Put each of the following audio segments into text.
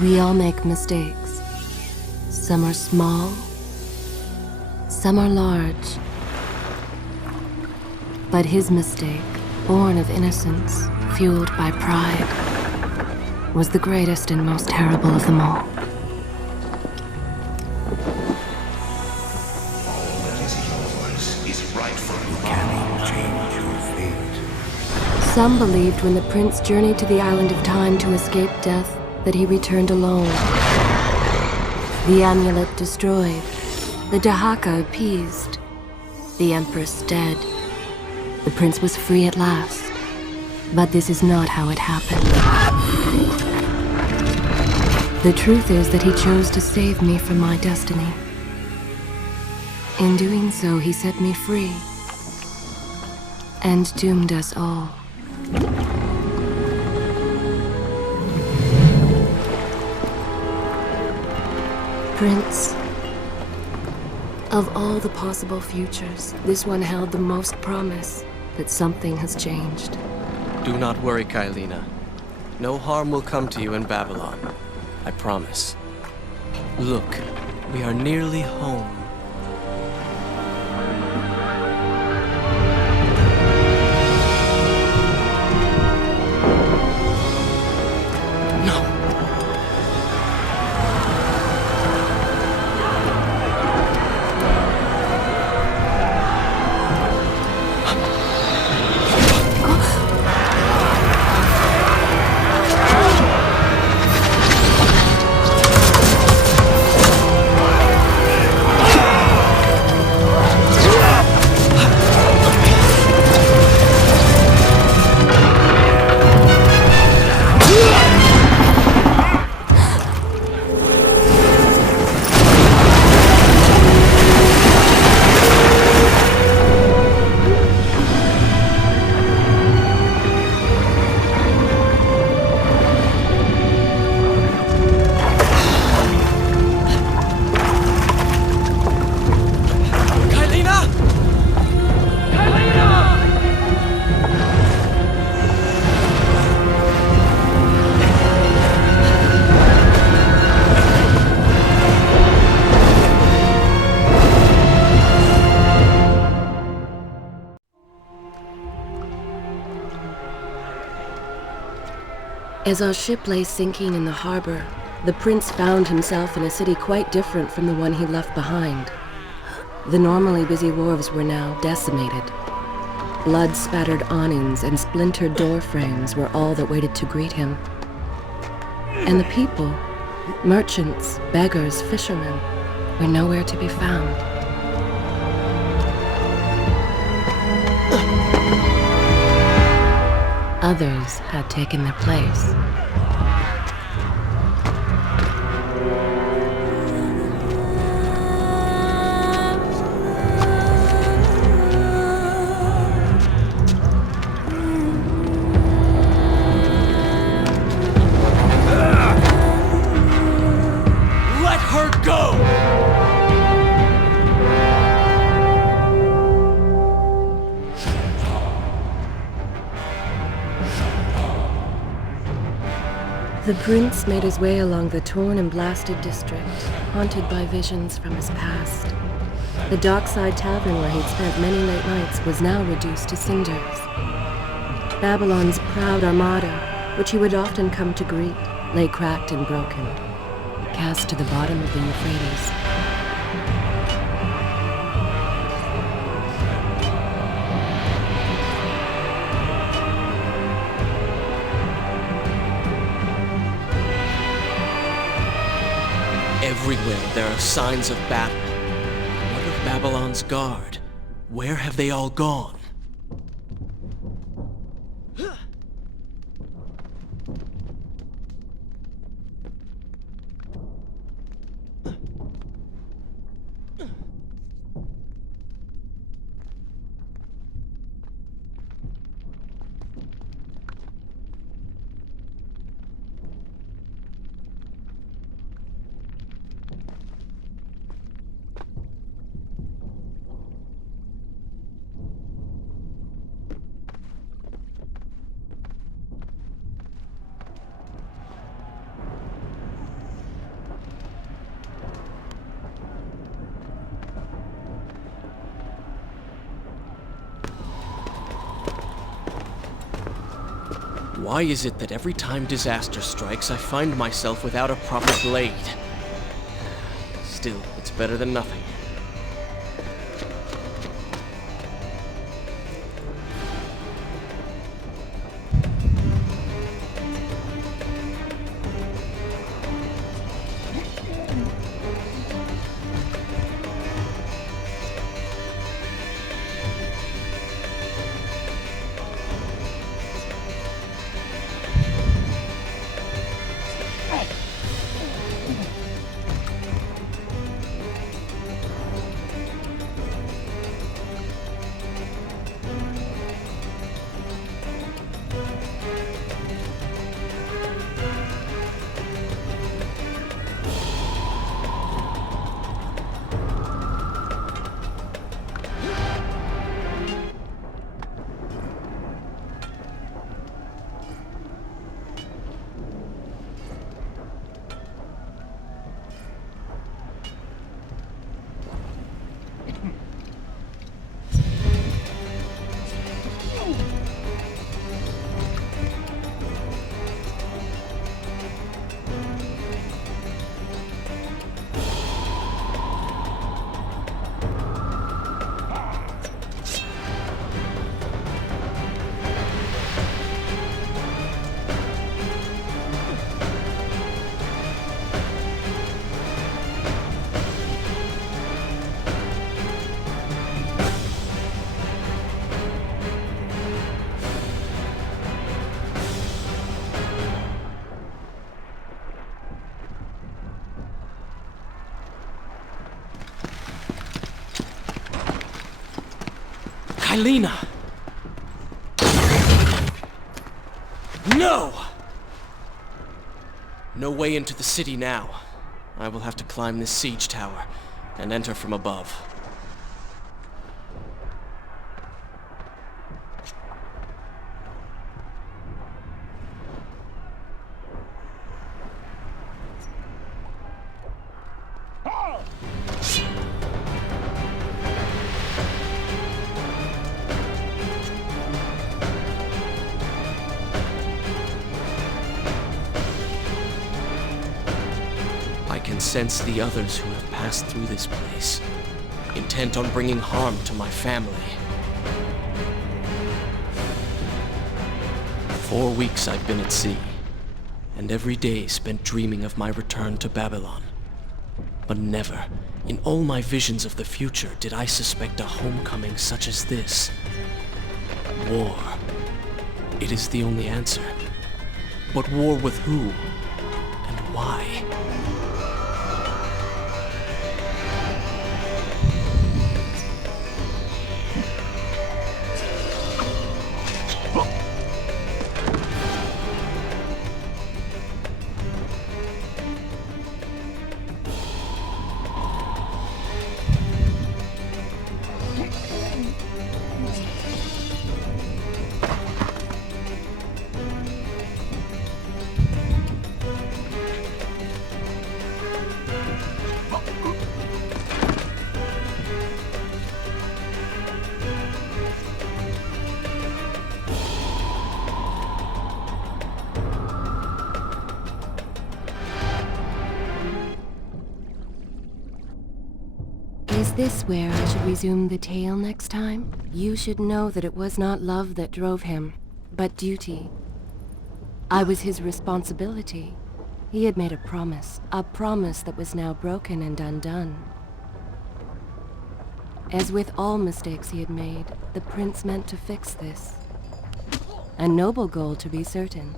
We all make mistakes. Some are small, some are large. But his mistake, born of innocence, fueled by pride, was the greatest and most terrible of them all. All that is yours is rightfully mine. You cannot change your fate. Some believed when the prince journeyed to the island of time to escape death, that he returned alone. The amulet destroyed, the Dahaka appeased, the empress dead. The prince was free at last. But this is not how it happened. The truth is that he chose to save me from my destiny. In doing so, he set me free and doomed us all. Prince, of all the possible futures, this one held the most promise that something has changed. Do not worry, Kailina. No harm will come to you in Babylon. I promise. Look, we are nearly home. As our ship lay sinking in the harbor, the prince found himself in a city quite different from the one he left behind. The normally busy wharves were now decimated. Blood-spattered awnings and splintered door frames were all that waited to greet him. And the people, merchants, beggars, fishermen, were nowhere to be found. Others had taken their place. Let her go! The prince made his way along the torn and blasted district, haunted by visions from his past. The dockside tavern where he'd spent many late nights was now reduced to cinders. Babylon's proud armada, which he would often come to greet, lay cracked and broken, cast to the bottom of the Euphrates. Everywhere there are signs of battle. What of Babylon's guard? Where have they all gone? Why is it that every time disaster strikes, I find myself without a proper blade? Still, it's better than nothing. Kylina! No! No way into the city now. I will have to climb this siege tower and enter from above. I can sense the others who have passed through this place, intent on bringing harm to my family. 4 weeks I've been at sea, and every day spent dreaming of my return to Babylon. But never, in all my visions of the future, did I suspect a homecoming such as this. War. It is the only answer. But war with who? And why? Is this where I should resume the tale next time? You should know that it was not love that drove him, but duty. I was his responsibility. He had made a promise that was now broken and undone. As with all mistakes he had made, the prince meant to fix this. A noble goal, to be certain,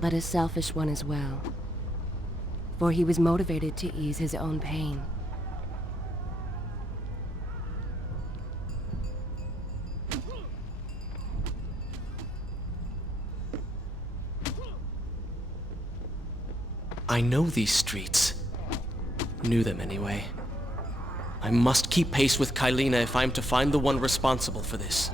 but a selfish one as well. For he was motivated to ease his own pain. I know these streets. Knew them anyway. I must keep pace with Kylina if I'm to find the one responsible for this.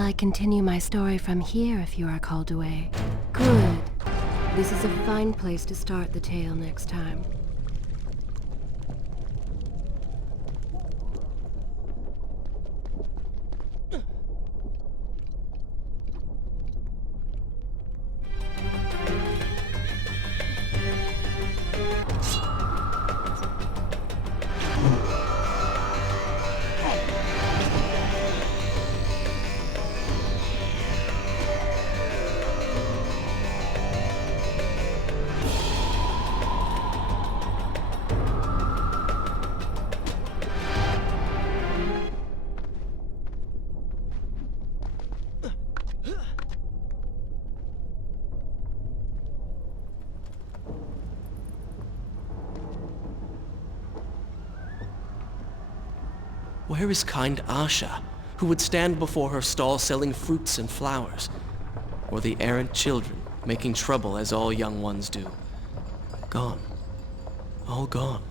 I continue my story from here if you are called away? Good. This is a fine place to start the tale next time. Where is kind Asha, who would stand before her stall selling fruits and flowers? Or the errant children, making trouble as all young ones do? Gone. All gone.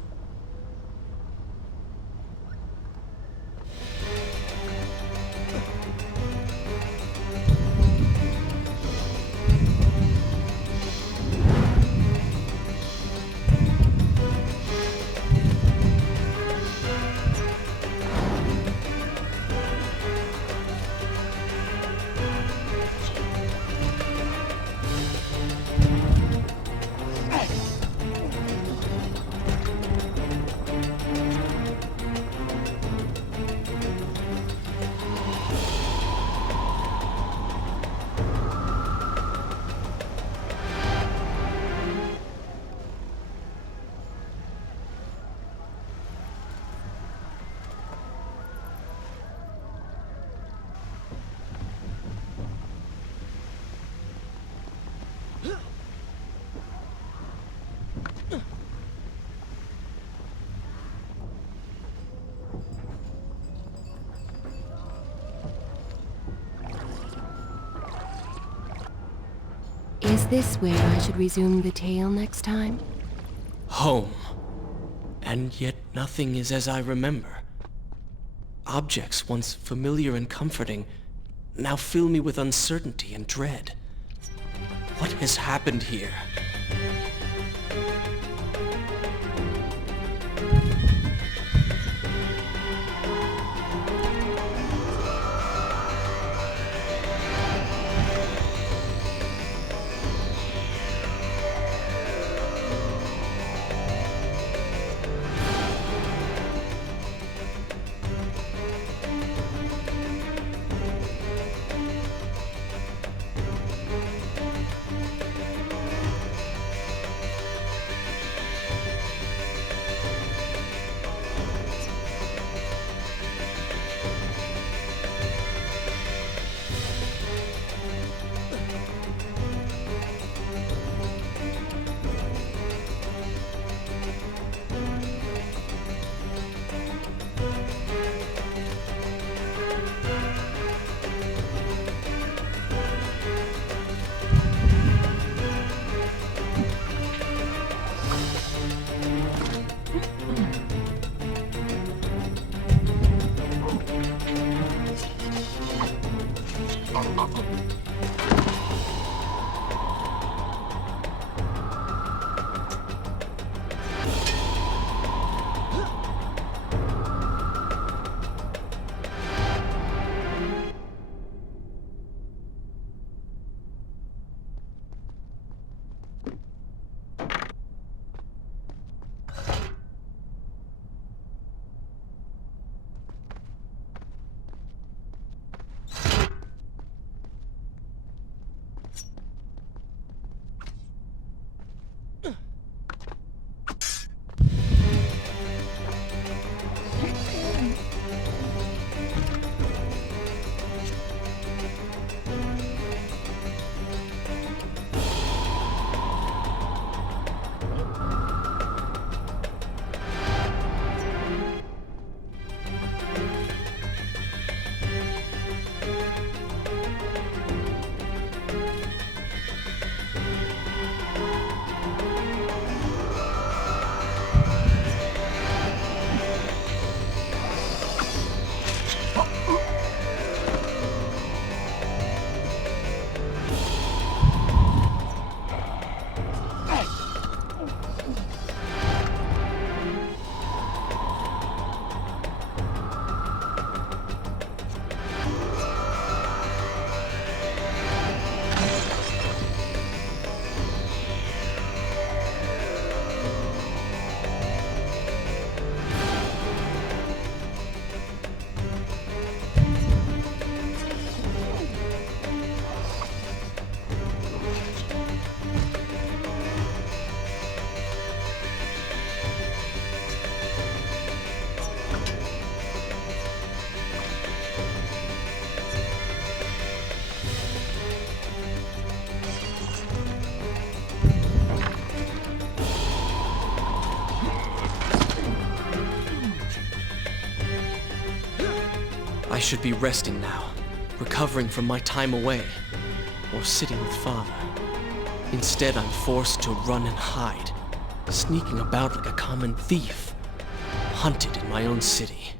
Is this where I should resume the tale next time? Home. And yet nothing is as I remember. Objects once familiar and comforting now fill me with uncertainty and dread. What has happened here? I should be resting now, recovering from my time away, or sitting with Father. Instead, I'm forced to run and hide, sneaking about like a common thief, hunted in my own city.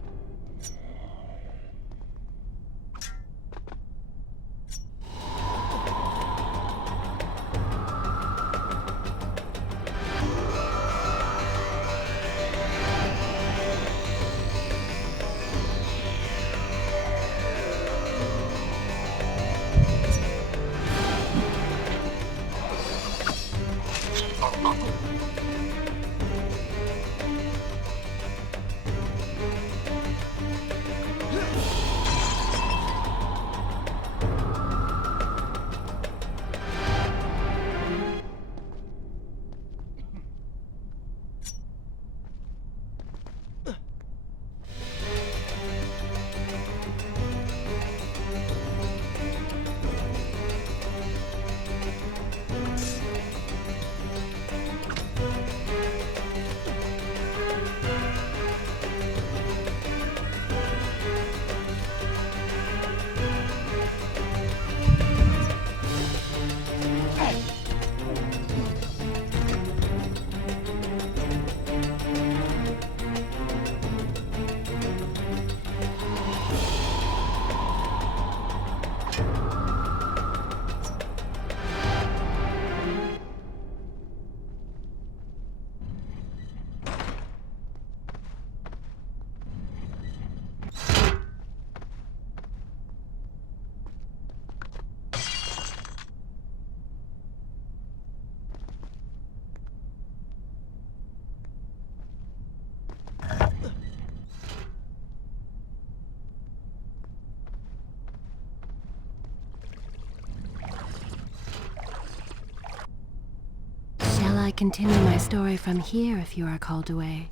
Shall I continue my story from here if you are called away?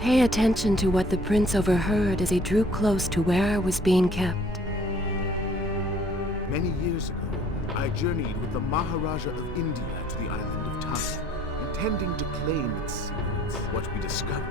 Pay attention to what the prince overheard as he drew close to where I was being kept. Many years ago, I journeyed with the Maharaja of India to the island of Thailand, intending to claim its secrets. What we discovered.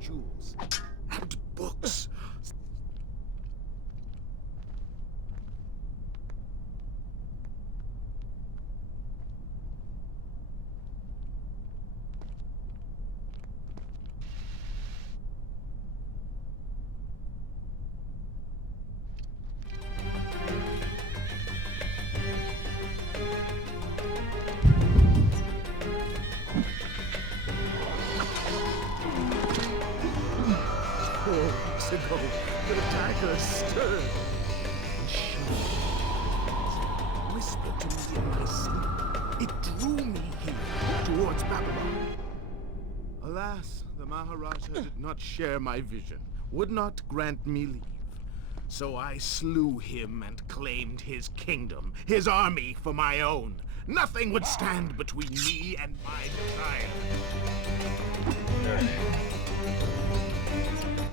Jewels and books. Ago, the dagger stirred. whispered to me in my sleep. It drew me here, towards Babylon. Alas, the Maharaja did not share my vision, would not grant me leave. So I slew him and claimed his kingdom, his army for my own. Nothing would stand between me and my desire.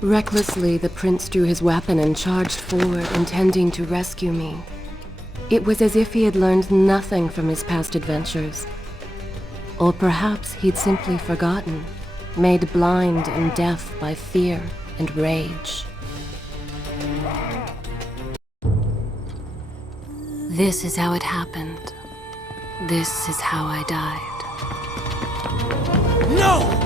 Recklessly, the prince drew his weapon and charged forward, intending to rescue me. It was as if he had learned nothing from his past adventures. Or perhaps he'd simply forgotten, made blind and deaf by fear and rage. This is how it happened. This is how I died. No!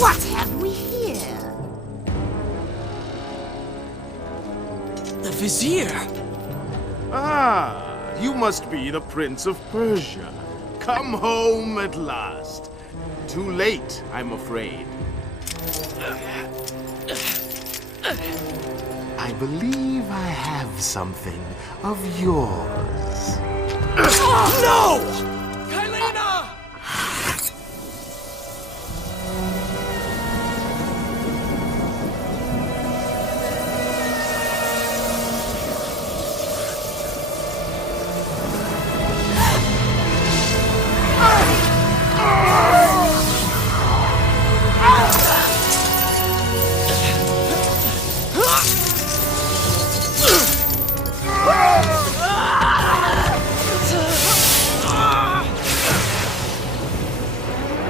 What have we here? The Vizier! Ah, you must be the Prince of Persia. Come home at last. Too late, I'm afraid. I believe I have something of yours. No! Kylena!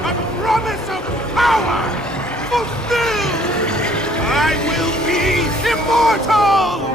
A promise of power fulfilled! I will be immortal!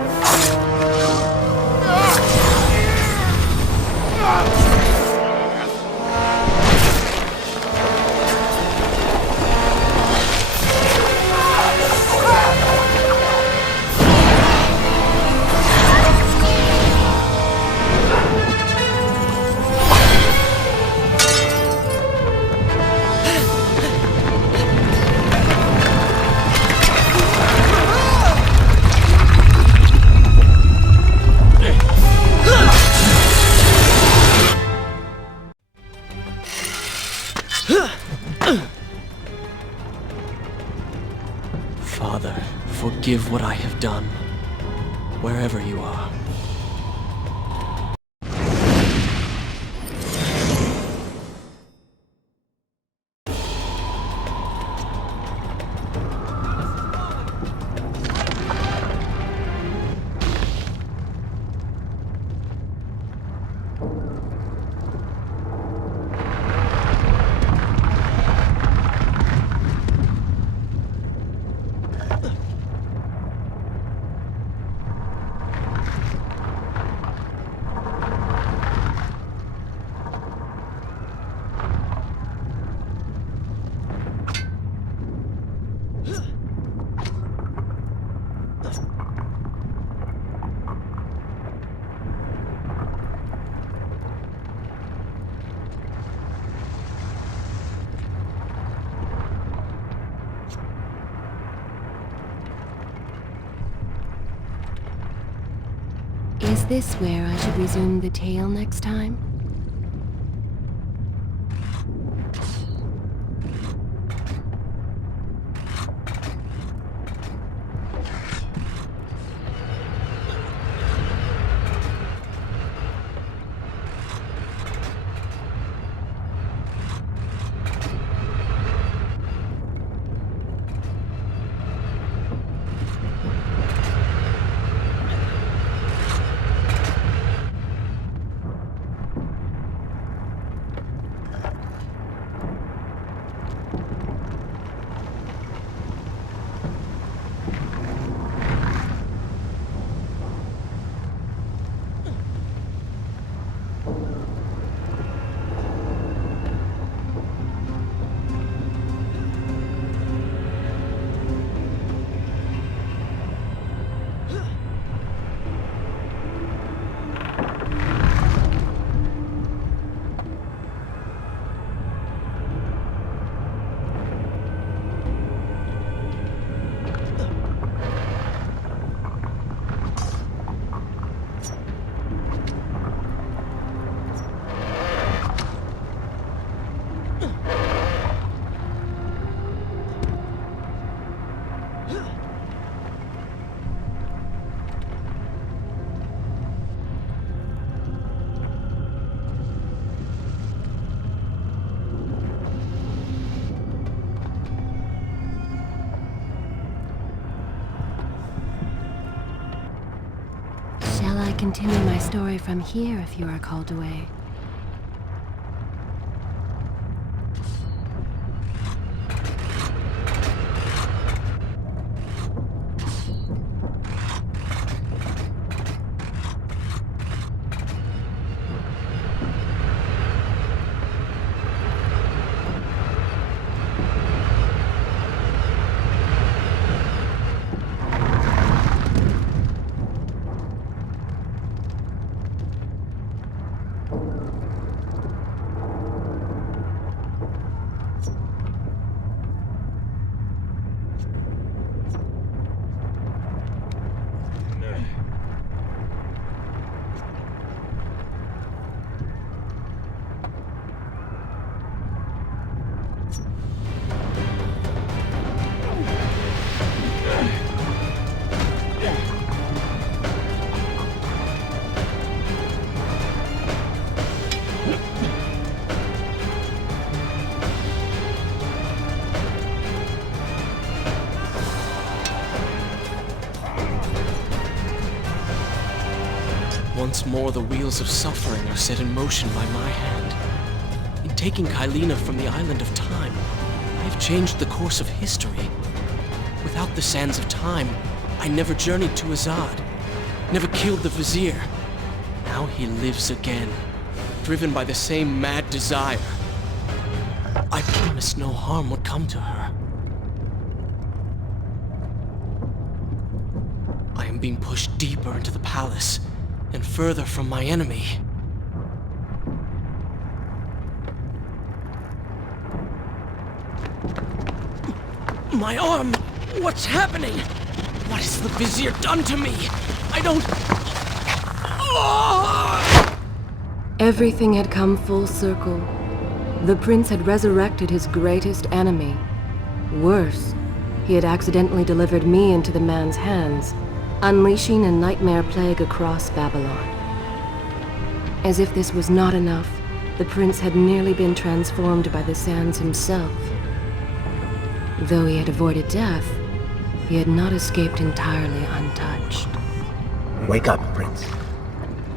Father, forgive what I have done, wherever you are. Is this where I should resume the tale next time? continue my story from here if you are called away. Once more, the wheels of suffering are set in motion by my hand. In taking Kylina from the island of time, I have changed the course of history. Without the sands of time, I never journeyed to Azad, never killed the Vizier. Now he lives again, driven by the same mad desire. I promised no harm would come to her. I am being pushed deeper into the palace, and further from my enemy. My arm! What's happening? What has the Vizier done to me? I don't... Everything had come full circle. The prince had resurrected his greatest enemy. Worse, he had accidentally delivered me into the man's hands, unleashing a nightmare plague across Babylon. As if this was not enough, the prince had nearly been transformed by the sands himself. Though he had avoided death, he had not escaped entirely untouched. Wake up, Prince.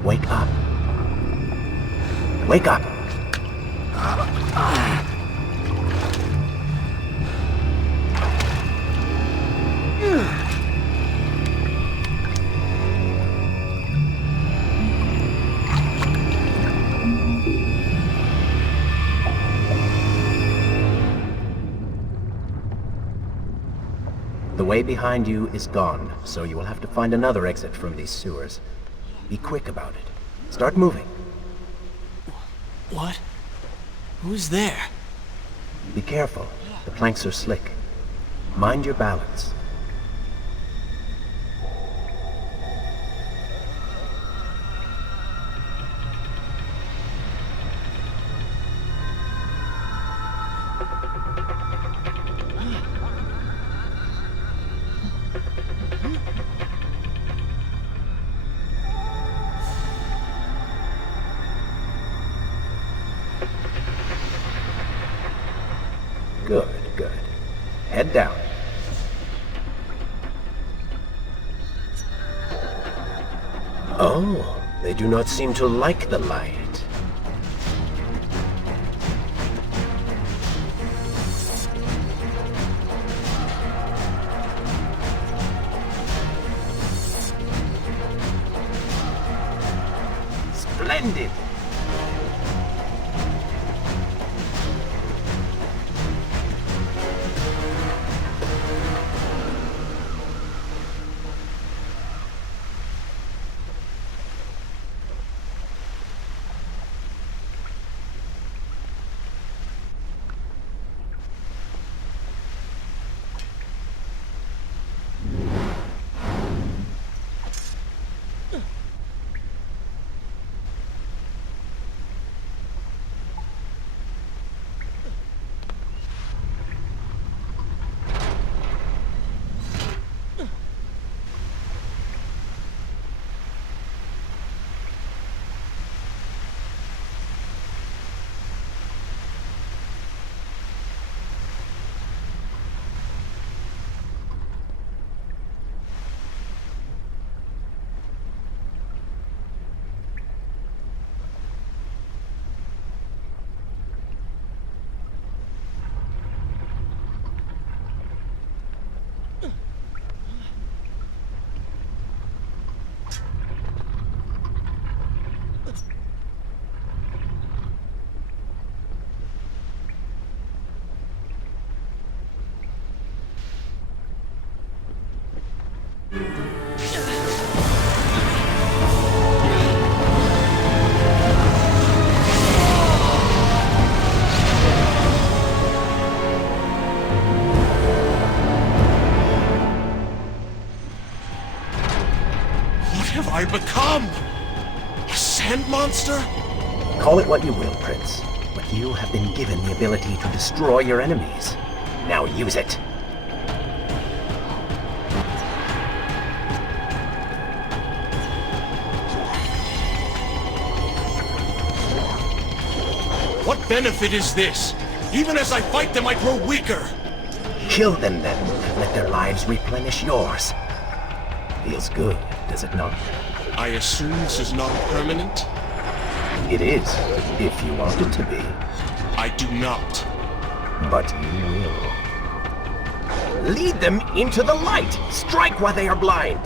Wake up. Wake up! The way behind you is gone, so you will have to find another exit from these sewers. Be quick about it. Start moving. What? Who's there? Be careful. The planks are slick. Mind your balance. Good, good. Head down. Oh, they do not seem to like the light. Splendid! I become? A sand monster? Call it what you will, Prince, but you have been given the ability to destroy your enemies. Now use it. What benefit is this? Even as I fight them, I grow weaker. Kill them then. Let their lives replenish yours. Feels good, does it not? I assume this is not permanent? It is, if you want it to be. I do not. But you will. Lead them into the light! Strike while they are blind!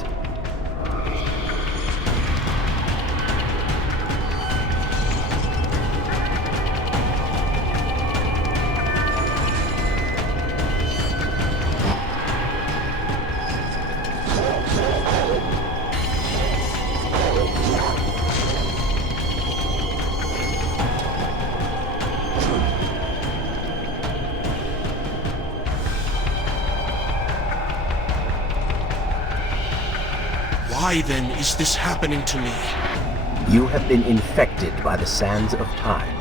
Why then is this happening to me? You have been infected by the sands of time,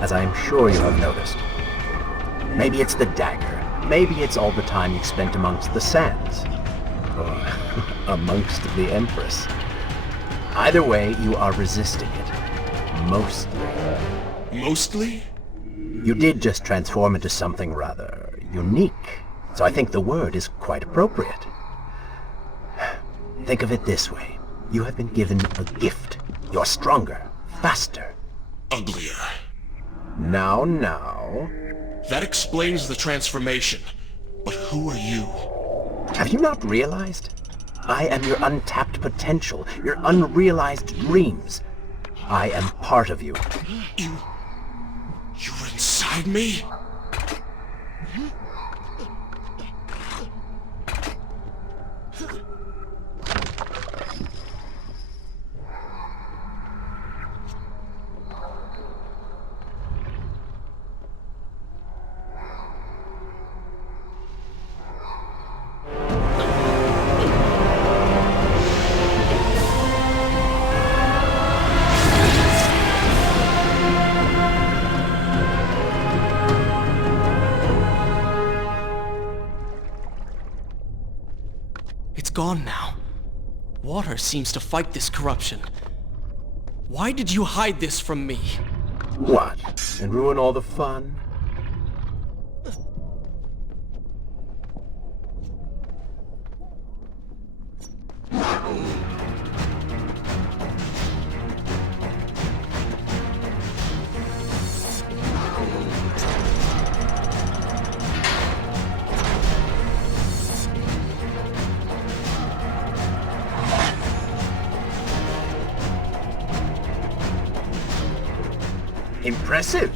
as I am sure you have noticed. Maybe it's the dagger. Maybe it's all the time you've spent amongst the sands. Or amongst the Empress. Either way, you are resisting it. Mostly. Mostly? You did just transform into something rather unique, so I think the word is quite appropriate. Think of it this way. You have been given a gift. You're stronger, faster. Uglier. Now. That explains the transformation. But who are you? Have you not realized? I am your untapped potential, your unrealized dreams. I am part of you. You're inside me? It's gone now. Water seems to fight this corruption. Why did you hide this from me? What? And ruin all the fun? Impressive!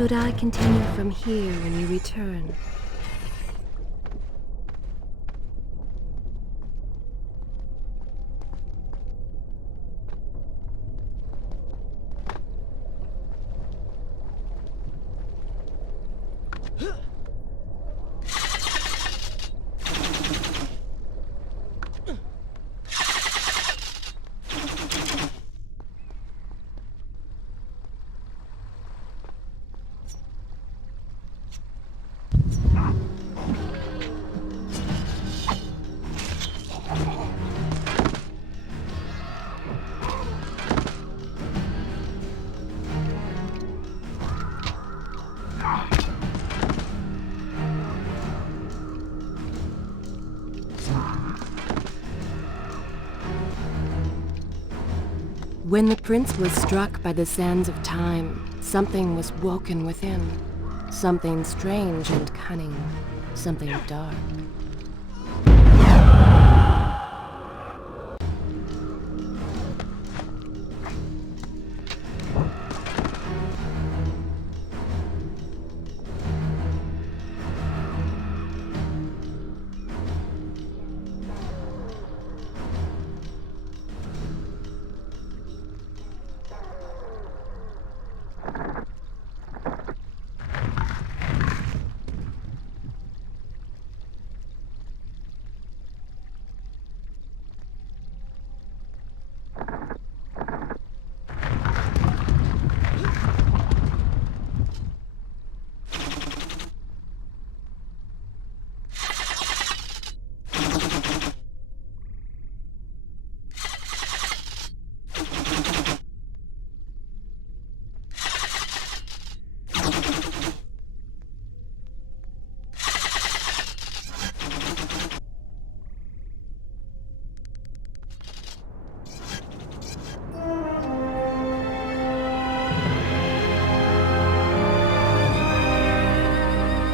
should I continue from here when you return? When the prince was struck by the sands of time, something was woken within. Something strange and cunning. Something dark.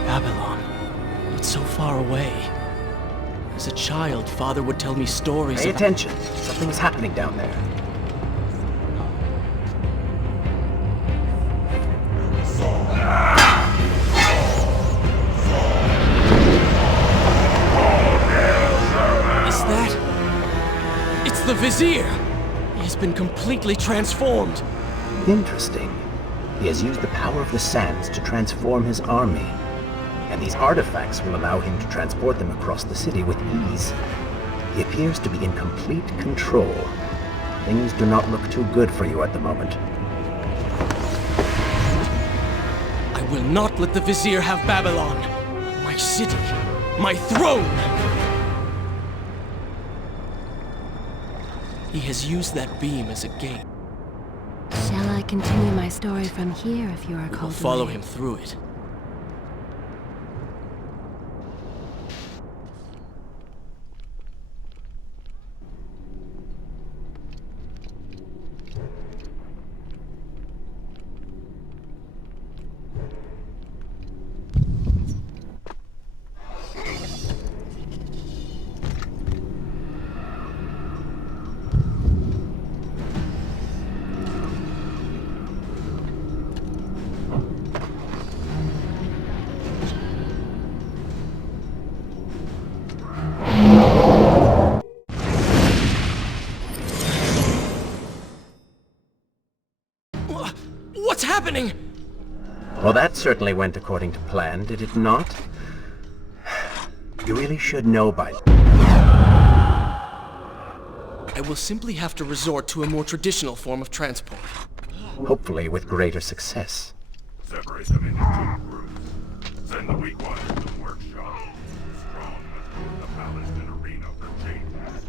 Babylon. It's so far away. As a child, Father would tell me stories Pay of... attention. Something's happening down there. Is that... It's the Vizier! He has been completely transformed. Interesting. He has used the power of the sands to transform his army. And these artifacts will allow him to transport them across the city with ease. He appears to be in complete control. Things do not look too good for you at the moment. I will not let the Vizier have Babylon. My city. My throne! He has used that beam as a gate. Shall I continue my story from here if you are We will called follow away? him through it. What's happening? Well, that certainly went according to plan, did it not? You really should know by... I will simply have to resort to a more traditional form of transport. Hopefully with greater success. Separate them into two groups. Send the weak ones to the workshop. The strong must go to the palace and arena for changes.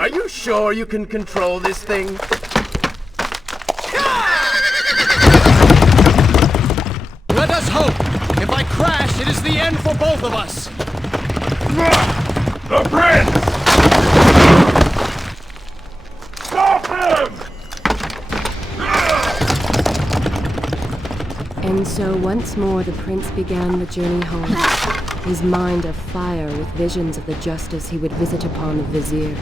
Are you sure you can control this thing? Let us hope! If I crash, it is the end for both of us! The prince! Stop him! And so once more the prince began the journey home, his mind afire with visions of the justice he would visit upon the vizier.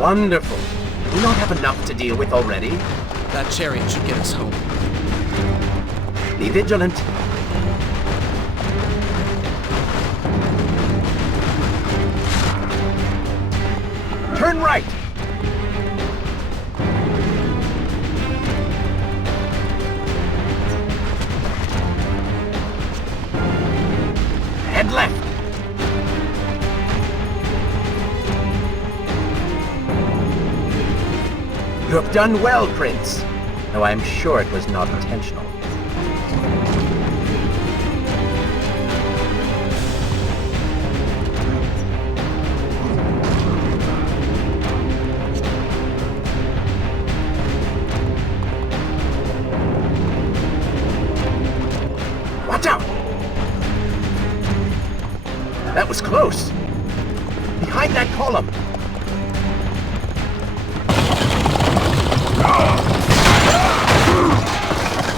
Wonderful. Do you not have enough to deal with already? That chariot should get us home. Be vigilant. Turn right! Head left! You have done well, Prince, though I am sure it was not intentional. Watch out! That was close. Behind that column.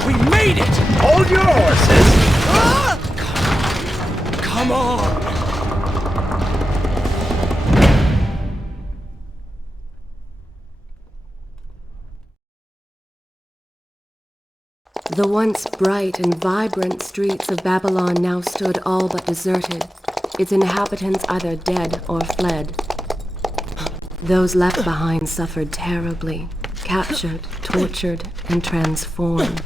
We made it! Hold your horses! Come on! The once bright and vibrant streets of Babylon now stood all but deserted, its inhabitants either dead or fled. Those left behind suffered terribly, captured, tortured, and transformed.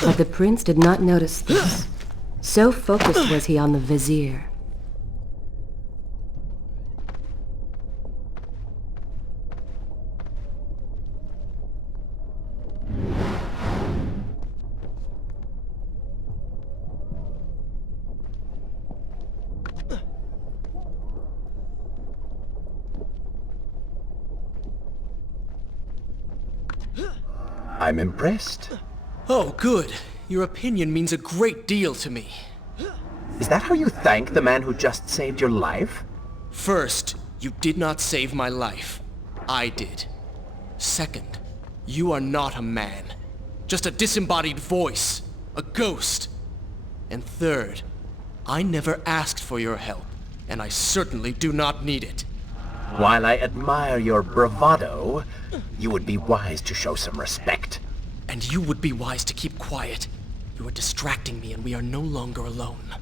But the prince did not notice this. So focused was he on the vizier. I'm impressed. Oh, good. Your opinion means a great deal to me. Is that how you thank the man who just saved your life? First, you did not save my life. I did. Second, you are not a man. Just a disembodied voice. A ghost. And third, I never asked for your help, and I certainly do not need it. While I admire your bravado, you would be wise to show some respect. And you would be wise to keep quiet. You are distracting me and we are no longer alone.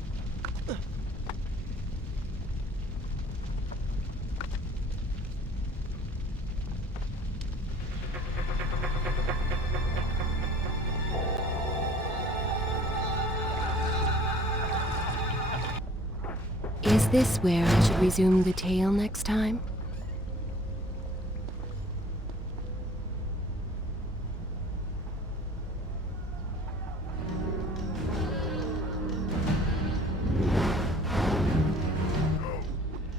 Is this where I should resume the tale next time?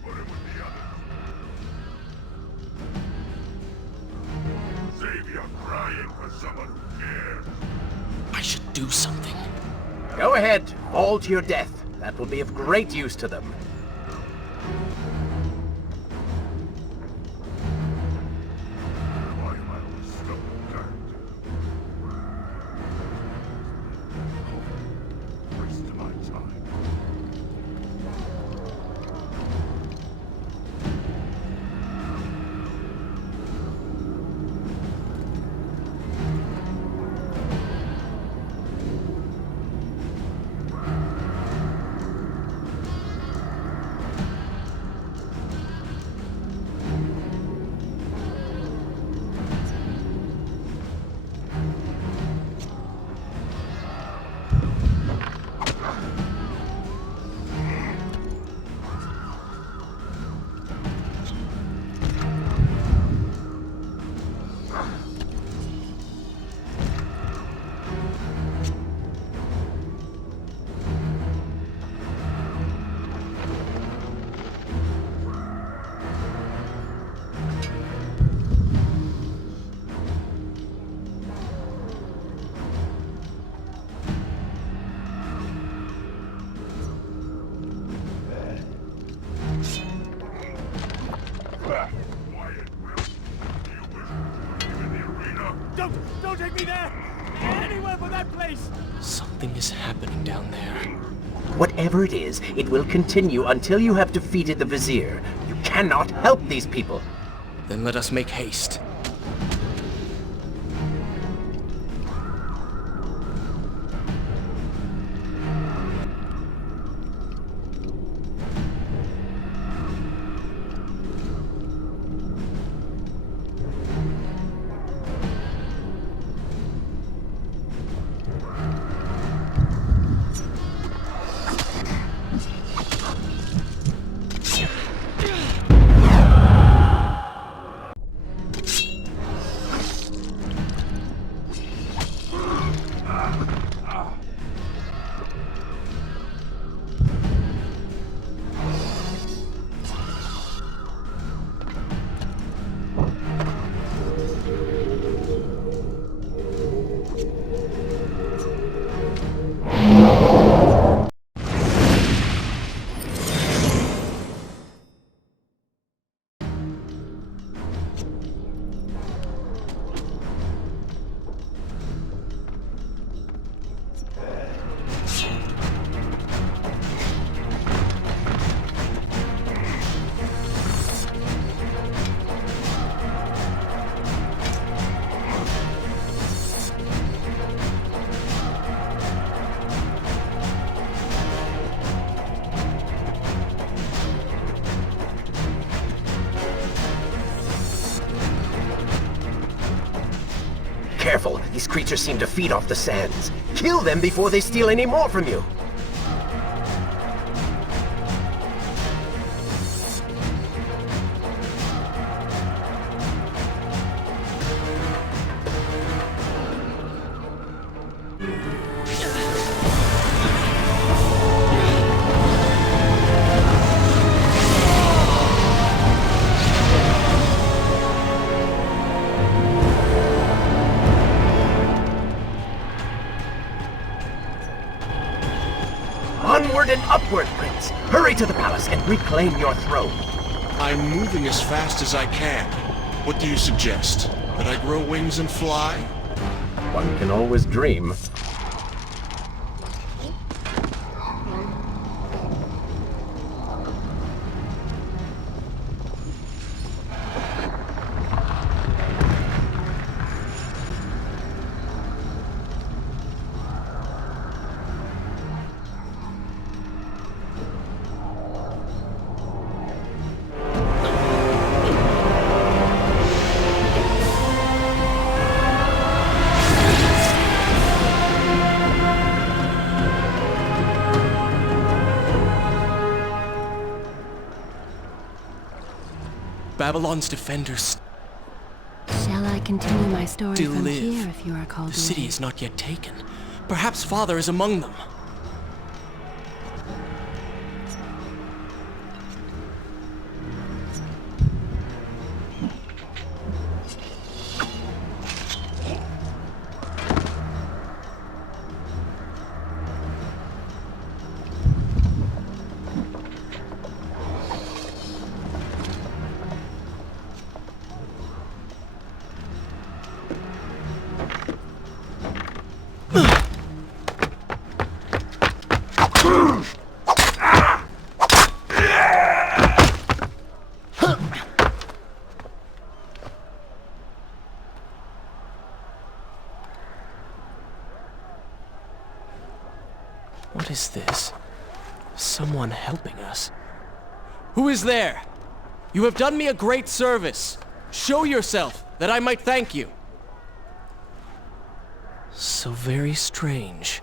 Put him with the others. Savior crying for someone who cares. I should do something. Go ahead, fall to your death. That will be of great use to them. Why am I always so dark? Waste my time. Don't take me there! Anywhere but that place! Something is happening down there. Whatever it is, it will continue until you have defeated the Vizier. You cannot help these people. Then let us make haste. Careful, these creatures seem to feed off the sands. Kill them before they steal any more from you. Onward and upward, Prince! Hurry to the palace and reclaim your throne! I'm moving as fast as I can. What do you suggest? That I grow wings and fly? One can always dream. Babylon's defenders Shall I continue my story still from live. here if you are called The city is not yet taken. Perhaps Father is among them. What is this? Someone helping us. Who is there? You have done me a great service. Show yourself, that I might thank you. So very strange.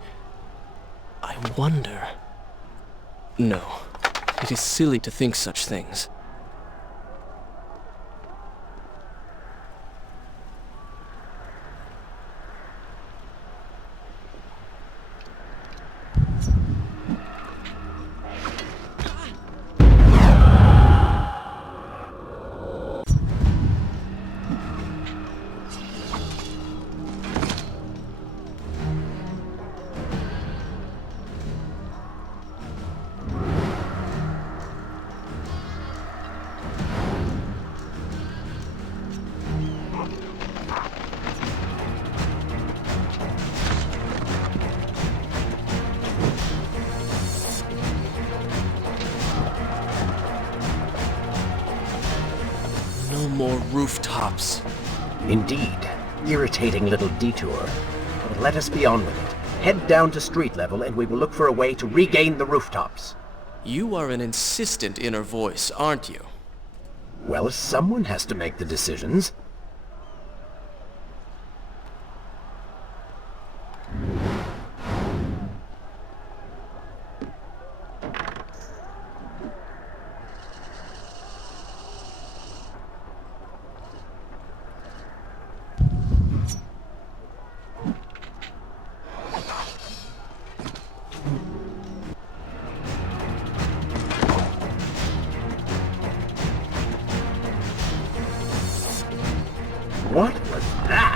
I wonder... No, it is silly to think such things. more rooftops. Indeed. Irritating little detour. But let us be on with it. Head down to street level and we will look for a way to regain the rooftops. You are an insistent inner voice, aren't you? Well, someone has to make the decisions. What was that?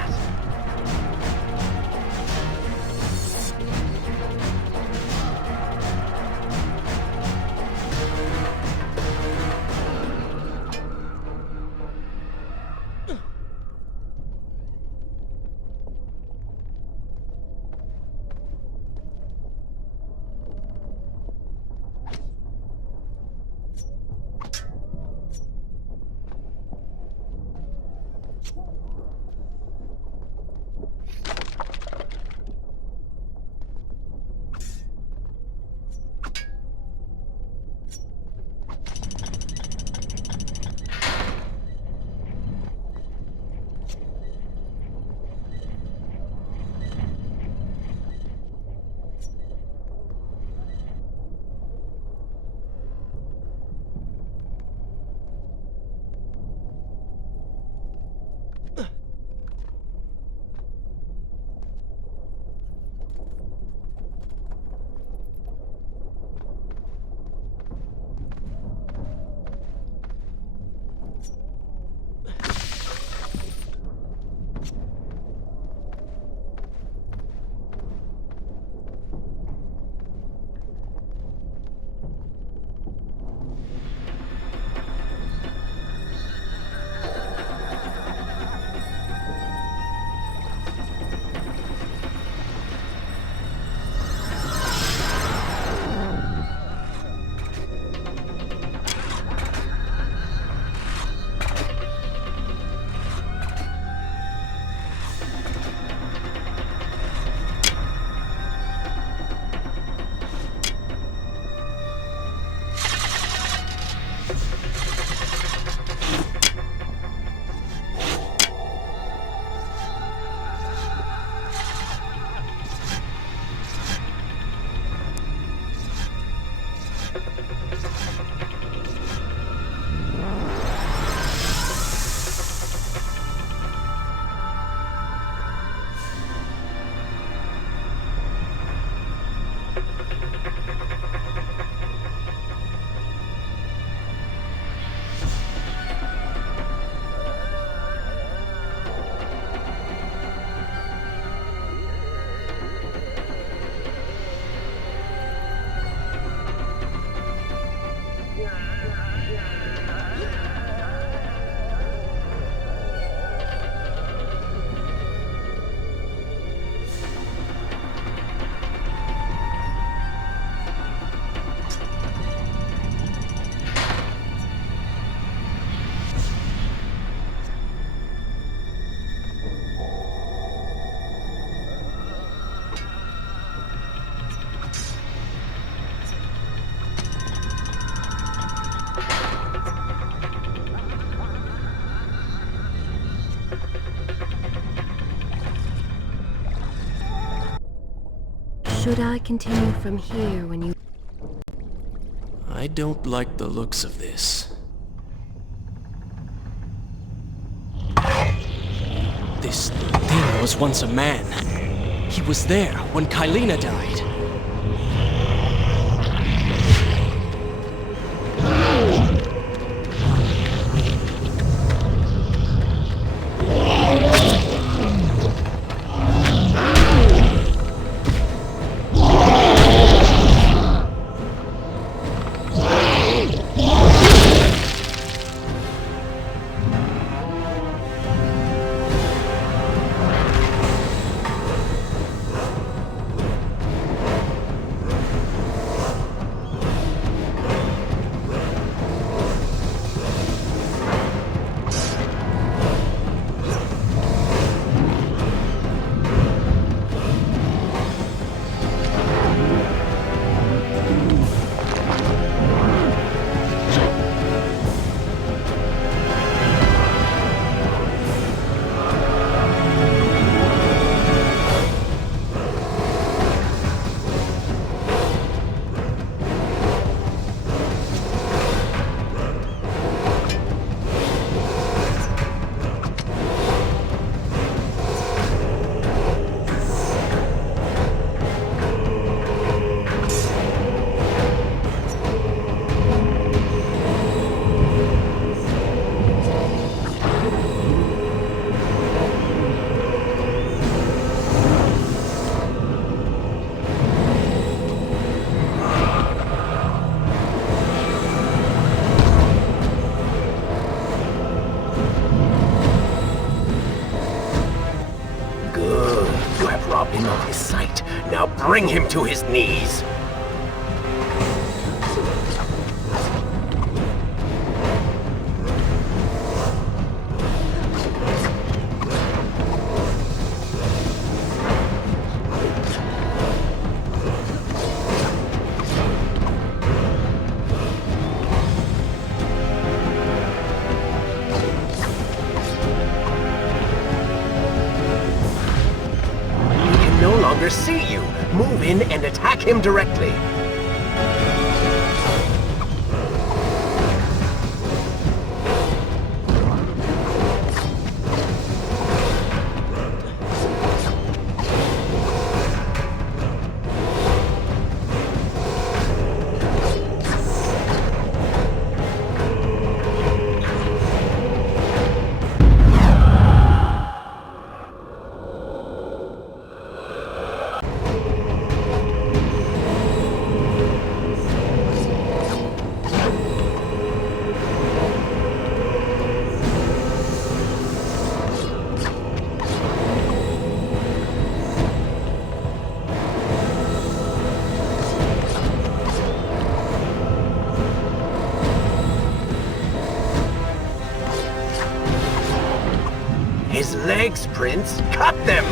Should I continue from here when you... I don't like the looks of this. This thing was once a man. He was there when Kylena died. him of his sight. Now bring him to his knees. See you. Move in and attack him directly. His legs, Prince! Cut them!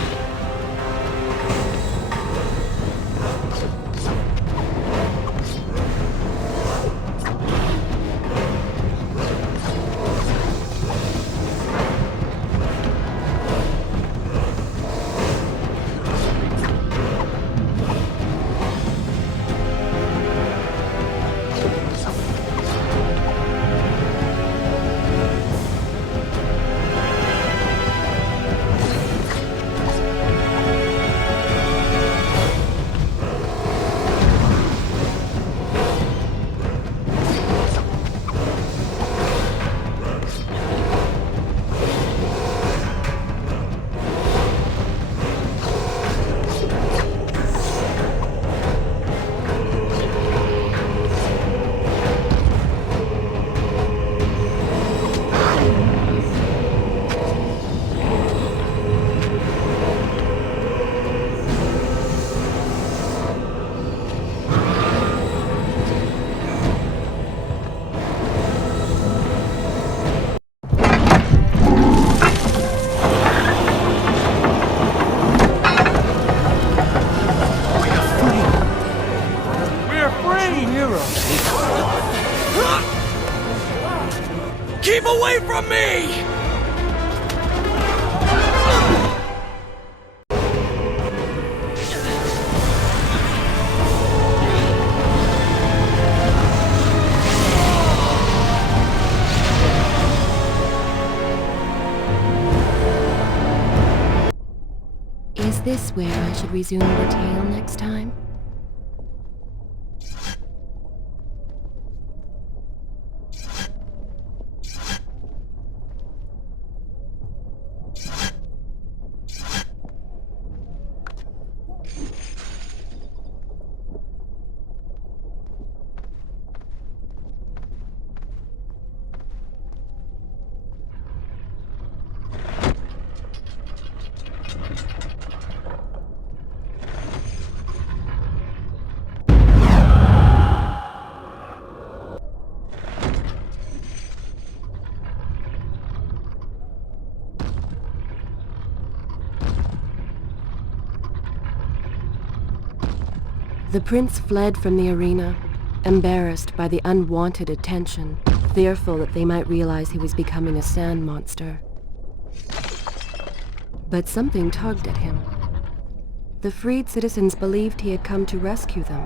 Keep away from me! Is this where I should resume the tale next time? The prince fled from the arena, embarrassed by the unwanted attention, fearful that they might realize he was becoming a sand monster. But something tugged at him. The freed citizens believed he had come to rescue them.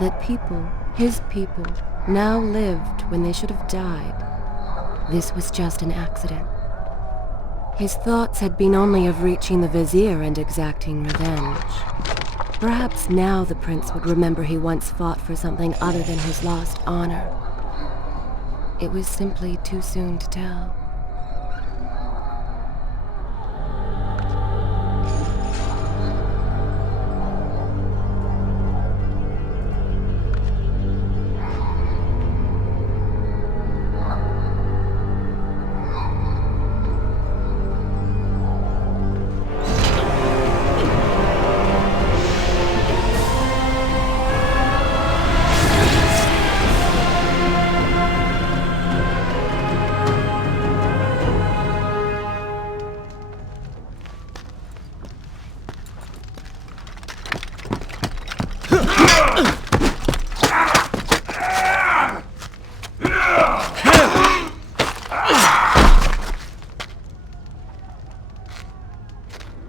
That people, his people, now lived when they should have died. This was just an accident. His thoughts had been only of reaching the vizier and exacting revenge. Perhaps now the prince would remember he once fought for something other than his lost honor. It was simply too soon to tell.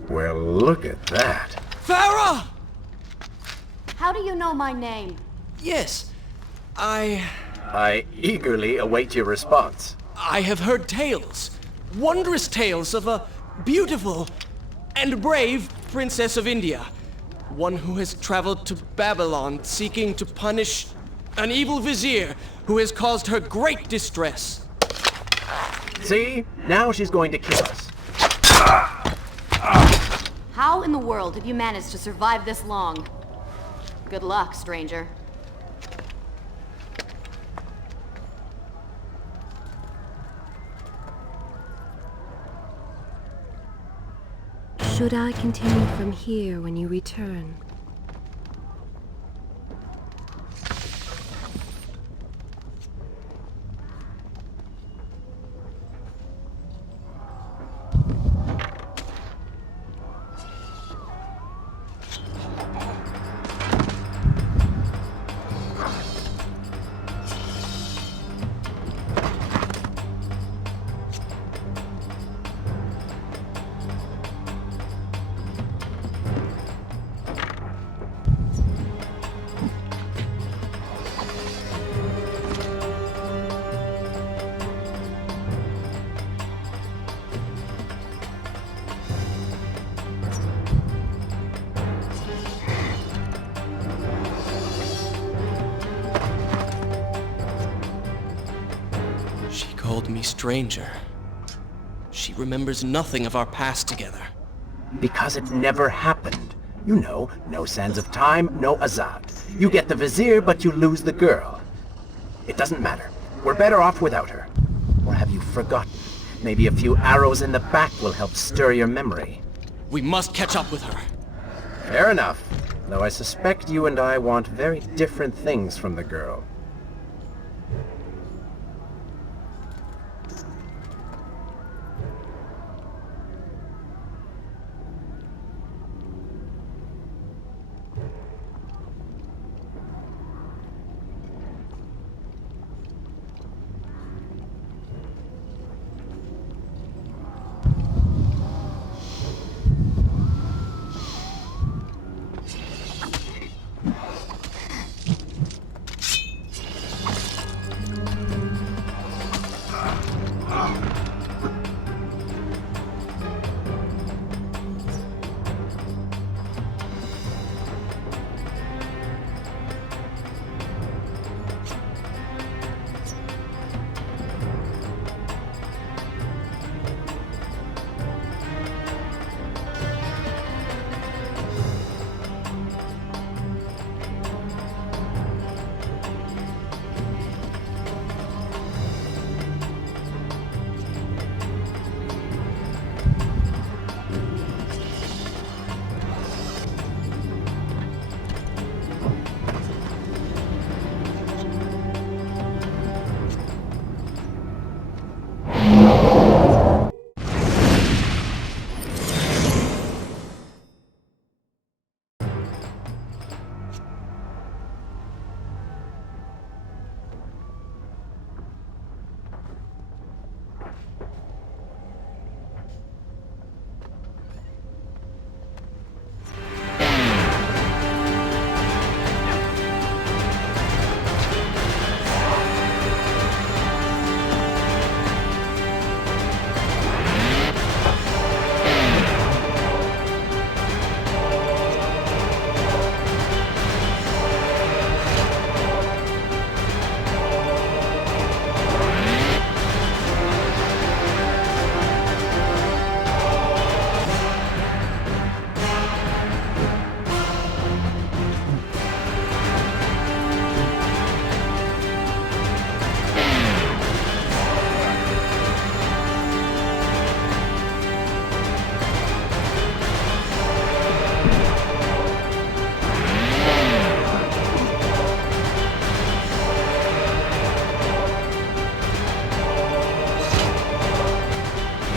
Well, look at that. Farah! How do you know my name? Yes, I eagerly await your response. I have heard tales, wondrous tales of a beautiful and brave princess of India. One who has traveled to Babylon seeking to punish an evil vizier who has caused her great distress. See? Now she's going to kill us. How in the world have you managed to survive this long? Good luck, stranger. Should I continue from here when you return? She called me stranger. She remembers nothing of our past together. Because it never happened. You know, no sands of time, no Azad. You get the vizier, but you lose the girl. It doesn't matter. We're better off without her. Or have you forgotten? Maybe a few arrows in the back will help stir your memory. We must catch up with her. Fair enough. Though I suspect you and I want very different things from the girl.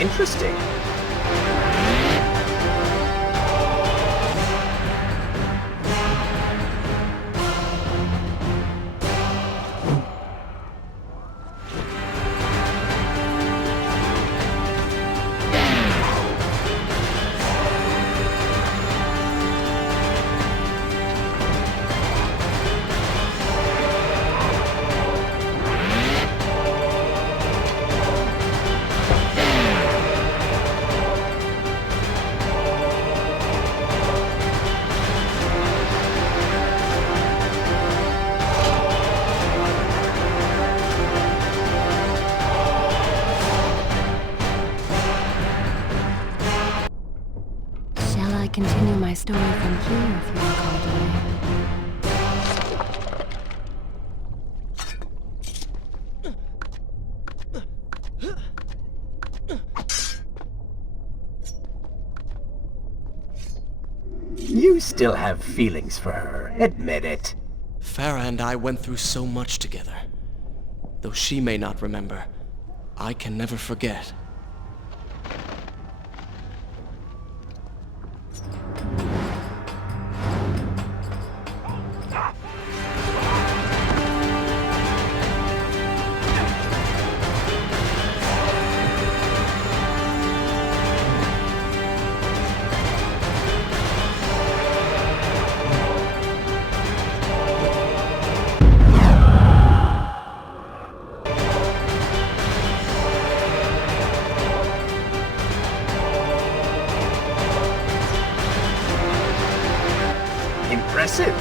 Interesting. continue my story from here if you recall doing. You still have feelings for her, admit it. Farah and I went through so much together. Though she may not remember, I can never forget. Impressive.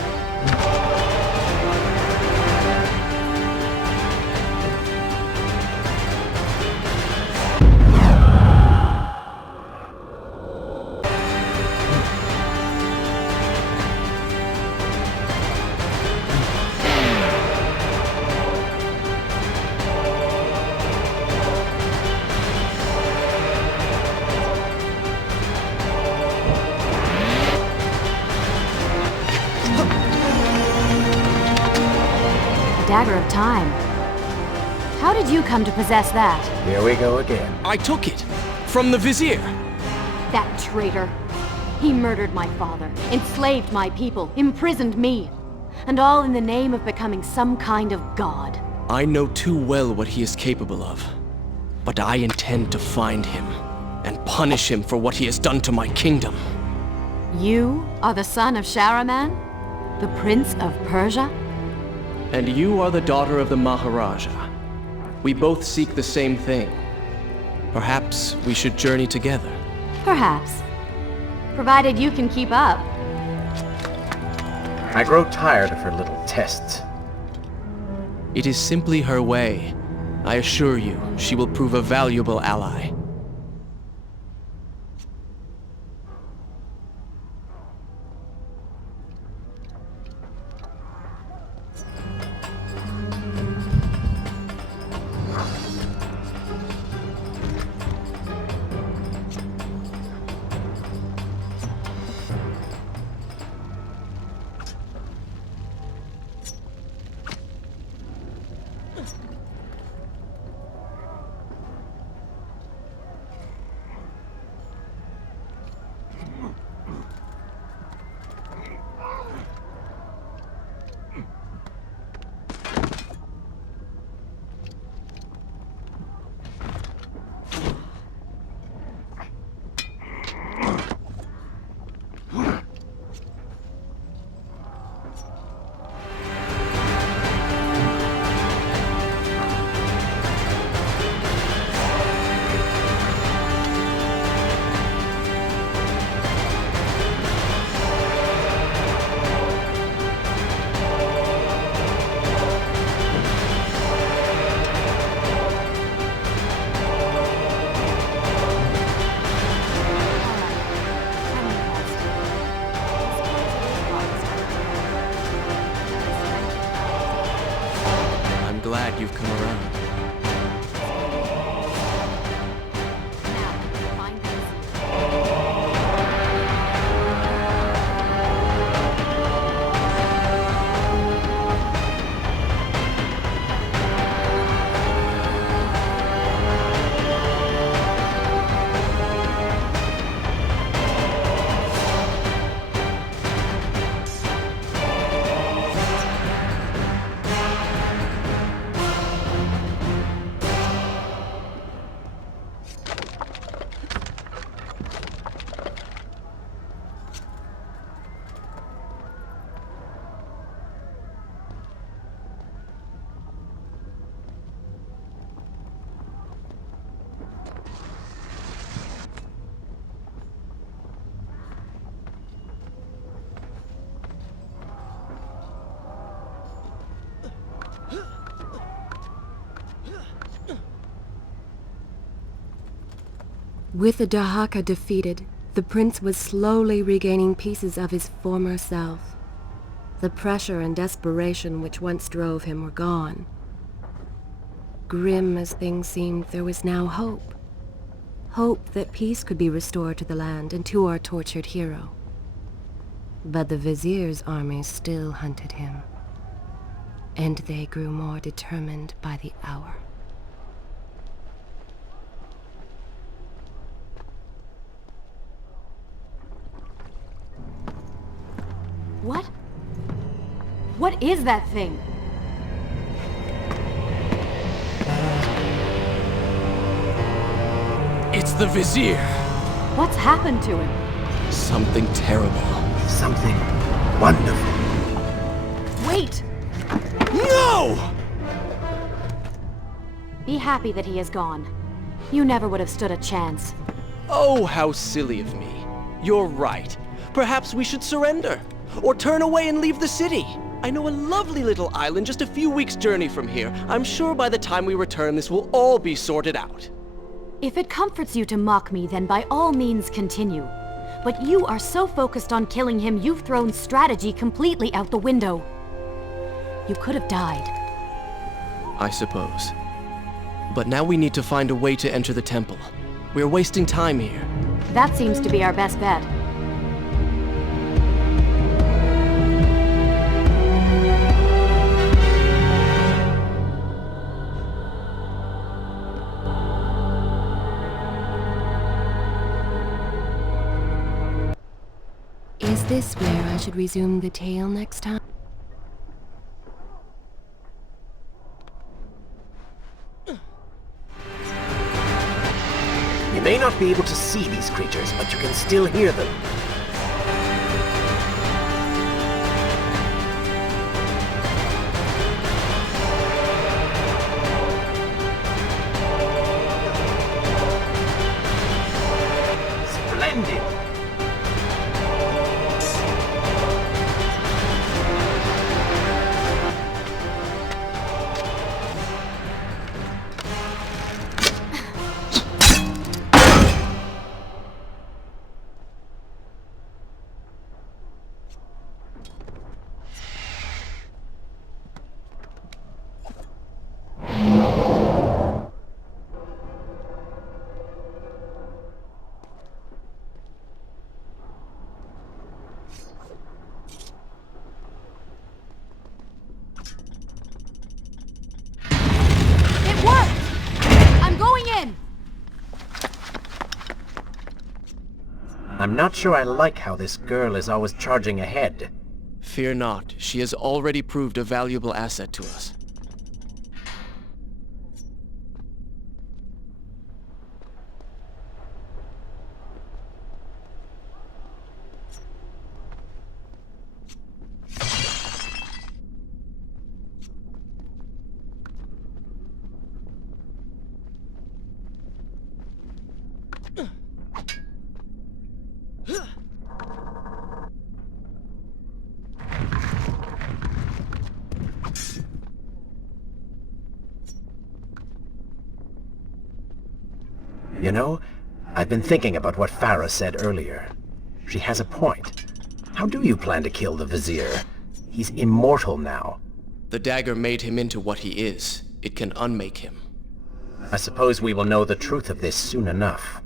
Dagger of Time. How did you come to possess that? Here we go again. I took it! From the Vizier! That traitor. He murdered my father, enslaved my people, imprisoned me. And all in the name of becoming some kind of god. I know too well what he is capable of. But I intend to find him, and punish him for what he has done to my kingdom. You are the son of Shahraman? The Prince of Persia? And you are the daughter of the Maharaja. We both seek the same thing. Perhaps we should journey together. Perhaps. Provided you can keep up. I grow tired of her little tests. It is simply her way. I assure you, she will prove a valuable ally. Glad you've come around. Now, find this. With the Dahaka defeated, The prince was slowly regaining pieces of his former self. The pressure and desperation which once drove him were gone. Grim as things seemed, there was now hope. Hope that peace could be restored to the land and to our tortured hero. But the Vizier's armies still hunted him, and they grew more determined by the hour. What? What is that thing? It's the Vizier! What's happened to him? Something terrible. Something wonderful. Wait! No! Be happy that he is gone. You never would have stood a chance. Oh, how silly of me. You're right. Perhaps we should surrender. Or turn away and leave the city. I know a lovely little island just a few weeks' journey from here. I'm sure by the time we return, this will all be sorted out. If it comforts you to mock me, then by all means continue. But you are so focused on killing him, you've thrown strategy completely out the window. You could have died. I suppose. But now we need to find a way to enter the temple. We're wasting time here. That seems to be our best bet. Is this where I should resume the tale next time? You may not be able to see these creatures, but you can still hear them. Splendid! It worked! I'm going in! I'm not sure I like how this girl is always charging ahead. Fear not, she has already proved a valuable asset to us. You know, I've been thinking about what Farah said earlier. She has a point. How do you plan to kill the Vizier? He's immortal now. The dagger made him into what he is. It can unmake him. I suppose we will know the truth of this soon enough.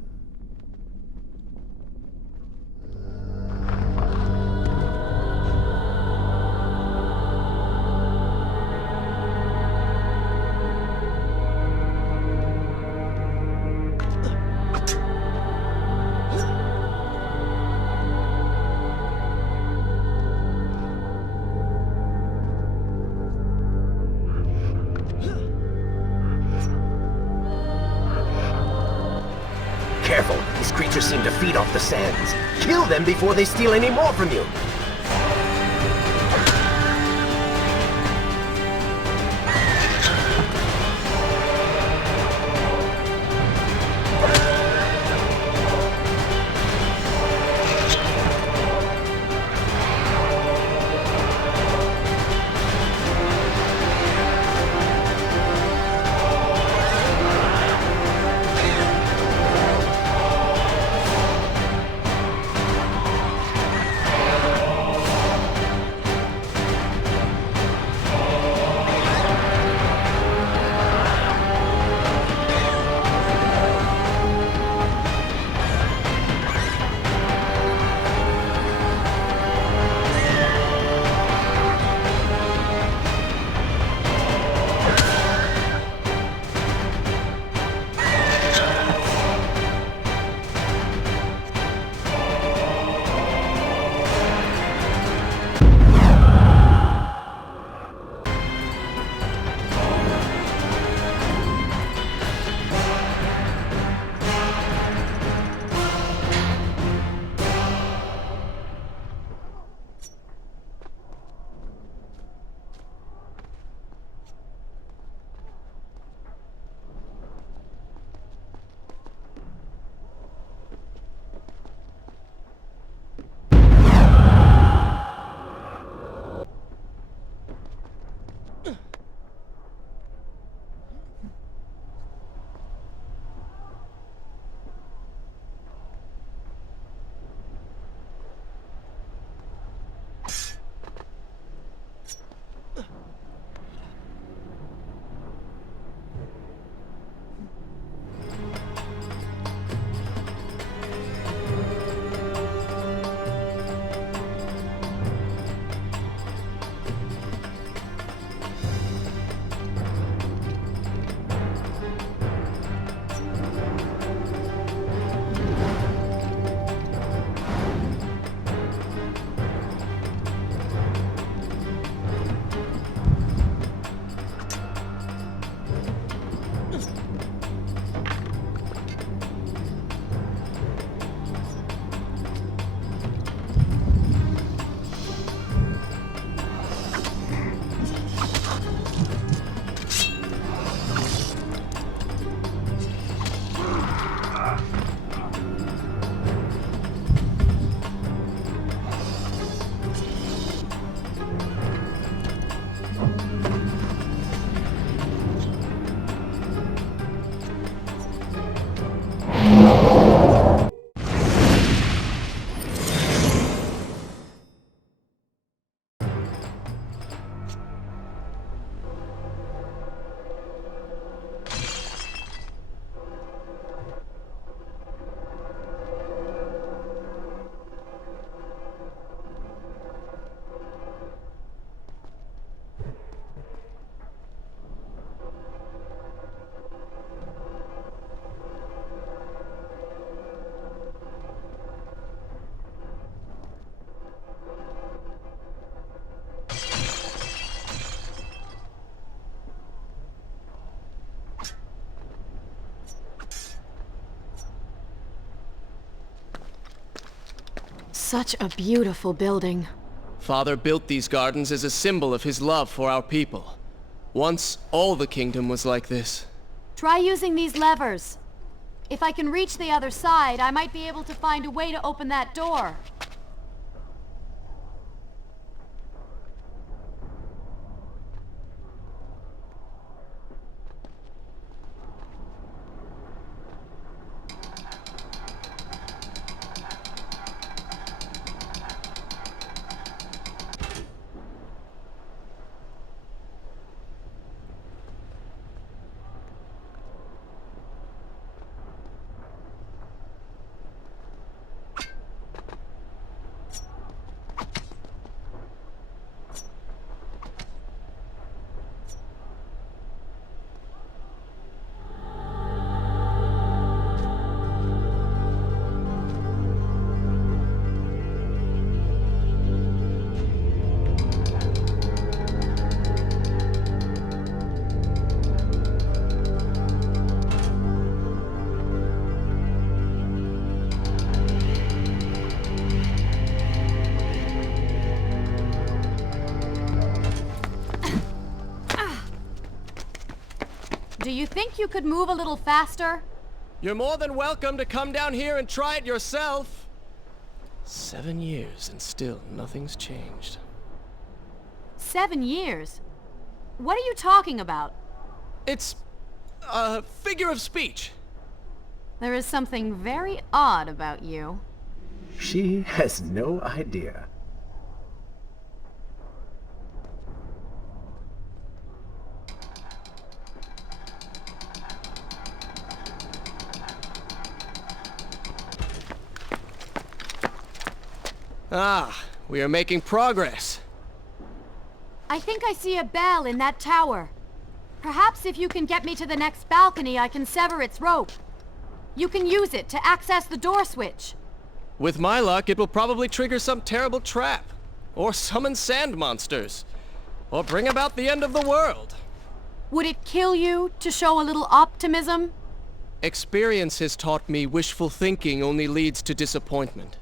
Careful, these creatures seem to feed off the sands. Kill them before they steal any more from you. Such a beautiful building. Father built these gardens as a symbol of his love for our people. Once, all the kingdom was like this. Try using these levers. If I can reach the other side, I might be able to find a way to open that door. Do you think you could move a little faster? You're more than welcome to come down here and try it yourself. 7 years and still nothing's changed. 7 years? What are you talking about? It's a figure of speech. There is something very odd about you. She has no idea. Ah, we are making progress. I think I see a bell in that tower. Perhaps if you can get me to the next balcony, I can sever its rope. You can use it to access the door switch. With my luck, it will probably trigger some terrible trap, or summon sand monsters, or bring about the end of the world. Would it kill you to show a little optimism? Experience has taught me wishful thinking only leads to disappointment.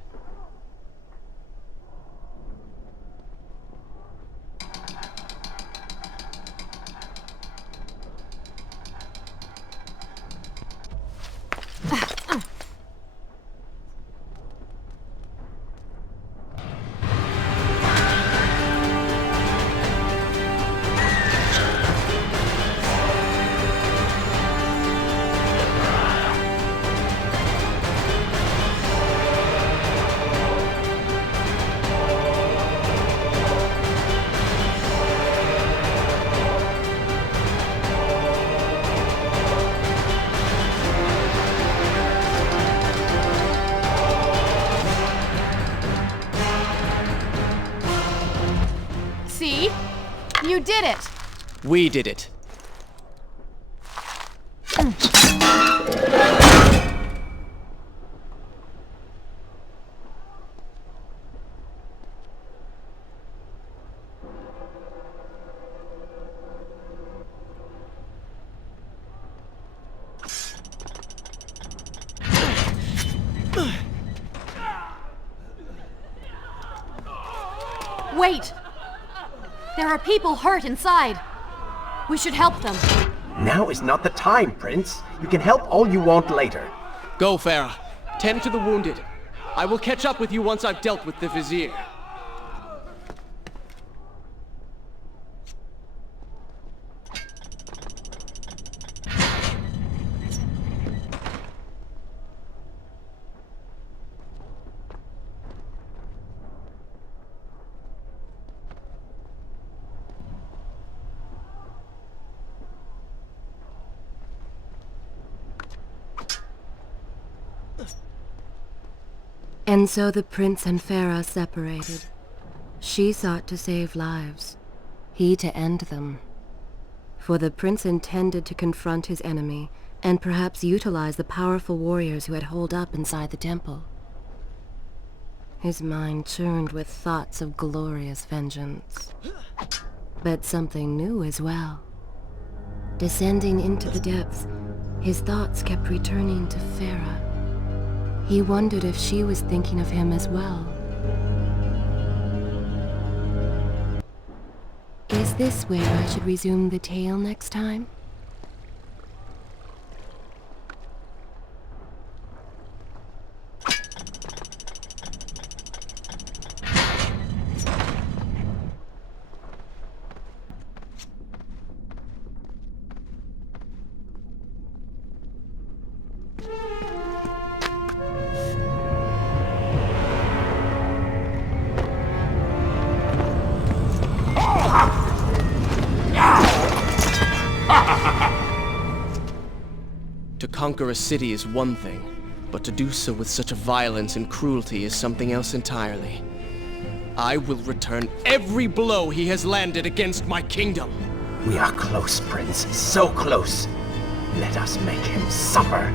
See? You did it! We did it. Wait! There are people hurt inside. We should help them. Now is not the time, Prince. You can help all you want later. Go, Farah. Tend to the wounded. I will catch up with you once I've dealt with the Vizier. And so the prince and Farah separated. She sought to save lives, he to end them. For the prince intended to confront his enemy and perhaps utilize the powerful warriors who had holed up inside the temple. His mind churned with thoughts of glorious vengeance. But something new as well. Descending into the depths, his thoughts kept returning to Farah. He wondered if she was thinking of him as well. Is this where I should resume the tale next time? To conquer a city is one thing, but to do so with such a violence and cruelty is something else entirely. I will return every blow he has landed against my kingdom. We are close, Prince. So close. Let us make him suffer.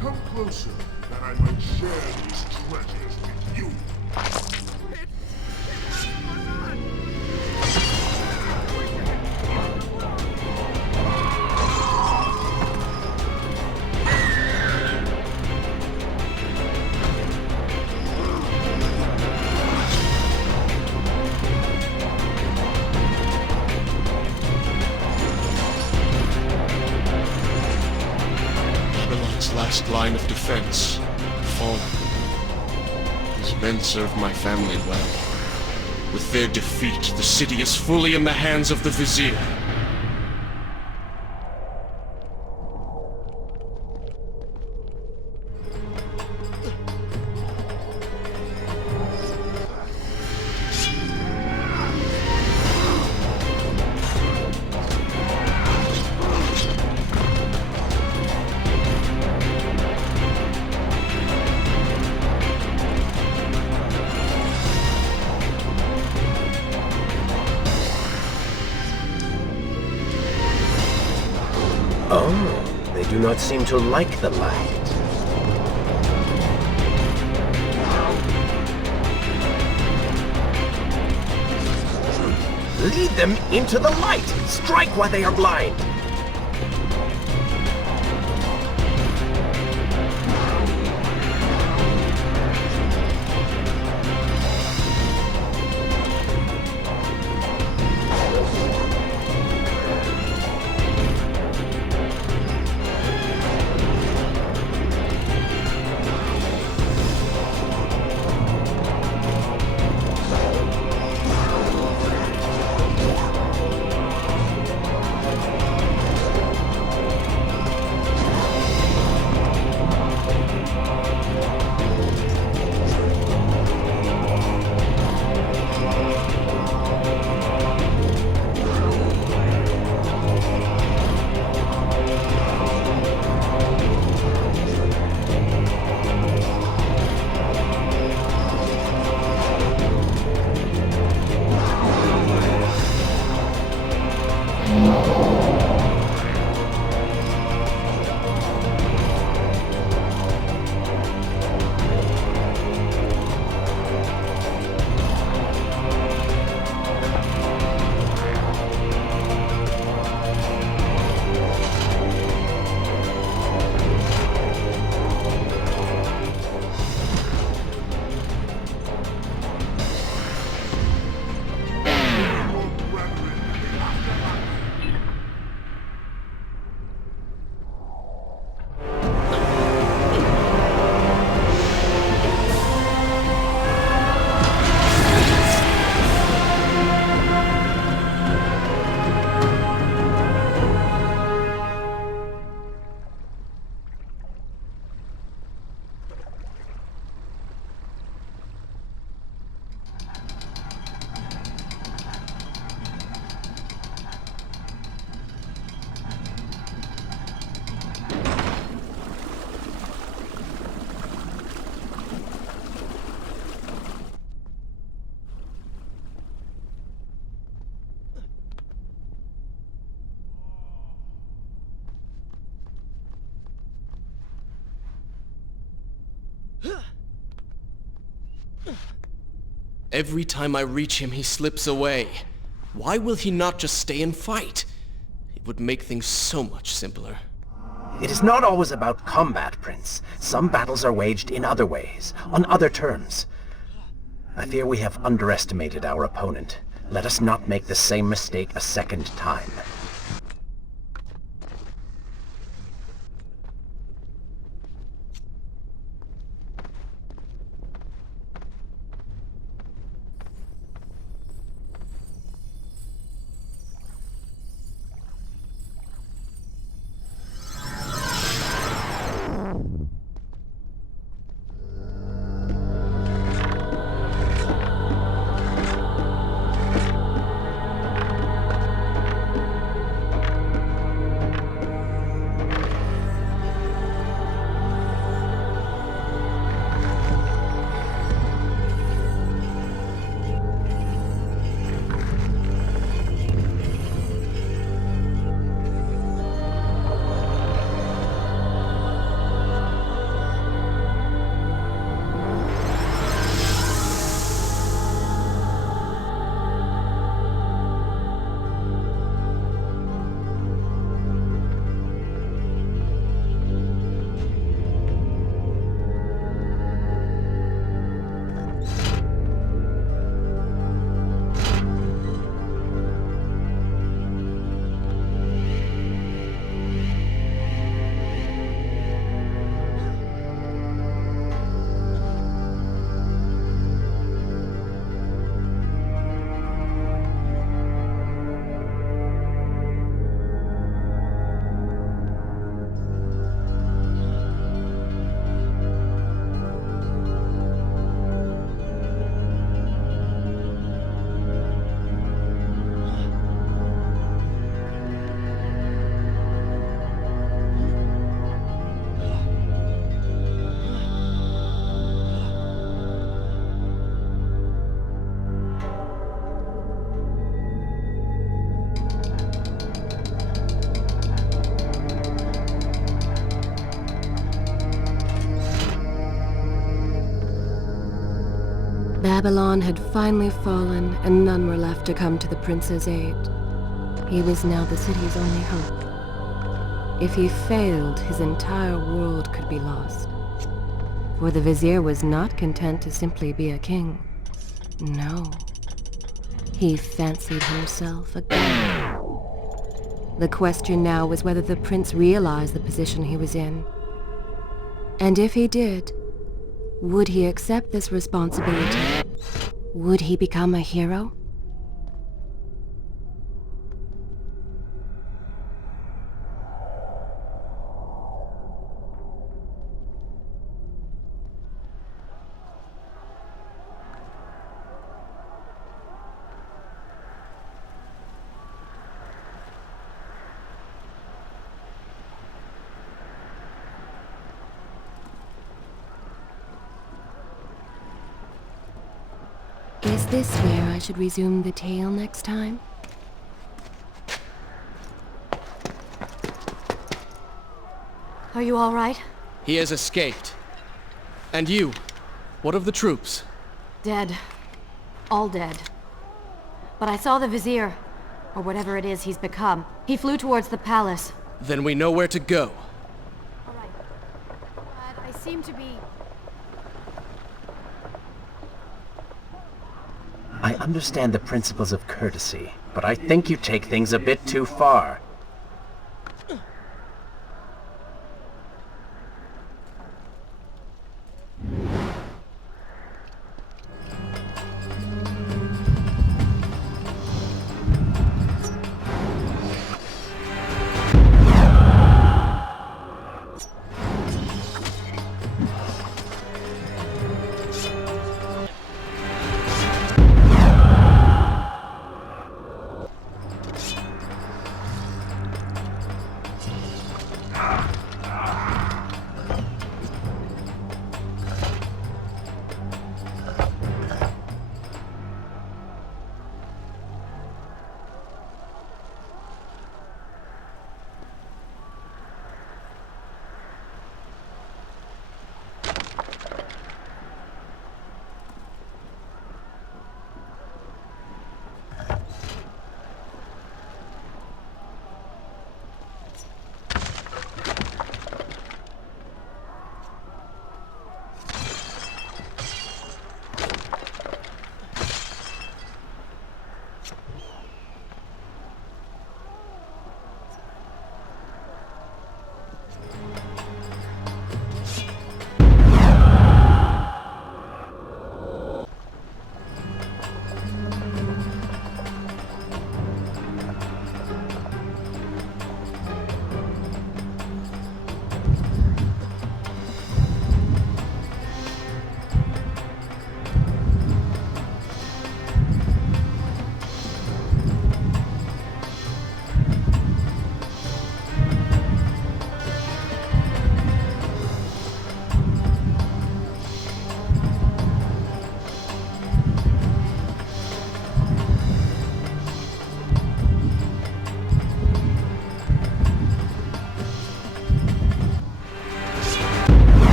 Come closer, that I might share these treasures with you. Babylon's last line of defense, fallen. These men served my family well. With their defeat, the city is fully in the hands of the Vizier. Oh, they do not seem to like the light. Lead them into the light! Strike while they are blind! Every time I reach him, he slips away. Why will he not just stay and fight? It would make things so much simpler. It is not always about combat, Prince. Some battles are waged in other ways, on other terms. I fear we have underestimated our opponent. Let us not make the same mistake a second time. Babylon had finally fallen, and none were left to come to the prince's aid. He was now the city's only hope. If he failed, his entire world could be lost. For the vizier was not content to simply be a king. No. He fancied himself a god. The question now was whether the prince realized the position he was in. And if he did, would he accept this responsibility? Would he become a hero? Is this where I should resume the tale next time? Are you all right? He has escaped. And you? What of the troops? Dead. All dead. But I saw the vizier, or whatever it is he's become. He flew towards the palace. Then we know where to go. All right. But I seem to be... I understand the principles of courtesy, but I think you take things a bit too far.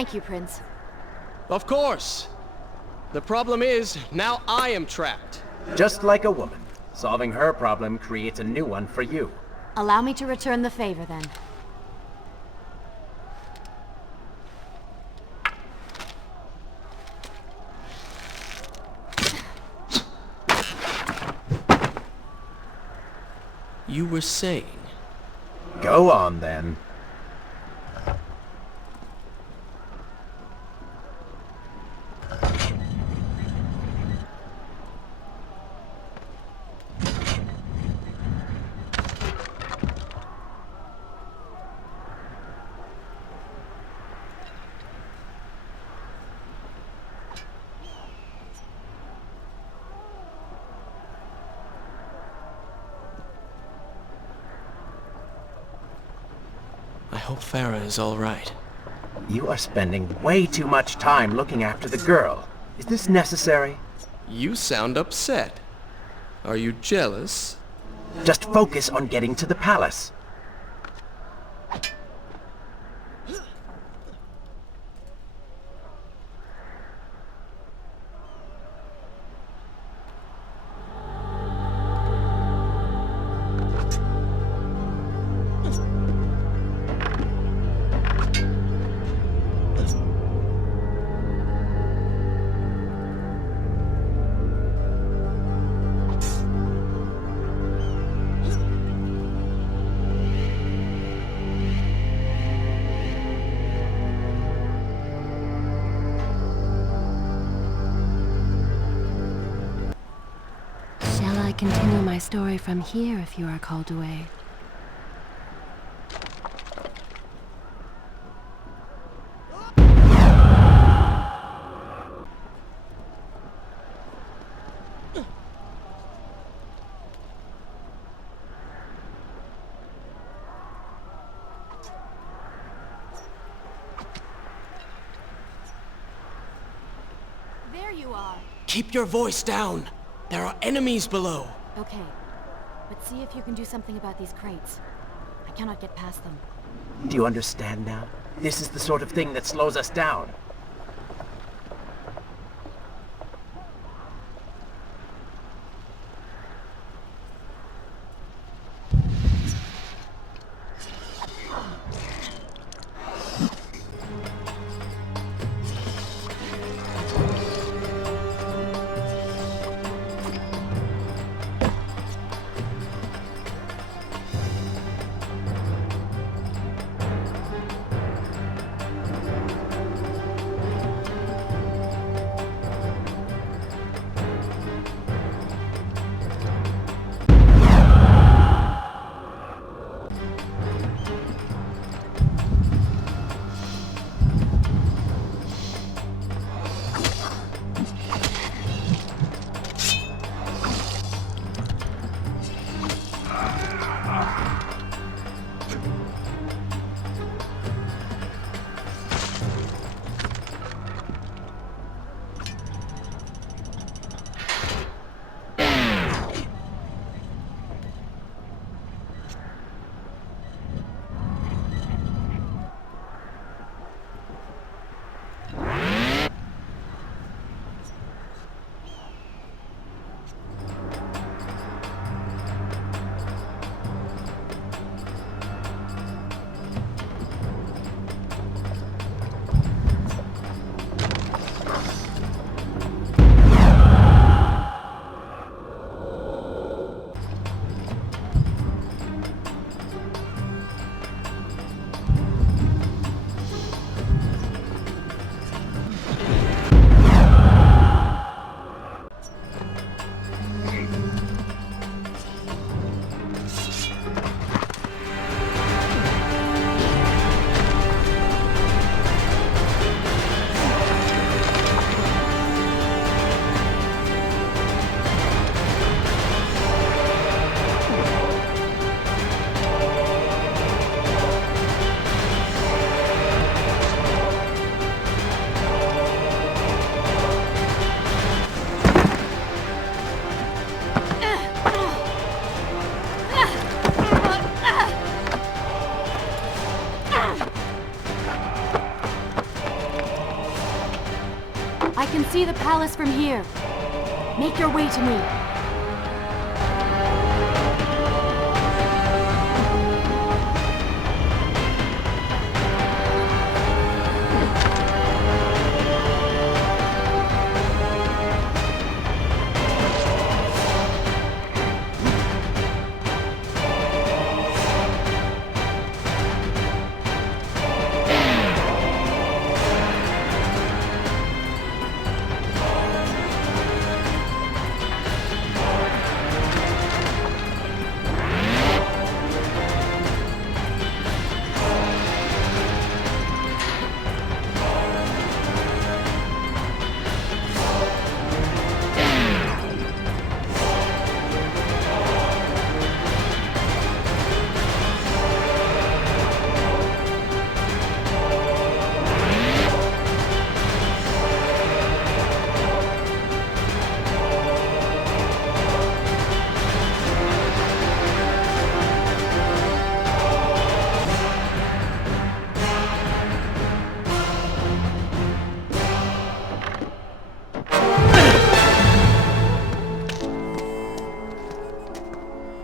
Thank you, Prince. Of course. The problem is, now I am trapped. Just like a woman. Solving her problem creates a new one for you. Allow me to return the favor, then. You were saying? Go on, then. I hope Farah is all right. You are spending way too much time looking after the girl. Is this necessary? You sound upset. Are you jealous? Just focus on getting to the palace. Shall I continue my story from here if you are called away? There you are. Keep your voice down. There are enemies below. Okay, but see if you can do something about these crates. I cannot get past them. Do you understand now? This is the sort of thing that slows us down. see the palace from here. Make your way to me.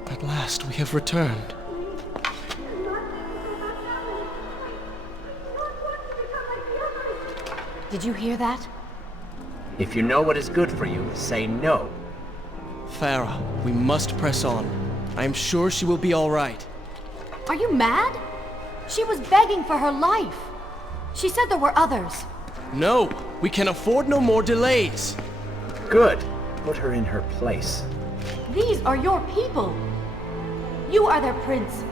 At last, we have returned. Did you hear that? If you know what is good for you, say no. Farah, we must press on. I am sure she will be all right. Are you mad? She was begging for her life. She said there were others. No, we can afford no more delays. Good. Put her in her place. These are your people. You are their prince.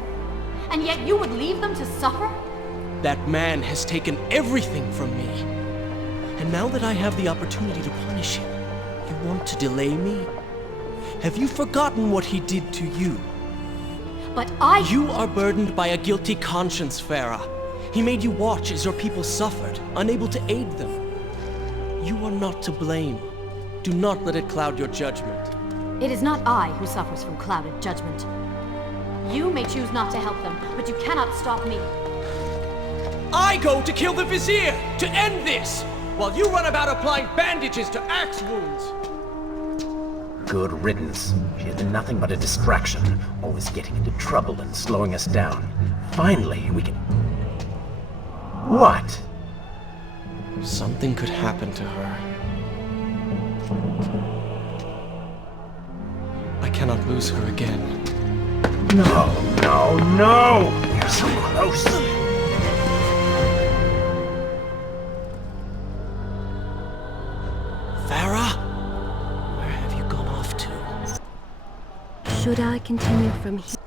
And yet you would leave them to suffer? That man has taken everything from me. And now that I have the opportunity to punish him, you want to delay me? Have you forgotten what he did to you? But You are burdened by a guilty conscience, Farah. He made you watch as your people suffered, unable to aid them. You are not to blame. Do not let it cloud your judgment. It is not I who suffers from clouded judgment. You may choose not to help them, but you cannot stop me. I go to kill the Vizier, to end this, while you run about applying bandages to axe wounds. Good riddance. She has been nothing but a distraction, always getting into trouble and slowing us down. Finally, we can... What? Something could happen to her. I cannot lose her again. No, no, no! We're so close! Farah? Where have you gone off to? Should I continue from here?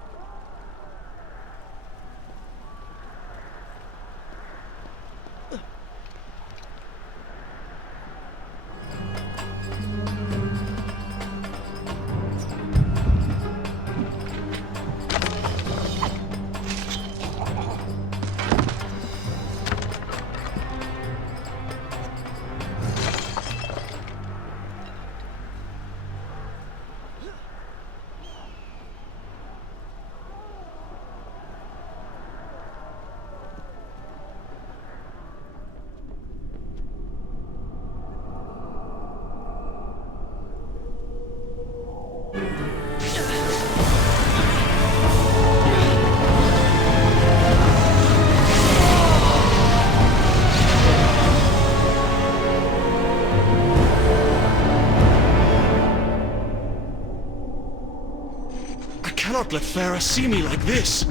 I cannot let Farah see me like this.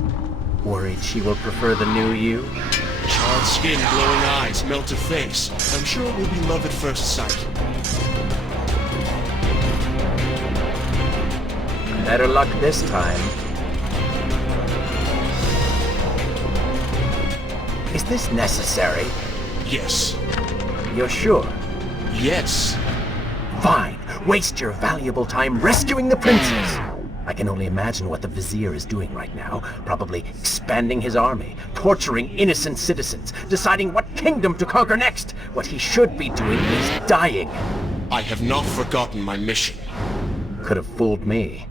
Worried she will prefer the new you? Charred skin, glowing eyes, melted face. I'm sure it will be love at first sight. Better luck this time. Is this necessary? Yes. You're sure? Yes. Fine. Waste your valuable time rescuing the princess. I can only imagine what the Vizier is doing right now. Probably expanding his army, torturing innocent citizens, deciding what kingdom to conquer next. What he should be doing is dying. I have not forgotten my mission. Could have fooled me.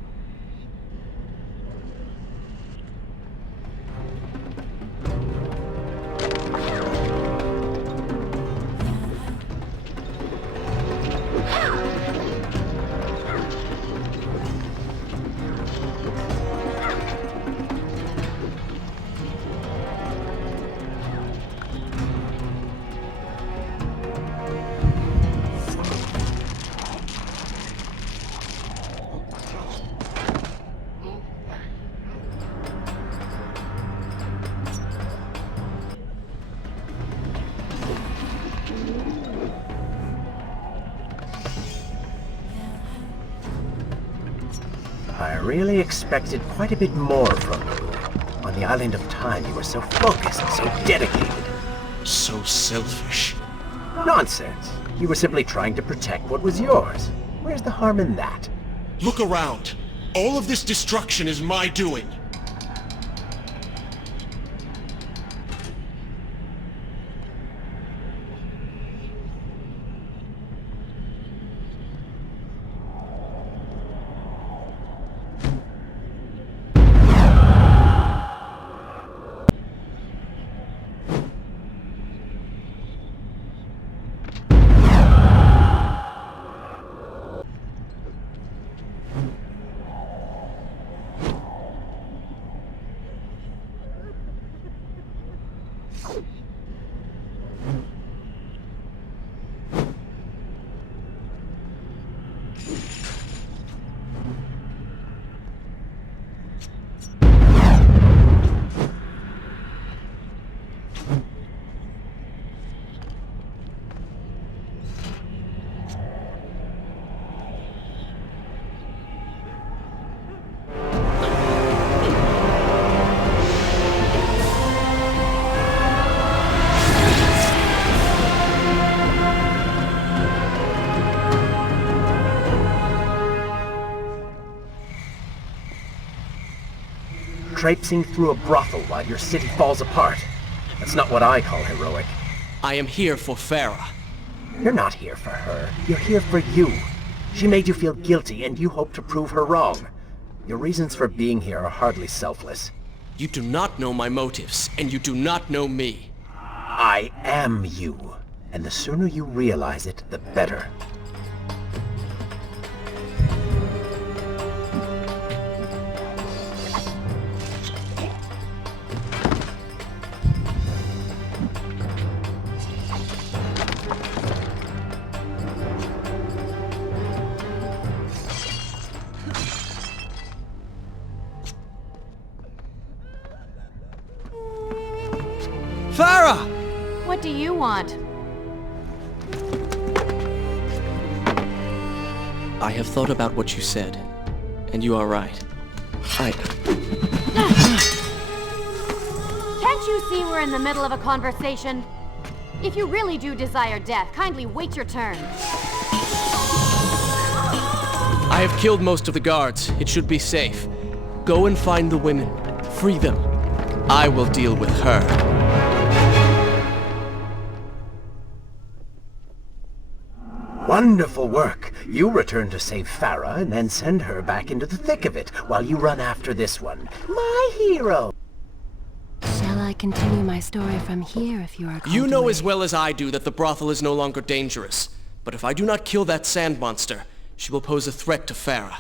I really expected quite a bit more from you. On the island of time, you were so focused, so dedicated. So selfish. Nonsense. You were simply trying to protect what was yours. Where's the harm in that? Look around. All of this destruction is my doing. Traipsing through a brothel while your city falls apart. That's not what I call heroic. I am here for Farah. You're not here for her. You're here for you. She made you feel guilty, and you hope to prove her wrong. Your reasons for being here are hardly selfless. You do not know my motives, and you do not know me. I am you. And the sooner you realize it, the better. Farah! What do you want? I have thought about what you said, and you are right. Can't you see we're in the middle of a conversation? If you really do desire death, kindly wait your turn. I have killed most of the guards. It should be safe. Go and find the women. Free them. I will deal with her. Wonderful work. You return to save Farah and then send her back into the thick of it while you run after this one. My hero! Shall I continue my story from here if you are You know as well as I do that the brothel is no longer dangerous. But if I do not kill that sand monster, she will pose a threat to Farah.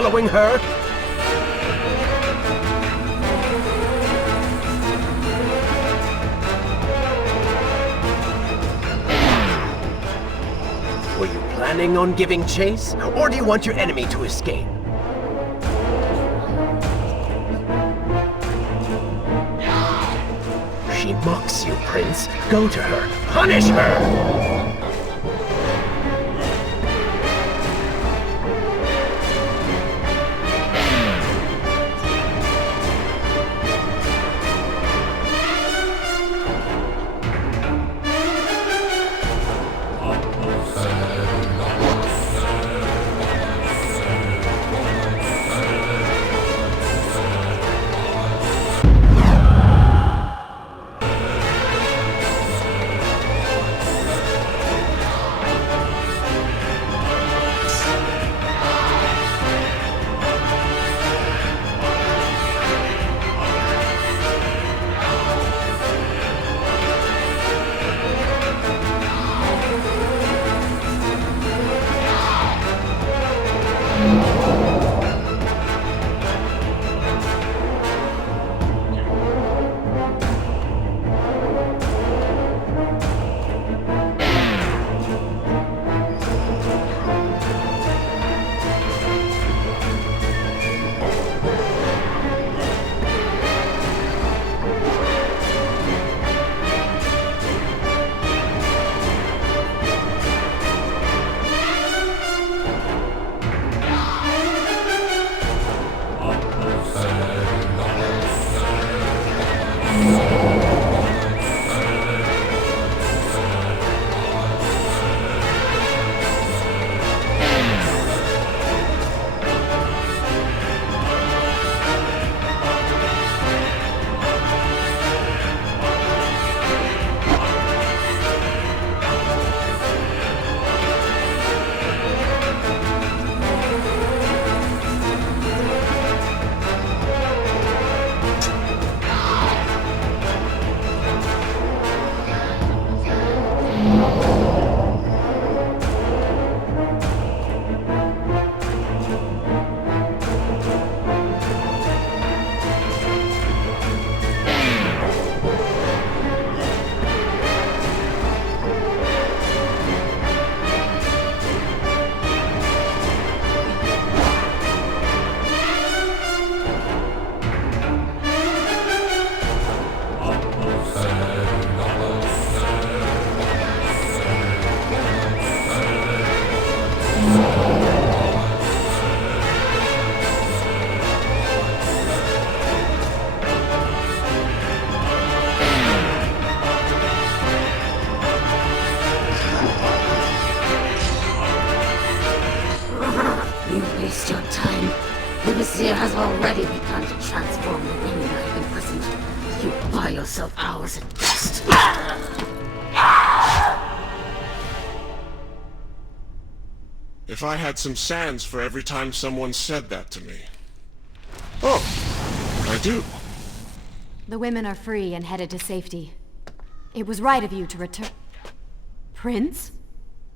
following her? Were you planning on giving chase, or do you want your enemy to escape? She mocks you, Prince. Go to her. Punish her! waste your time. The Vizier has already begun to transform the women I've imprisoned. You buy yourself hours at best. If I had some sands for every time someone said that to me. Oh, I do. The women are free and headed to safety. It was right of you to return... Prince?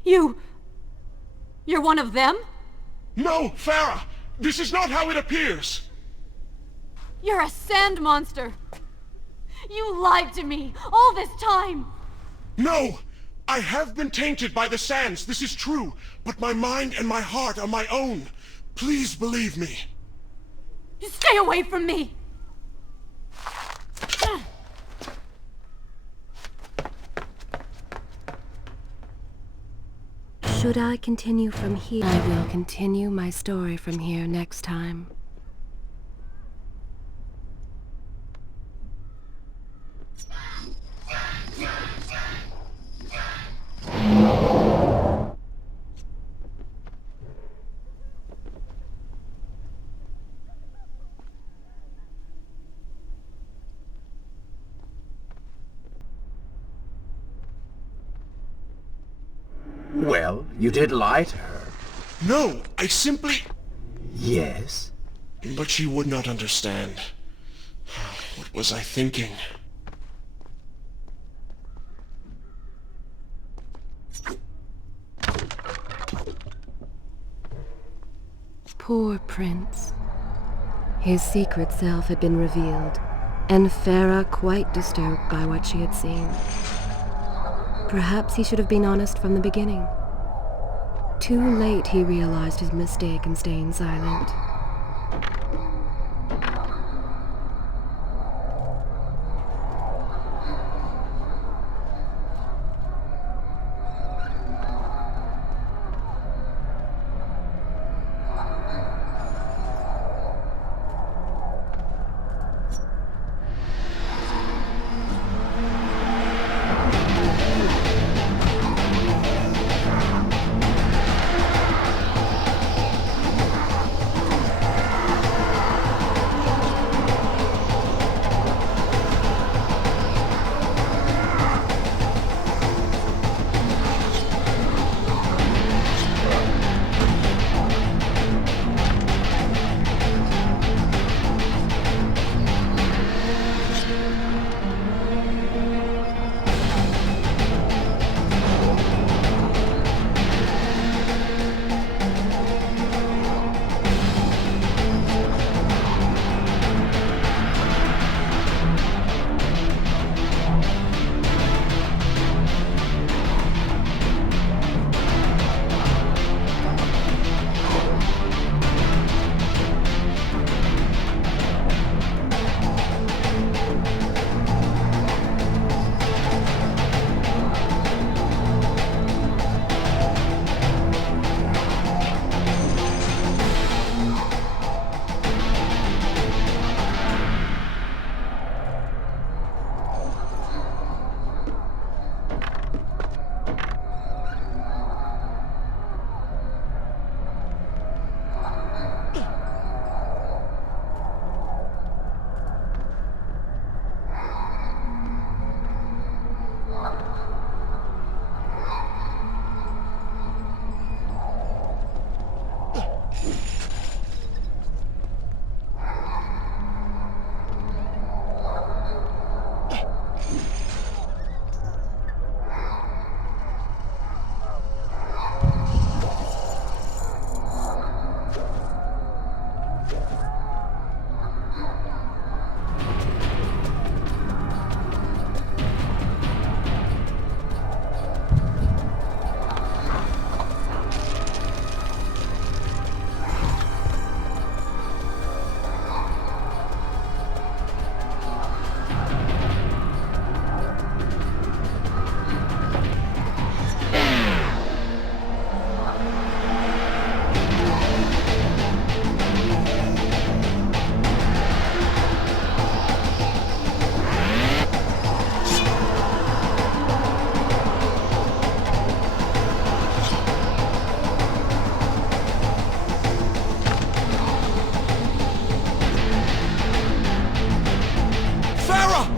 You're one of them? No, Farah! This is not how it appears! You're a sand monster! You lied to me all this time! No! I have been tainted by the sands, this is true, but my mind and my heart are my own. Please believe me. Stay away from me! Should I continue from here? I will continue my story from here next time. Well, you did lie to her. No, I simply... Yes? But she would not understand. What was I thinking? Poor prince. His secret self had been revealed, and Farah quite disturbed by what she had seen. Perhaps he should have been honest from the beginning. Too late he realized his mistake in staying silent.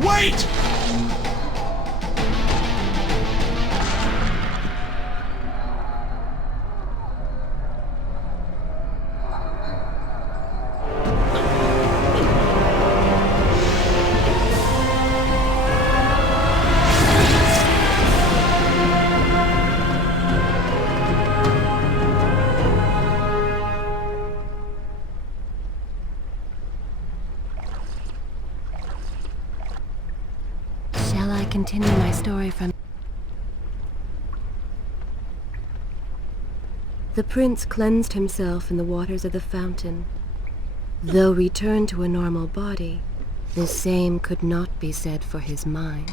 Wait! Shall I continue my story from... The prince cleansed himself in the waters of the fountain. Though returned to a normal body, the same could not be said for his mind.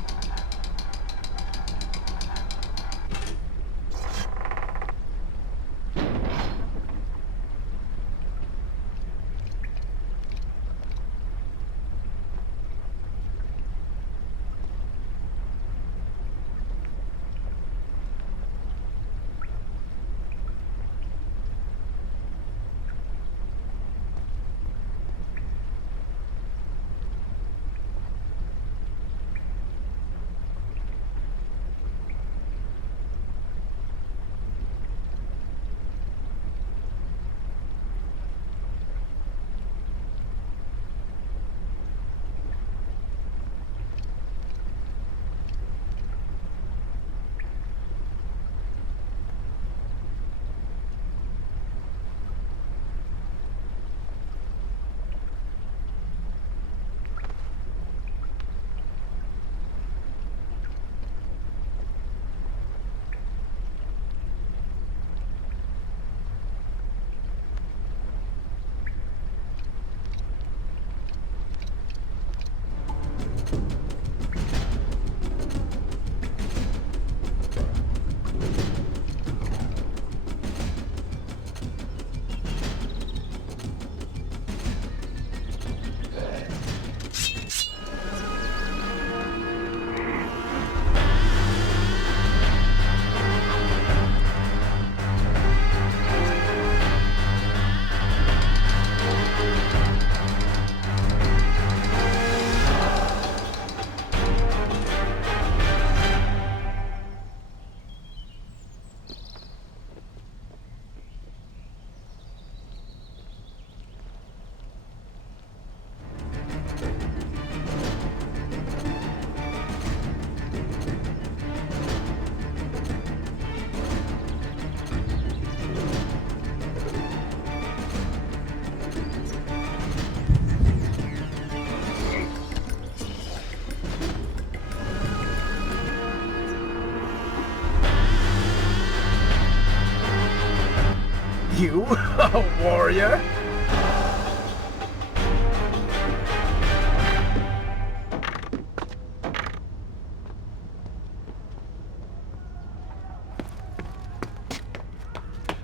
you, a warrior?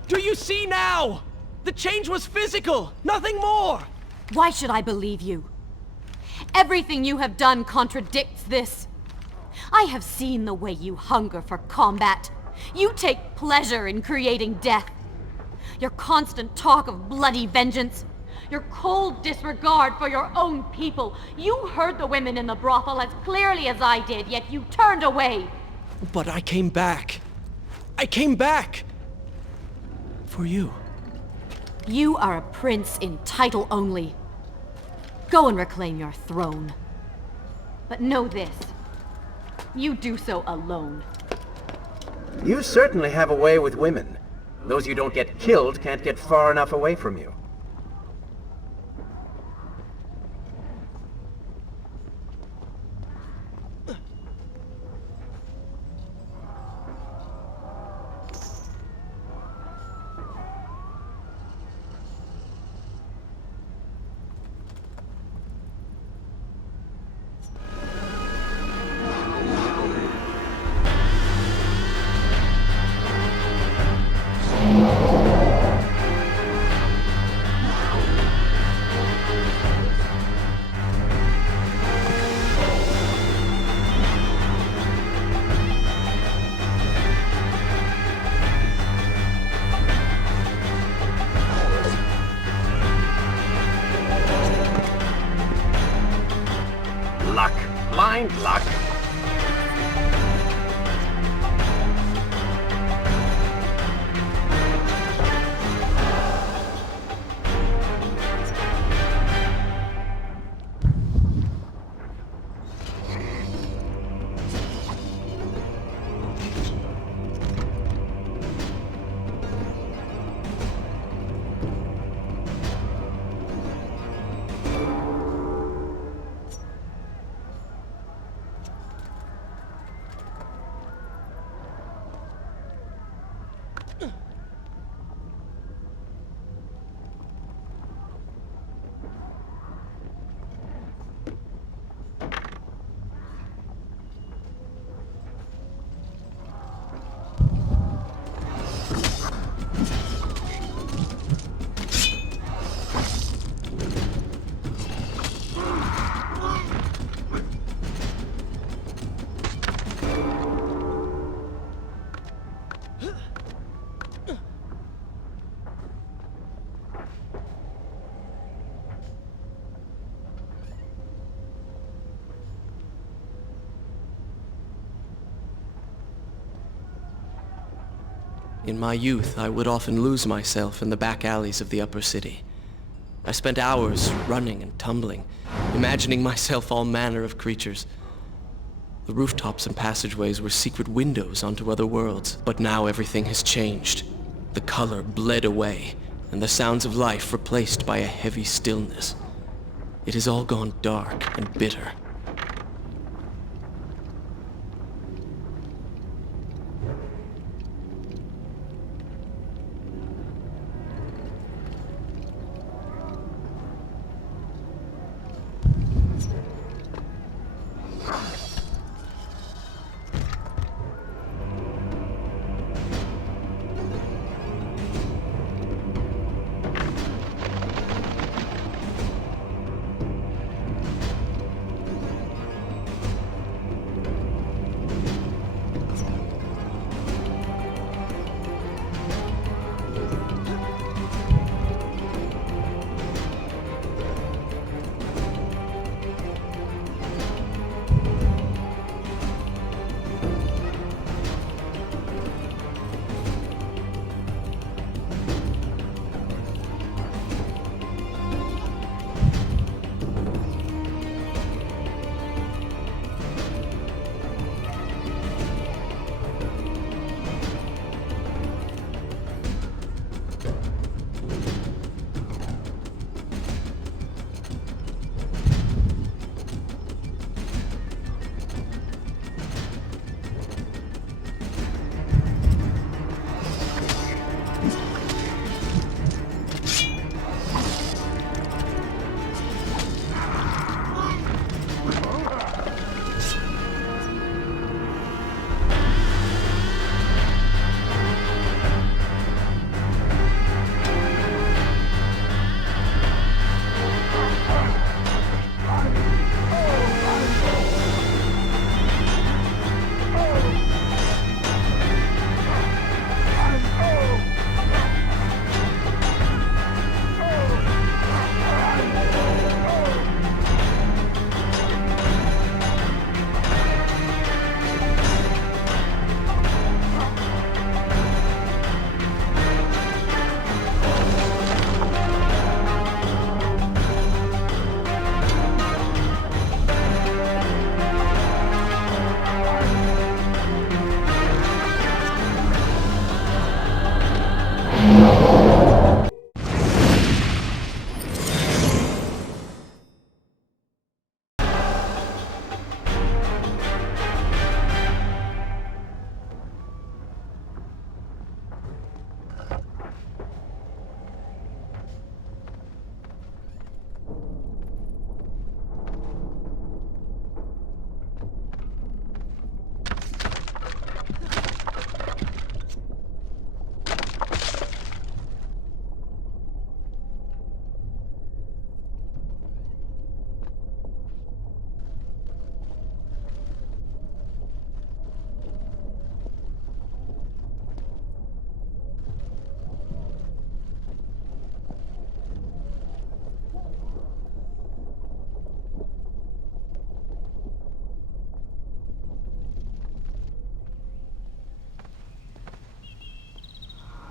Do you see now? The change was physical, nothing more! Why should I believe you? Everything you have done contradicts this. I have seen the way you hunger for combat. You take pleasure in creating death. Your constant talk of bloody vengeance. Your cold disregard for your own people. You heard the women in the brothel as clearly as I did, yet you turned away. But I came back. I came back! For you. You are a prince in title only. Go and reclaim your throne. But know this. You do so alone. You certainly have a way with women. Those you don't get killed can't get far enough away from you. Luck. Blind luck. In my youth, I would often lose myself in the back alleys of the upper city. I spent hours running and tumbling, imagining myself all manner of creatures. The rooftops and passageways were secret windows onto other worlds. But now everything has changed. The color bled away, and the sounds of life replaced by a heavy stillness. It has all gone dark and bitter.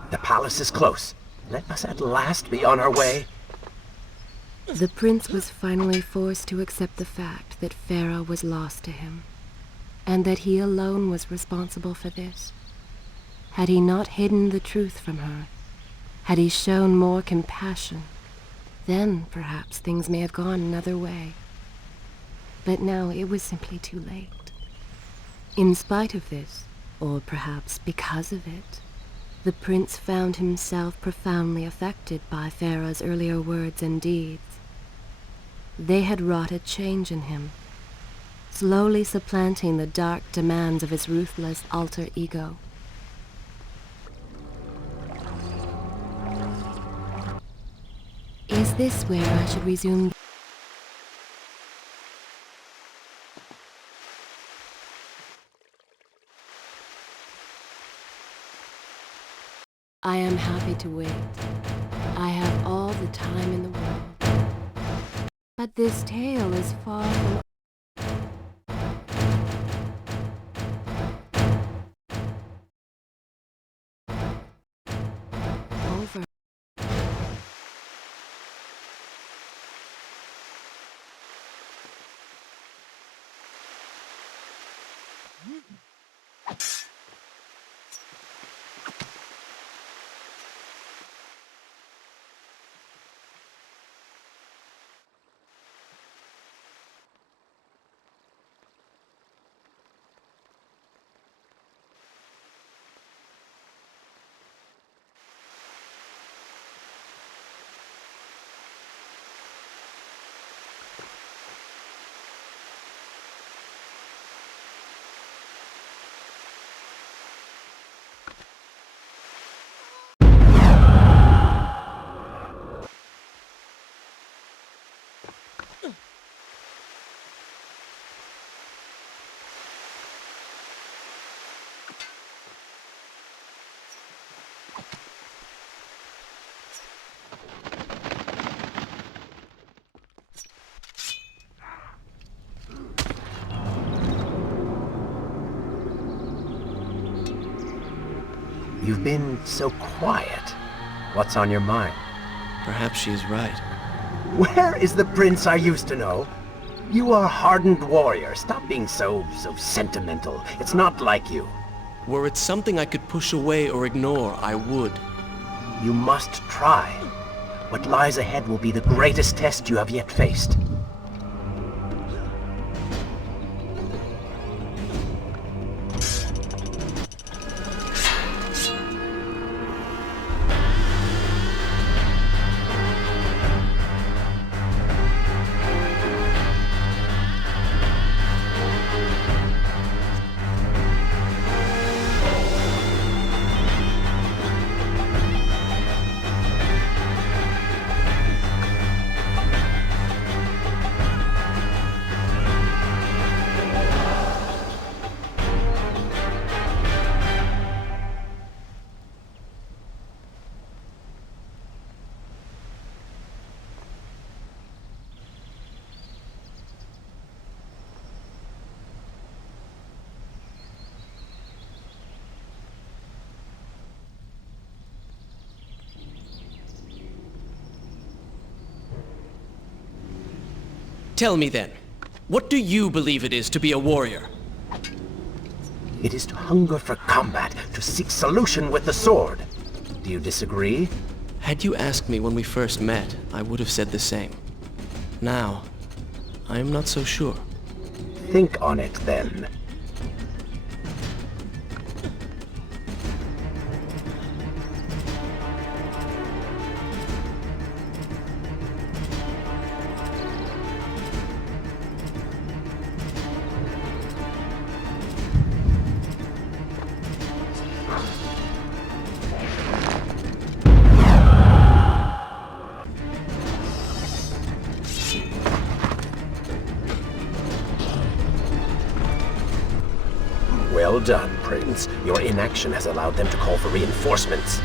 The palace is close. Let us at last be on our way. The prince was finally forced to accept the fact that Farah was lost to him, and that he alone was responsible for this. Had he not hidden the truth from her, had he shown more compassion, then perhaps things may have gone another way. But now it was simply too late. In spite of this, or perhaps because of it, the prince found himself profoundly affected by Farah's earlier words and deeds. They had wrought a change in him, slowly supplanting the dark demands of his ruthless alter ego. Is this where I should resume? I am happy to wait. I have all the time in the world. But this tale is far from over. You've been so quiet. What's on your mind? Perhaps she is right. Where is the prince I used to know? You are a hardened warrior. Stop being so sentimental. It's not like you. Were it something I could push away or ignore, I would. You must try. What lies ahead will be the greatest test you have yet faced. Tell me then, what do you believe it is to be a warrior? It is to hunger for combat, to seek solution with the sword. Do you disagree? Had you asked me when we first met, I would have said the same. Now, I am not so sure. Think on it then. Well done, Prince. Your inaction has allowed them to call for reinforcements.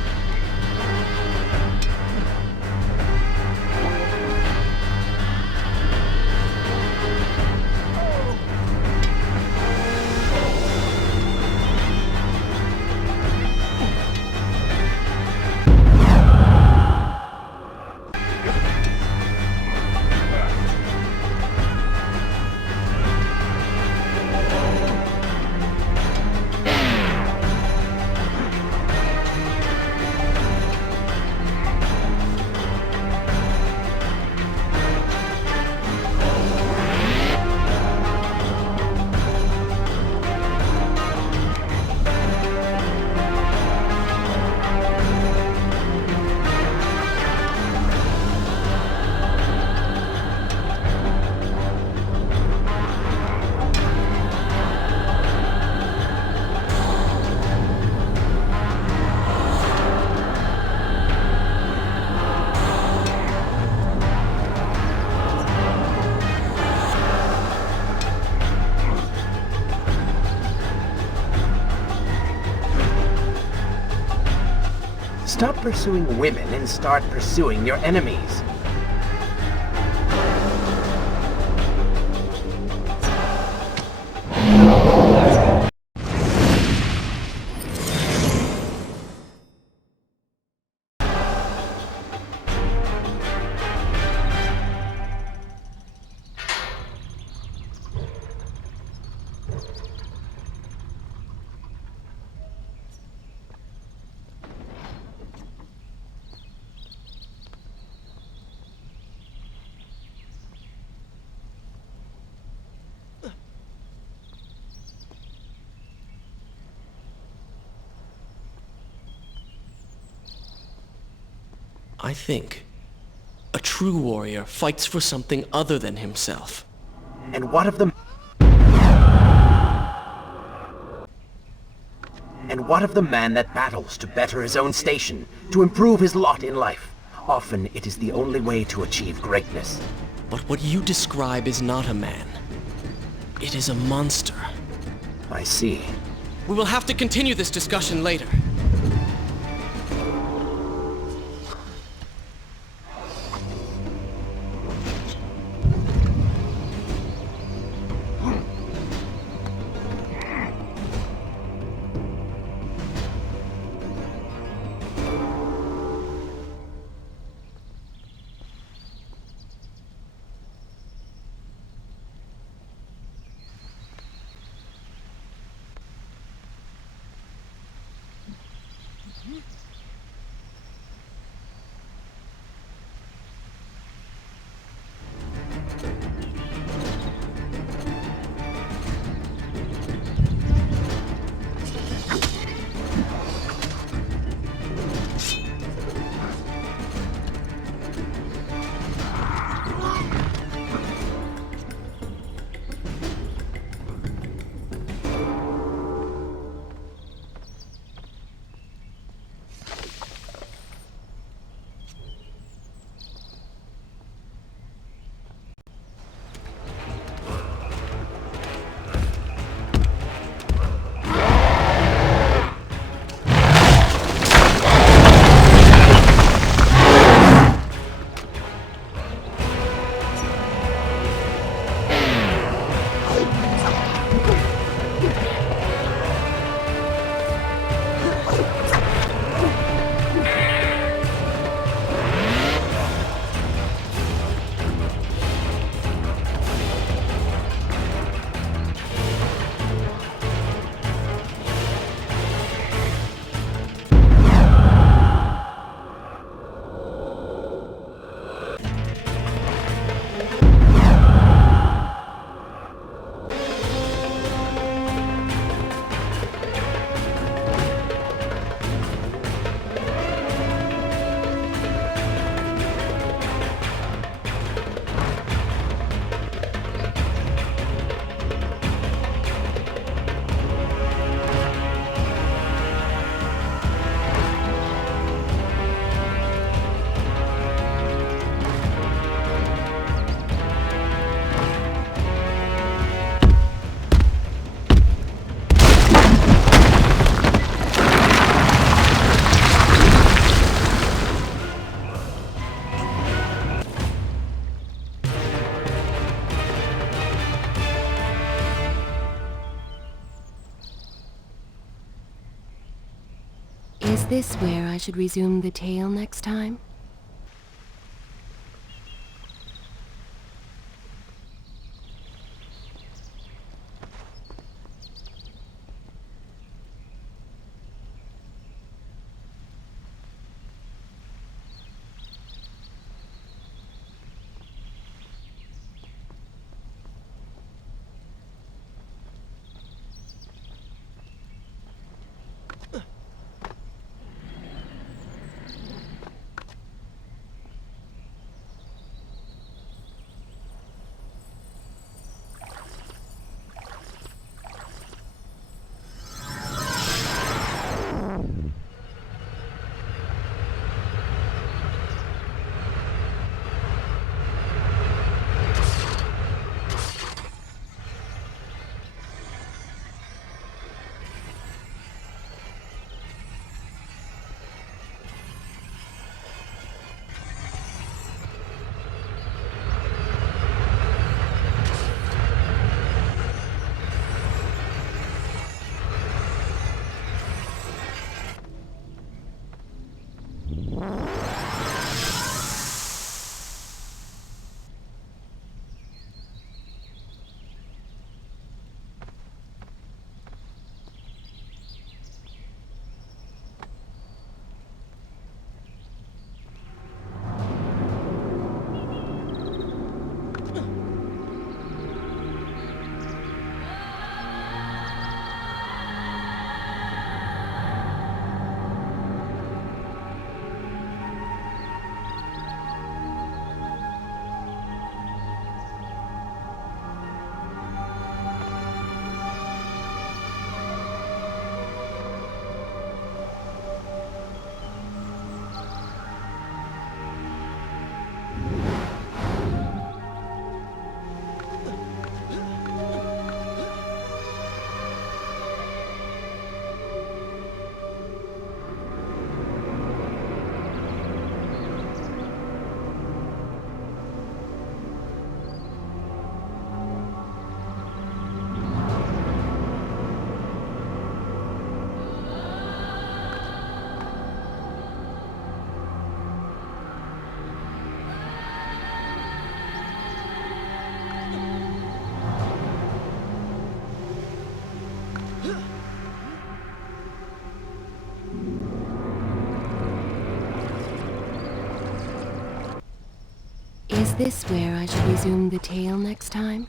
Stop pursuing women and start pursuing your enemies. I think a true warrior fights for something other than himself. And what of the... And what of the man that battles to better his own station, to improve his lot in life? Often it is the only way to achieve greatness. But what you describe is not a man. It is a monster. I see. We will have to continue this discussion later. Is this where I should resume the tale next time? Is this where I should resume the tale next time?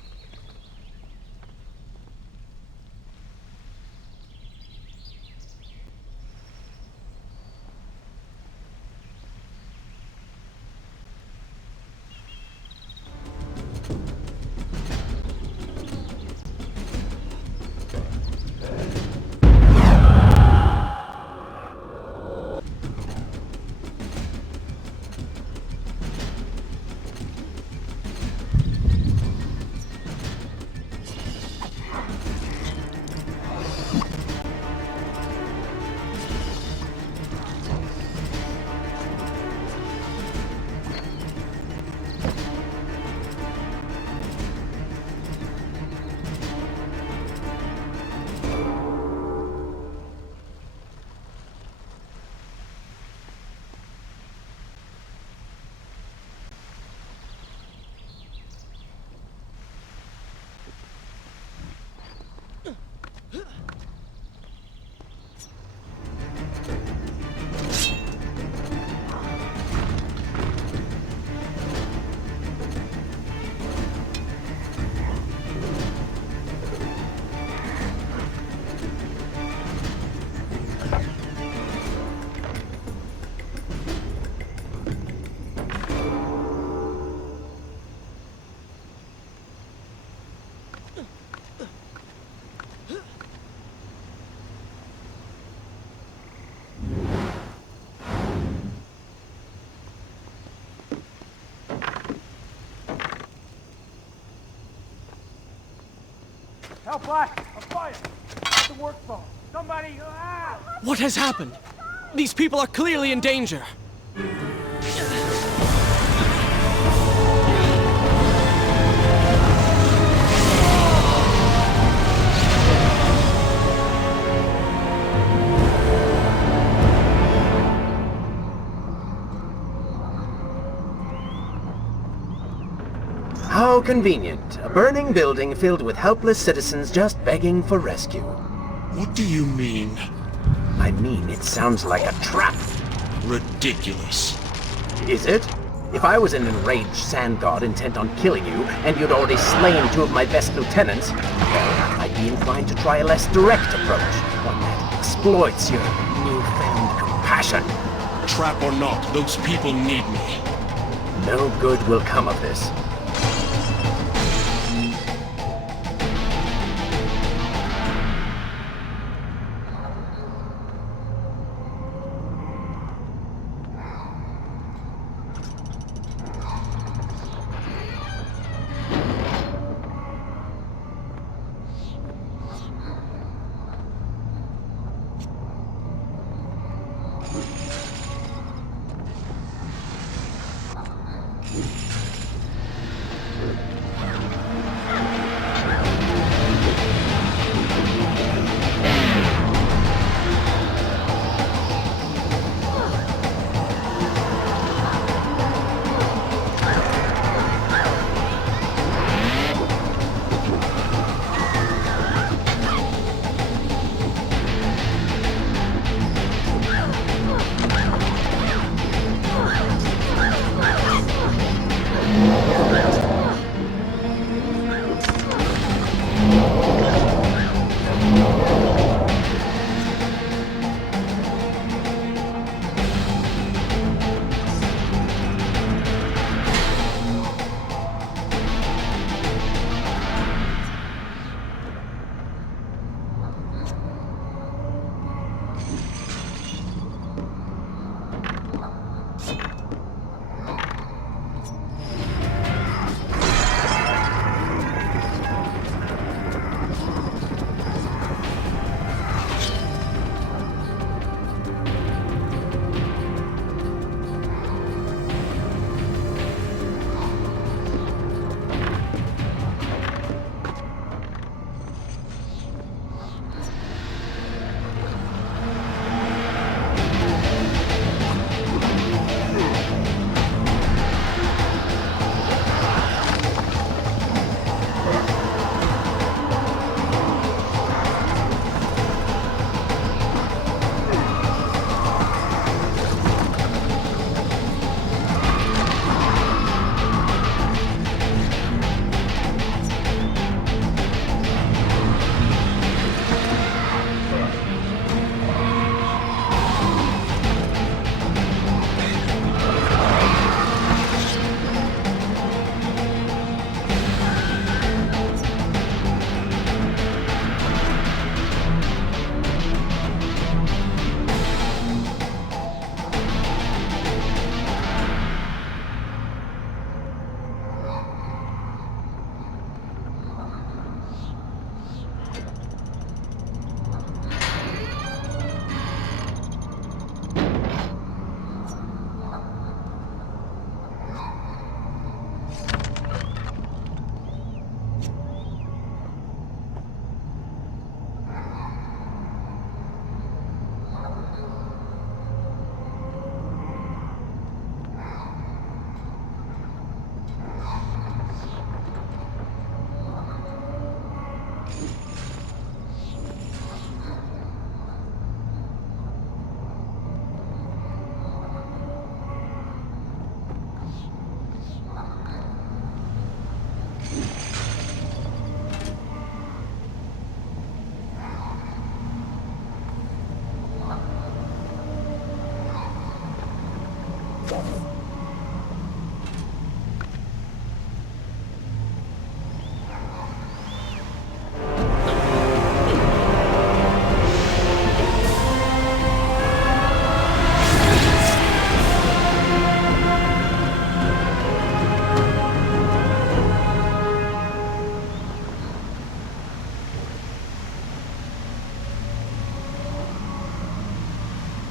Hell Black! A fire! At the work phone! Somebody! What has happened? These people are clearly in danger. How convenient. A burning building filled with helpless citizens just begging for rescue. What do you mean? I mean, it sounds like a trap. Ridiculous. Is it? If I was an enraged sand god intent on killing you, and you'd already slain two of my best lieutenants, well, I'd be inclined to try a less direct approach, one that exploits your newfound compassion. Trap or not, those people need me. No good will come of this.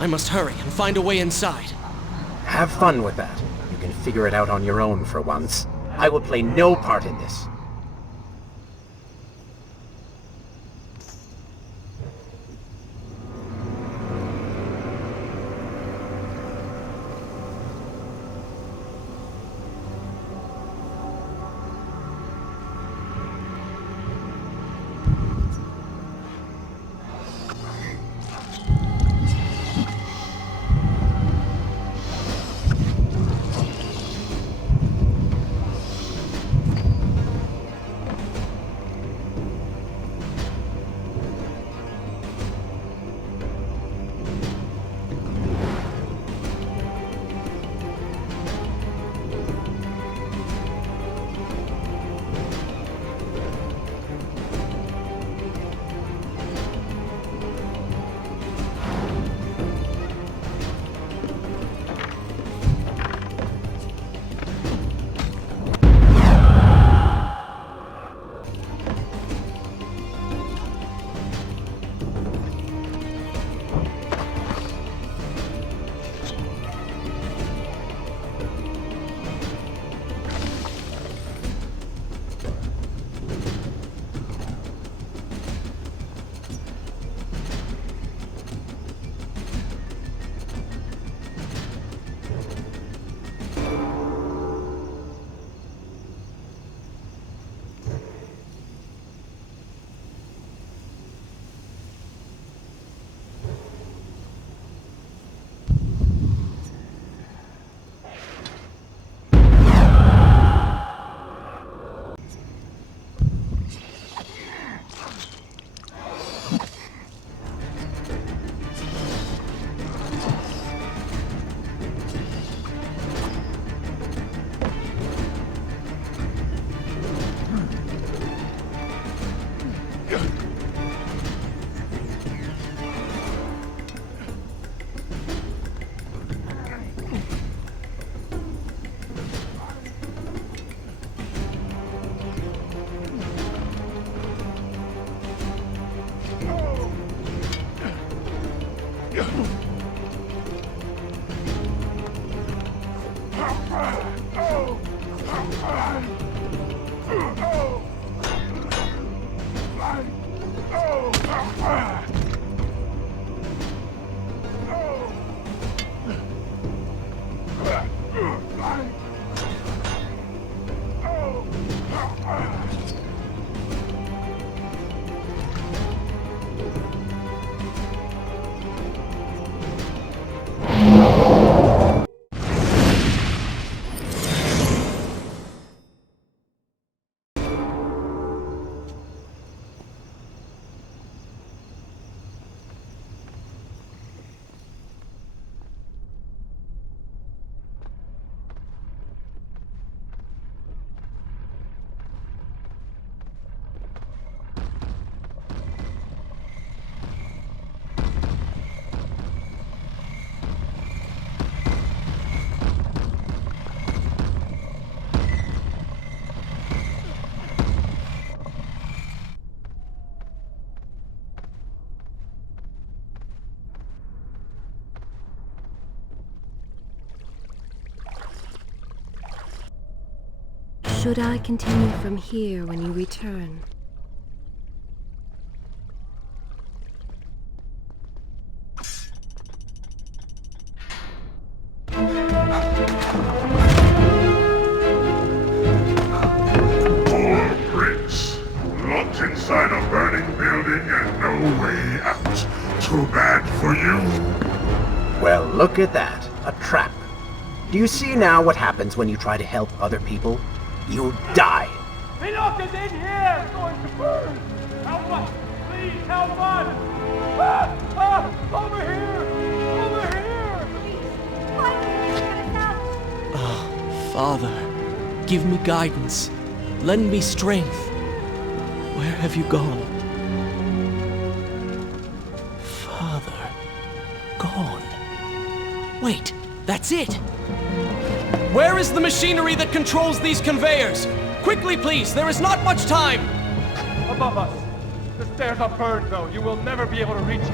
I must hurry and find a way inside. Have fun with that. You can figure it out on your own for once. I will play no part in this. Should I continue from here when you return? Poor Prince. Locked inside a burning building and no way out. Too bad for you. Well, look at that. A trap. Do you see now what happens when you try to help other people? You die. They locked us in here! It's going to burn! Help us! Please help us! Over here! Over here! Father, give me guidance. Lend me strength. Where have you gone? Father, gone. Wait, that's it! Where is the machinery that controls these conveyors? Quickly, please, there is not much time! Above us. The stairs are burned, though. You will never be able to reach it.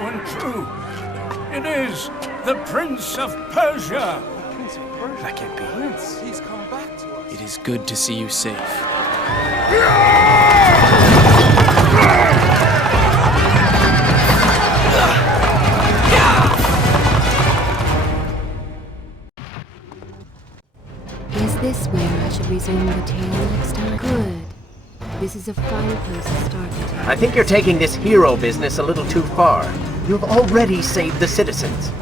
and true. It is the Prince of Persia. That can't be. Prince, he's come back to us. It is good to see you safe. Is this where I should resume the tale next time? Good. This is a fine place to start the tale. I think you're taking this hero business a little too far. You've already saved the citizens.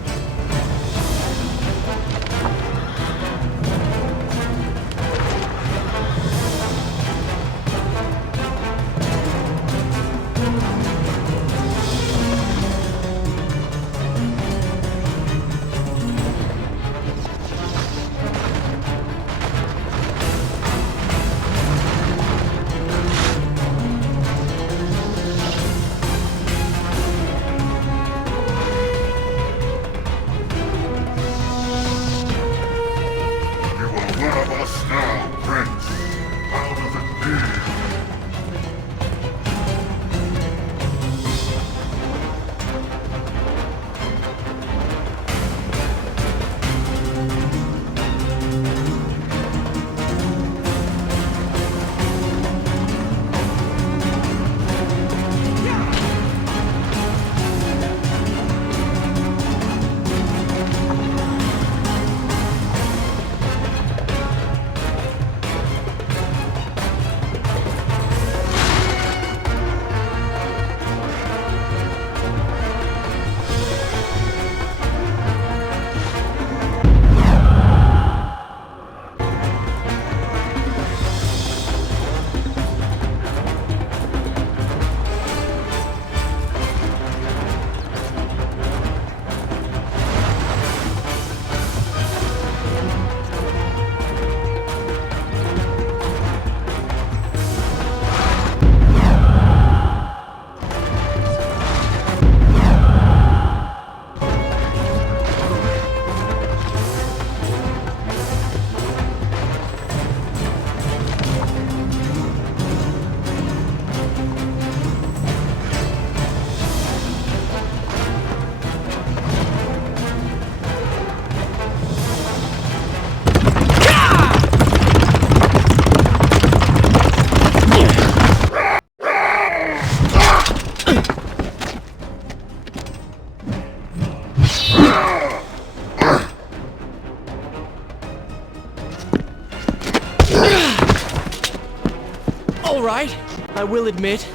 All right, I will admit,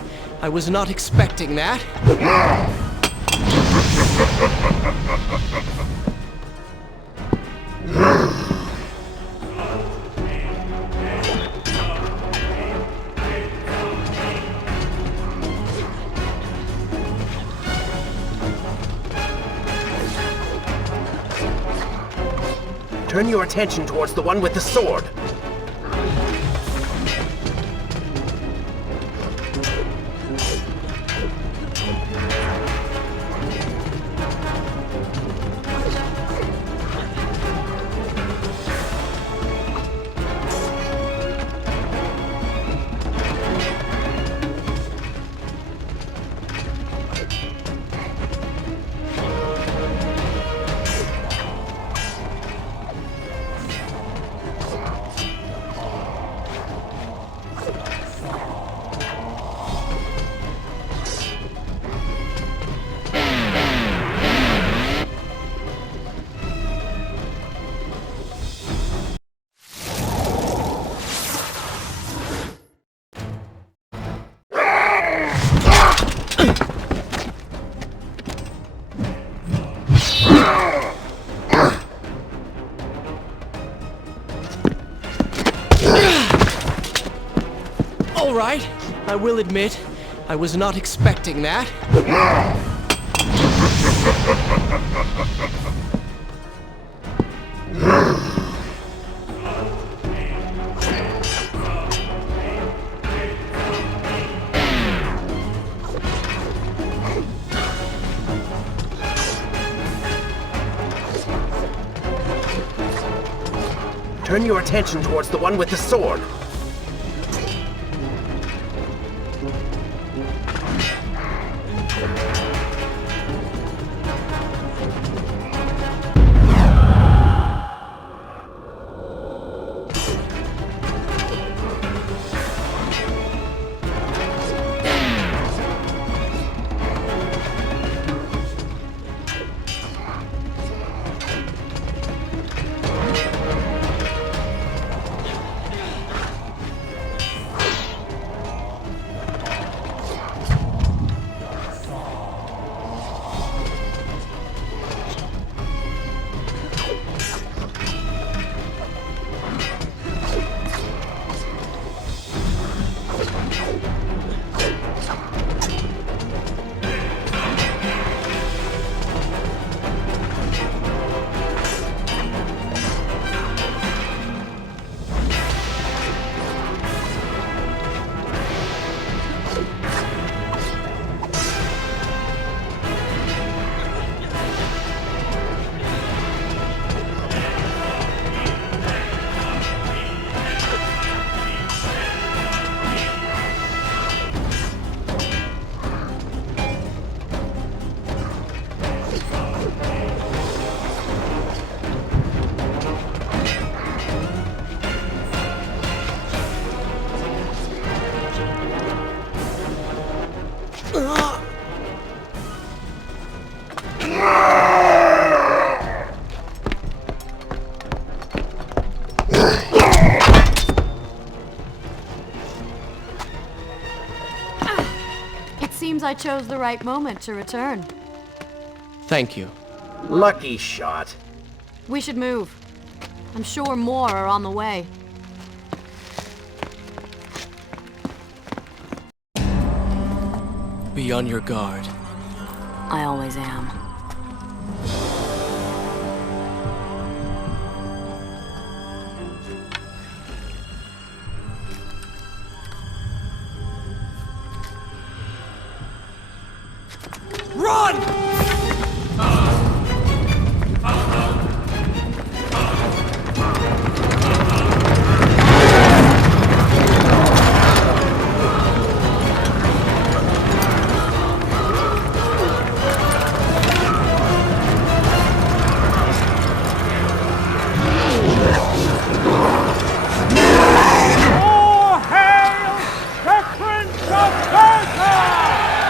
I was not expecting that. Turn your attention towards the one with the sword. All right, I will admit, I was not expecting that. Turn your attention towards the one with the sword. I chose the right moment to return. Thank you. Lucky shot. We should move. I'm sure more are on the way. Be on your guard. I always am. Run! All hail the Prince of Persia!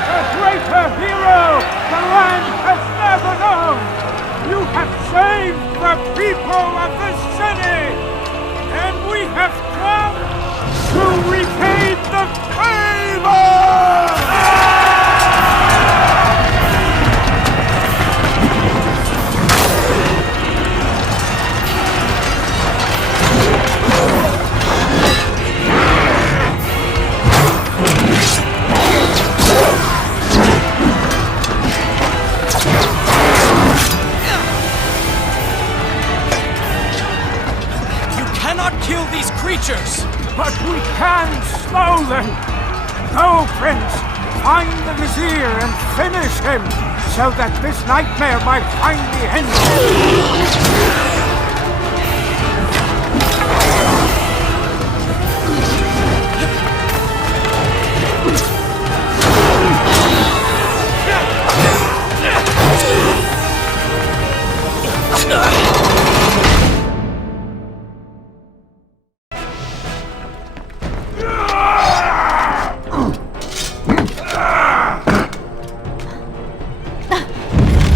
A greater hero the land has never known! You have saved the people of this city! And we have come to repay the favor! Kill these creatures! But we can slow them! Go, Prince! Find the Vizier and finish him, so that this nightmare might finally end!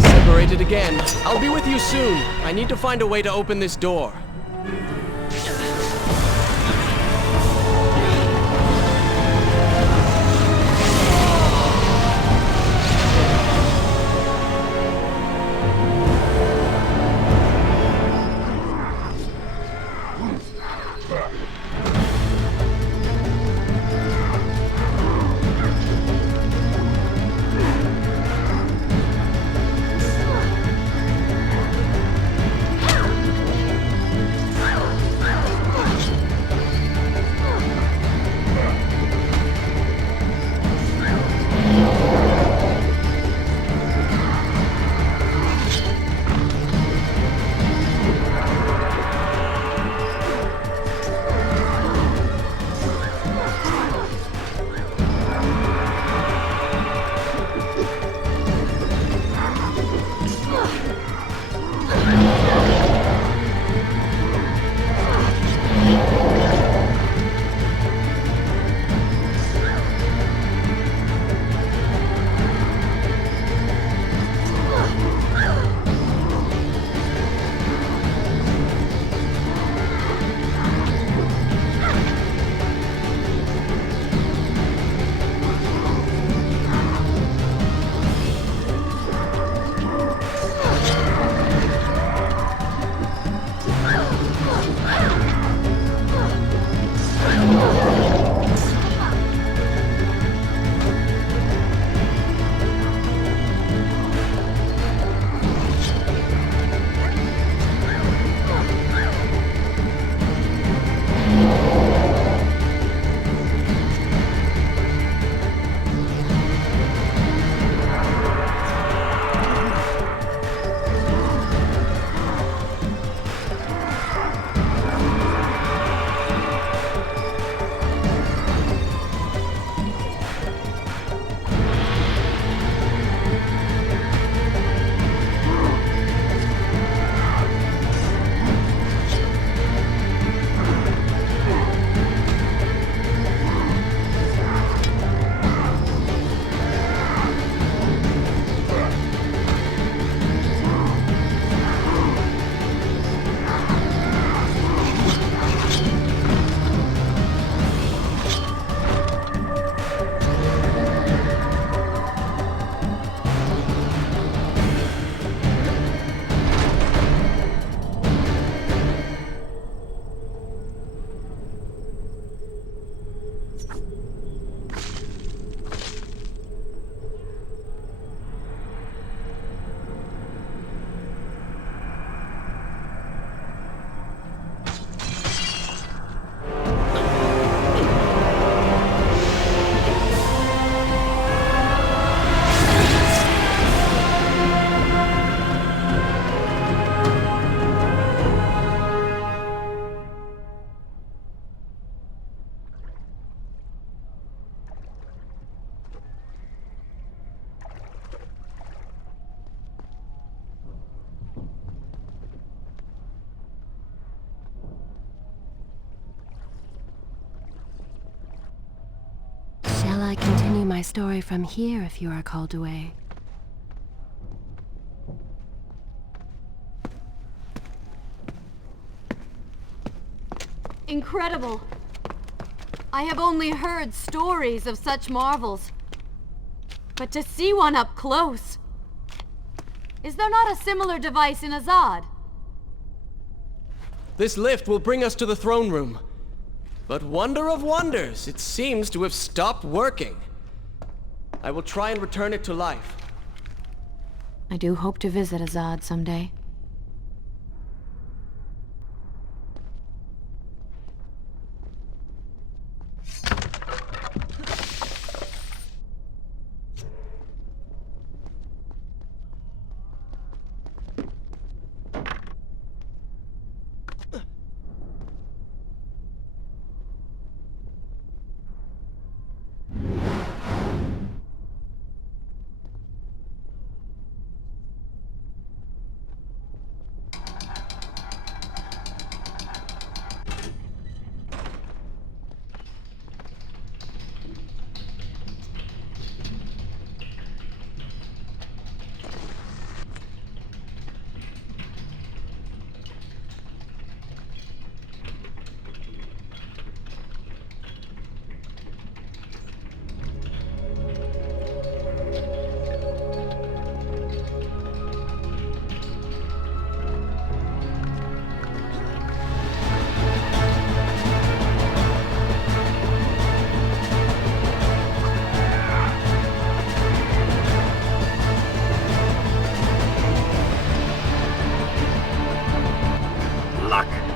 Separated again. I'll be with you soon. I need to find a way to open this door. my story from here if you are called away. Incredible! I have only heard stories of such marvels. But to see one up close... Is there not a similar device in Azad? This lift will bring us to the throne room. But wonder of wonders, it seems to have stopped working. I will try and return it to life. I do hope to visit Azad someday.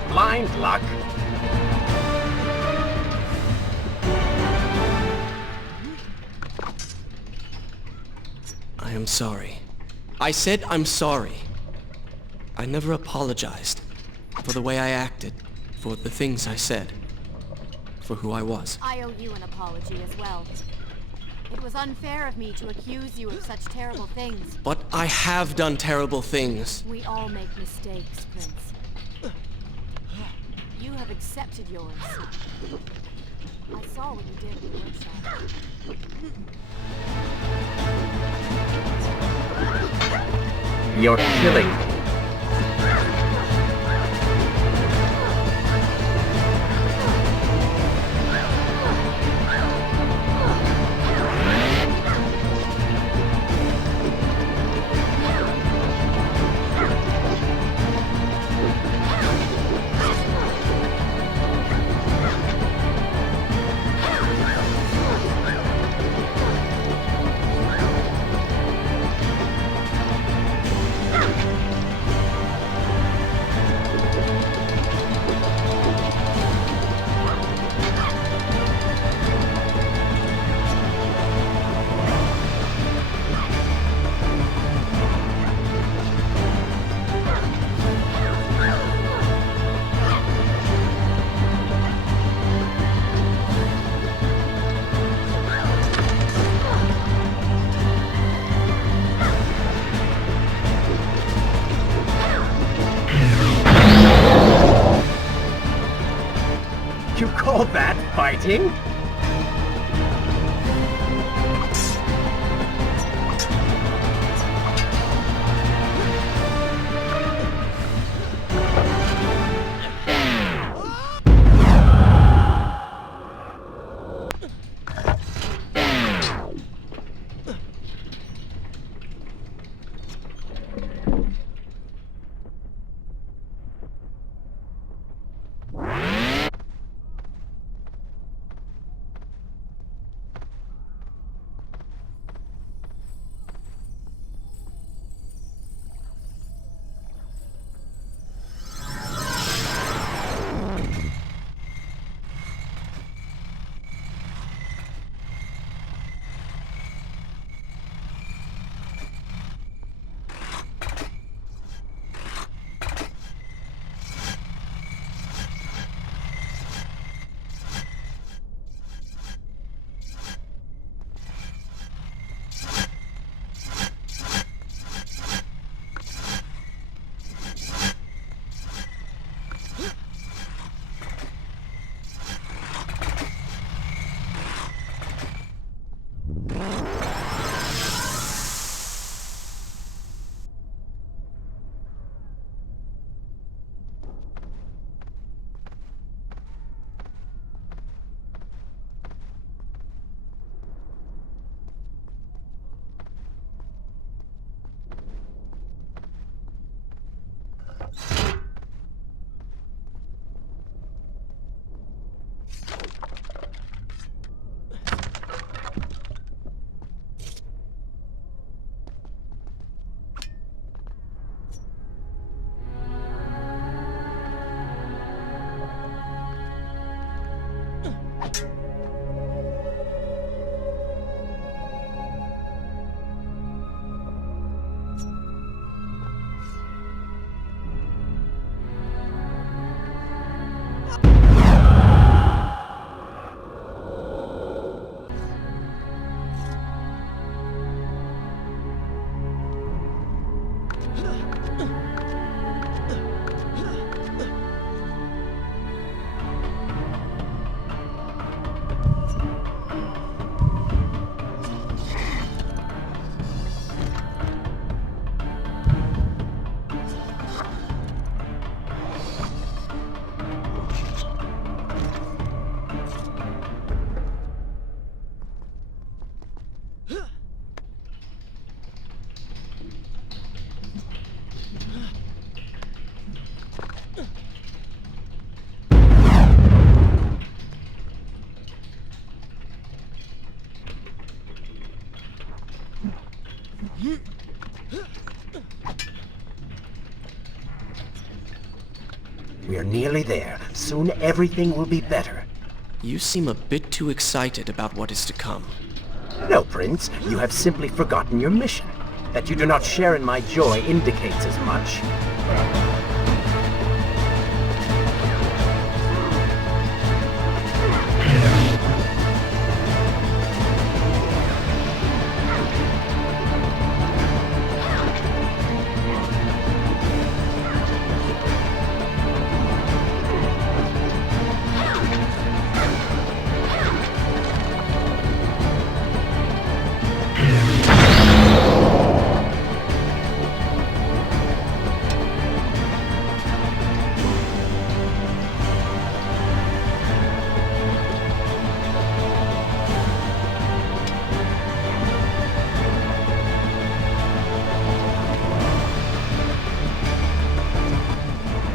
Blind luck. I am sorry. I said I'm sorry. I never apologized for the way I acted, for the things I said, for who I was. I owe you an apology as well. It was unfair of me to accuse you of such terrible things. But I have done terrible things. We all make mistakes, Prince. You have accepted yours. I saw what you did in the workshop. You're killing me. You call that fighting? We are nearly there. Soon everything will be better. You seem a bit too excited about what is to come. No, Prince. You have simply forgotten your mission. That you do not share in my joy indicates as much.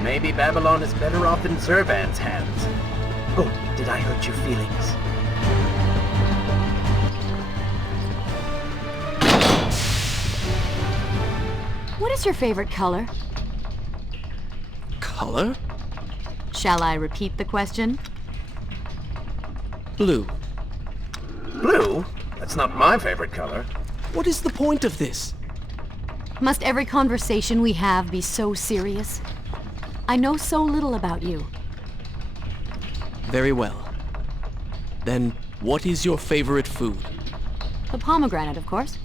Maybe Babylon is better off in Zervan's hands. Oh, did I hurt your feelings? What is your favorite color? Color? Shall I repeat the question? Blue. Blue? That's not my favorite color. What is the point of this? Must every conversation we have be so serious? I know so little about you. Very well. Then, what is your favorite food? The pomegranate, of course.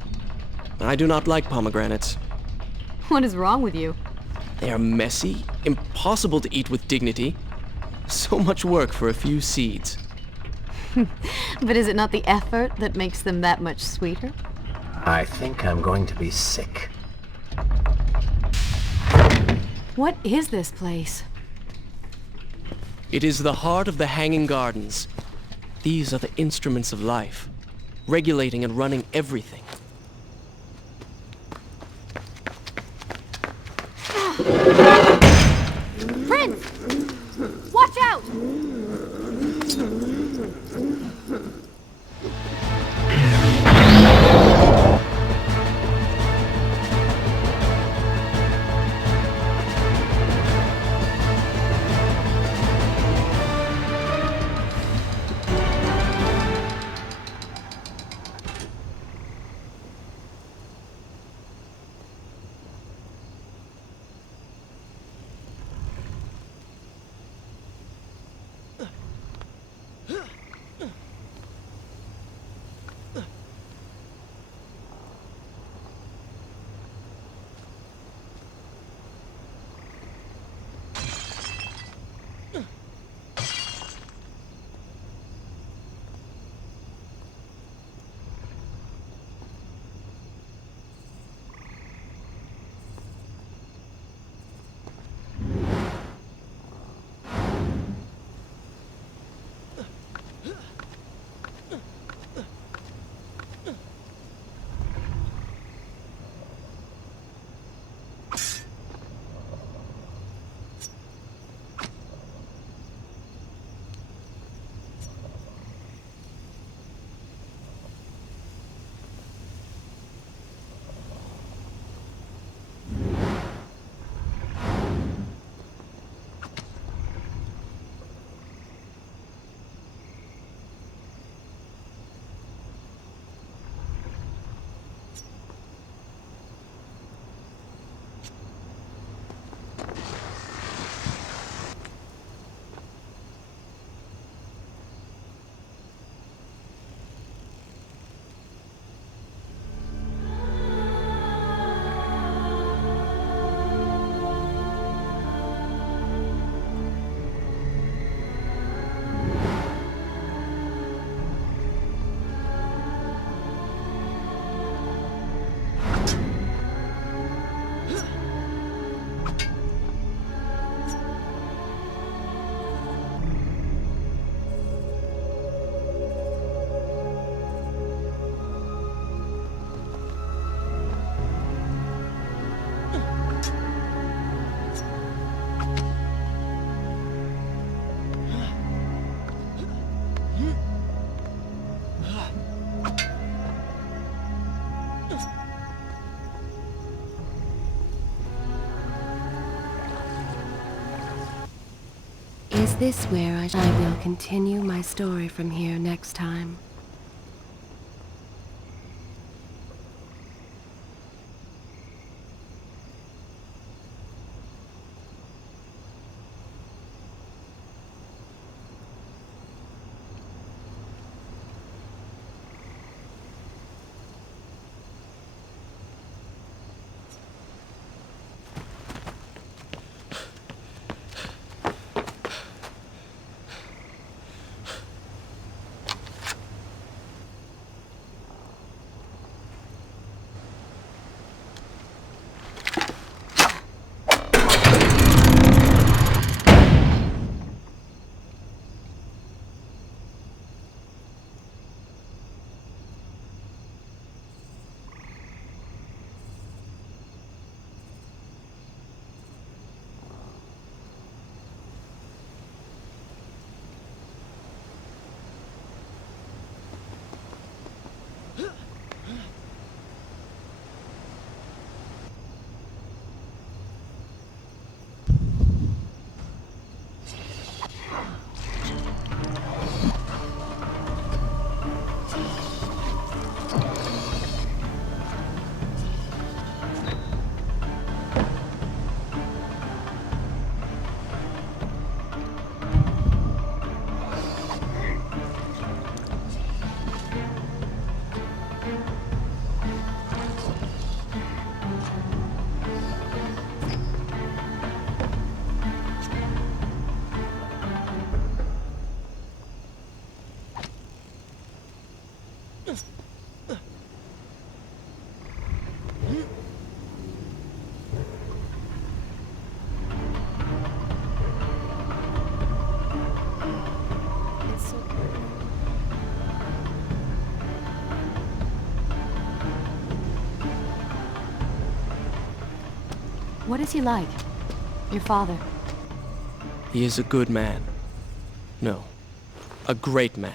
I do not like pomegranates. What is wrong with you? They are messy, impossible to eat with dignity. So much work for a few seeds. But is it not the effort that makes them that much sweeter? I think I'm going to be sick. What is this place? It is the heart of the Hanging Gardens. These are the instruments of life, regulating and running everything. Prince! Watch out! Is this where I will continue my story from here next time? What is he like? Your father? He is a good man. No, a great man.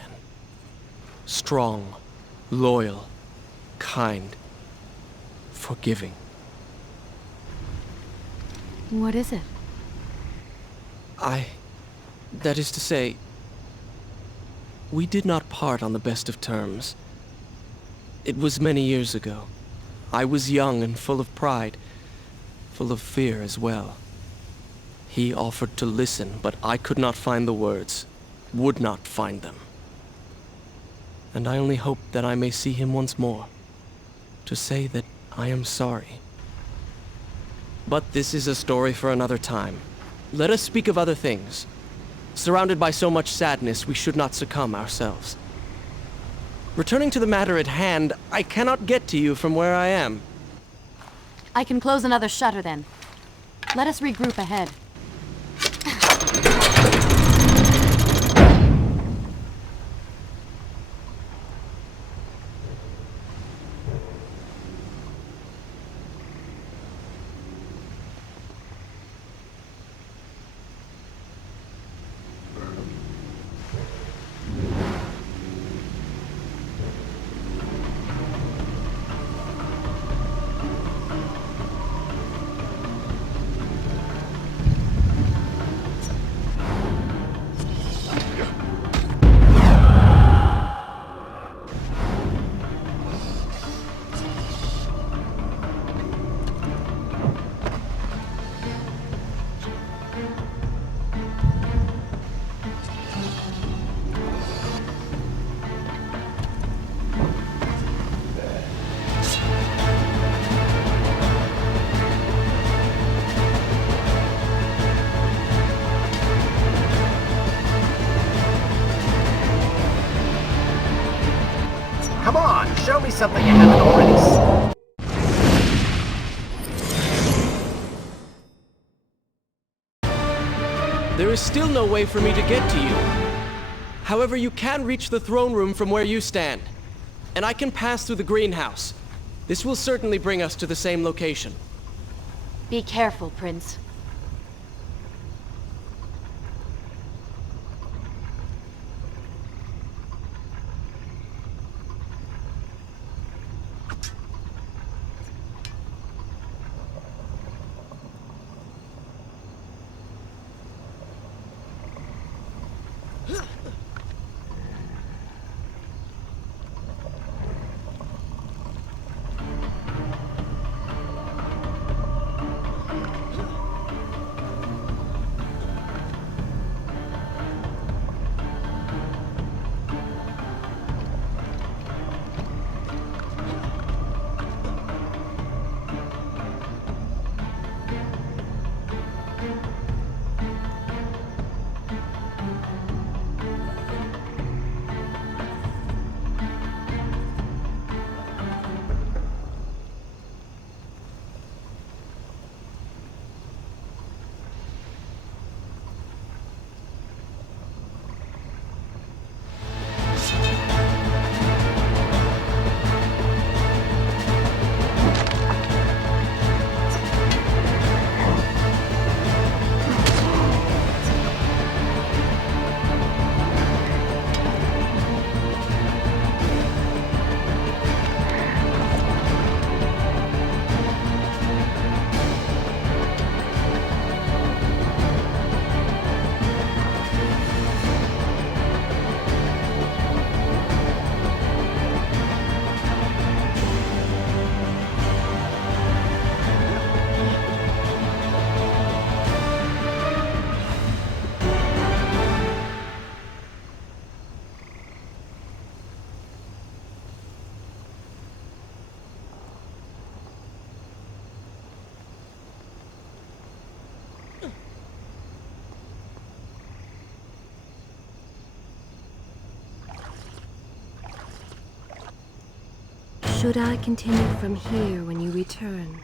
Strong, loyal, kind, forgiving. What is it? That is to say, we did not part on the best of terms. It was many years ago. I was young and full of pride, full of fear as well. He offered to listen, but I could not find the words, would not find them. And I only hope that I may see him once more, to say that I am sorry. But this is a story for another time. Let us speak of other things. Surrounded by so much sadness, we should not succumb ourselves. Returning to the matter at hand, I cannot get to you from where I am. I can close another shutter then. Let us regroup ahead. Come on, show me something you haven't already seen. There is still no way for me to get to you. However, you can reach the throne room from where you stand. And I can pass through the greenhouse. This will certainly bring us to the same location. Be careful, Prince. Should I continue from here when you return?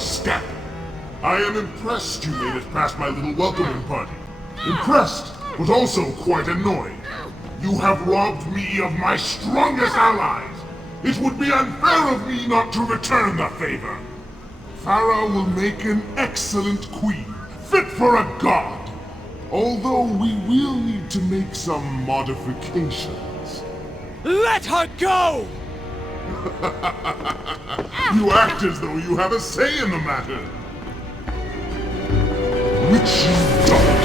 step. I am impressed you made it past my little welcoming party. Impressed, but also quite annoyed. You have robbed me of my strongest allies. It would be unfair of me not to return the favor. Farah will make an excellent queen, fit for a god. Although we will need to make some modifications. Let her go! You act as though you have a say in the matter. Which you don't.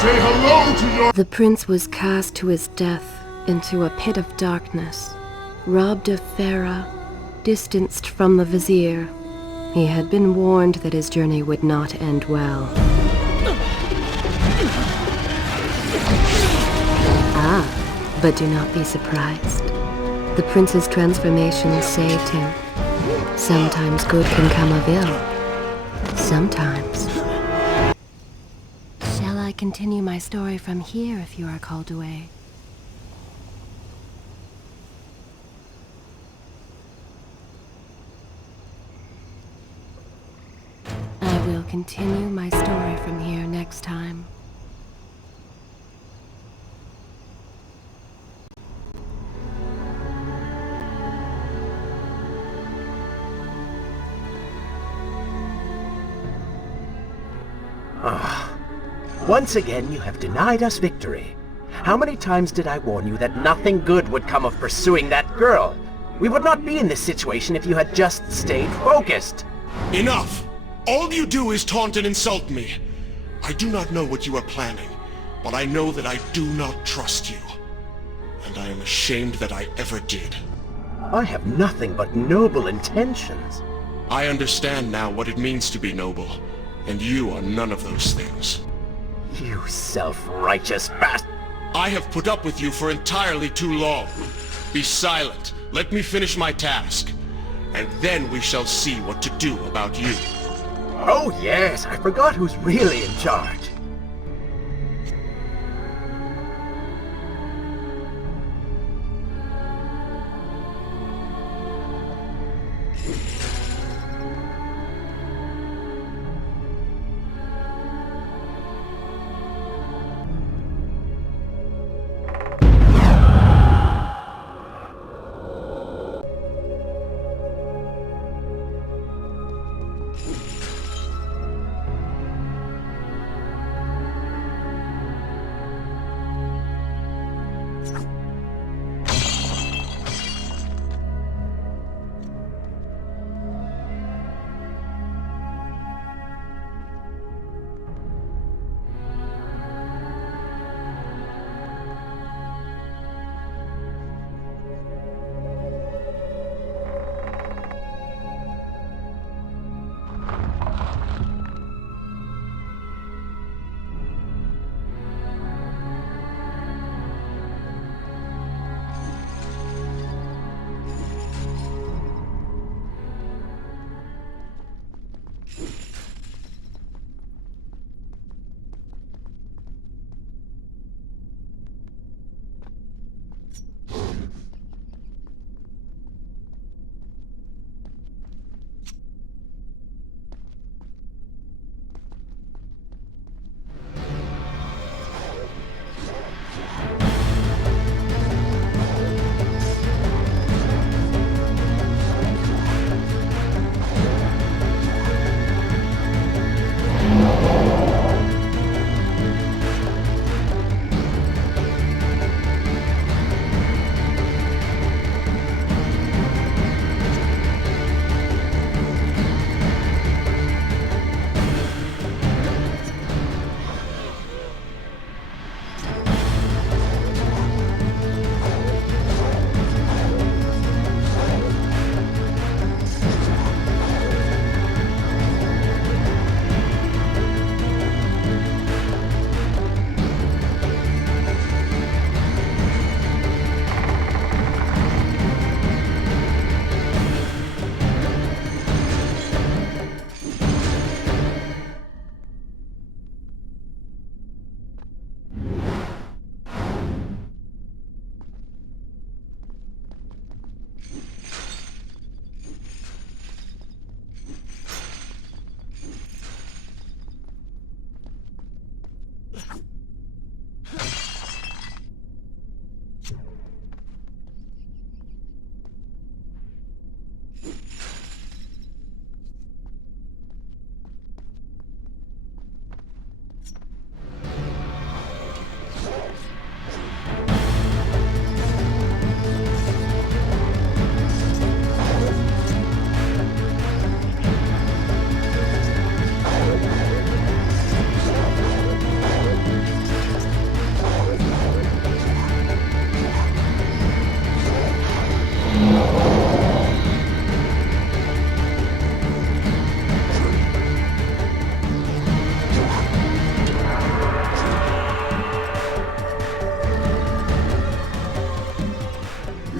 Say hello to your— The prince was cast to his death into a pit of darkness, robbed of Farah, distanced from the vizier. He had been warned that his journey would not end well. Ah, but do not be surprised. The prince's transformation saved him. Sometimes good can come of ill. Sometimes. Shall I continue my story from here if you are called away? I will continue my story from here next time. Once again, you have denied us victory. How many times did I warn you that nothing good would come of pursuing that girl? We would not be in this situation if you had just stayed focused. Enough! All you do is taunt and insult me. I do not know what you are planning, but I know that I do not trust you. And I am ashamed that I ever did. I have nothing but noble intentions. I understand now what it means to be noble, and you are none of those things. You self-righteous bastard! I have put up with you for entirely too long. Be silent. Let me finish my task. And then we shall see what to do about you. Oh yes, I forgot who's really in charge.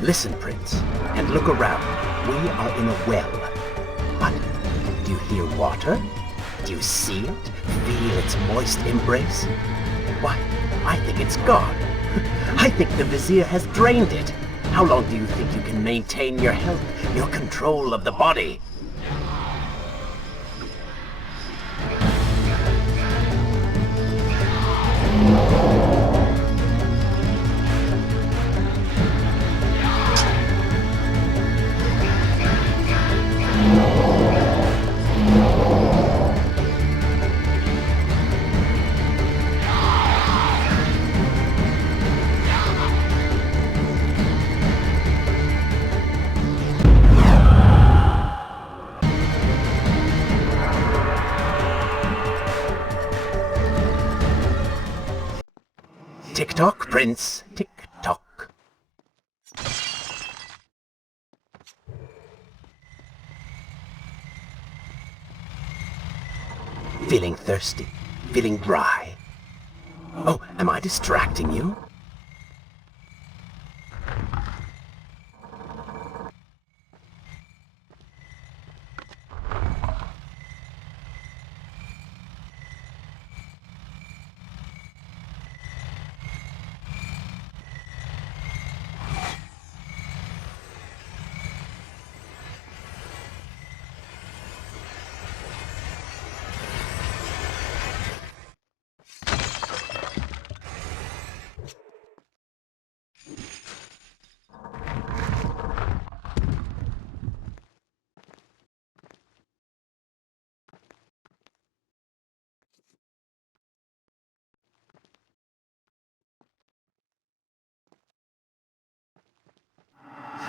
Listen, Prince, and look around. We are in a well. But do you hear water? Do you see it? Feel its moist embrace? Why, I think it's gone. I think the Vizier has drained it. How long do you think you can maintain your health, your control of the body? Tick-tock, Prince. Tick-tock. Feeling thirsty? Feeling dry? Oh, am I distracting you?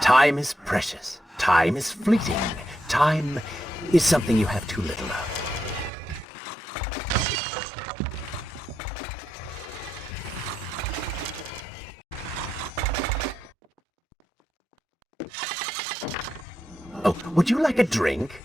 Time is precious. Time is fleeting. Time is something you have too little of. Oh, would you like a drink?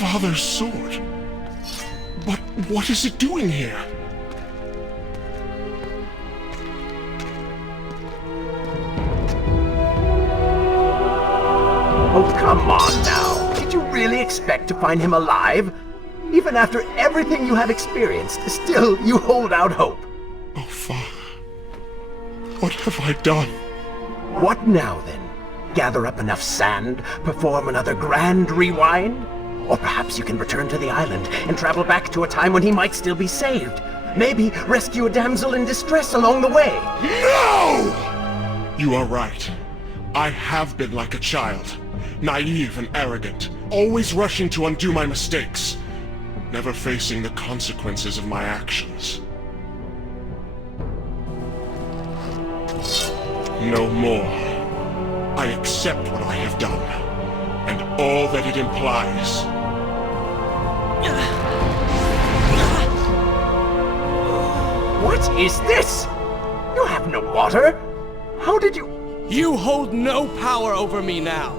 Father's sword. But what is it doing here? Oh, come on now. Did you really expect to find him alive? Even after everything you have experienced, still you hold out hope. Oh, Father. What have I done? What now, then? Gather up enough sand, perform another grand rewind? Or perhaps you can return to the island and travel back to a time when he might still be saved. Maybe rescue a damsel in distress along the way. No! You are right. I have been like a child. Naive and arrogant, always rushing to undo my mistakes, never facing the consequences of my actions. No more. I accept what I have done, and all that it implies. What is this? You have no water? How did you... You hold no power over me now.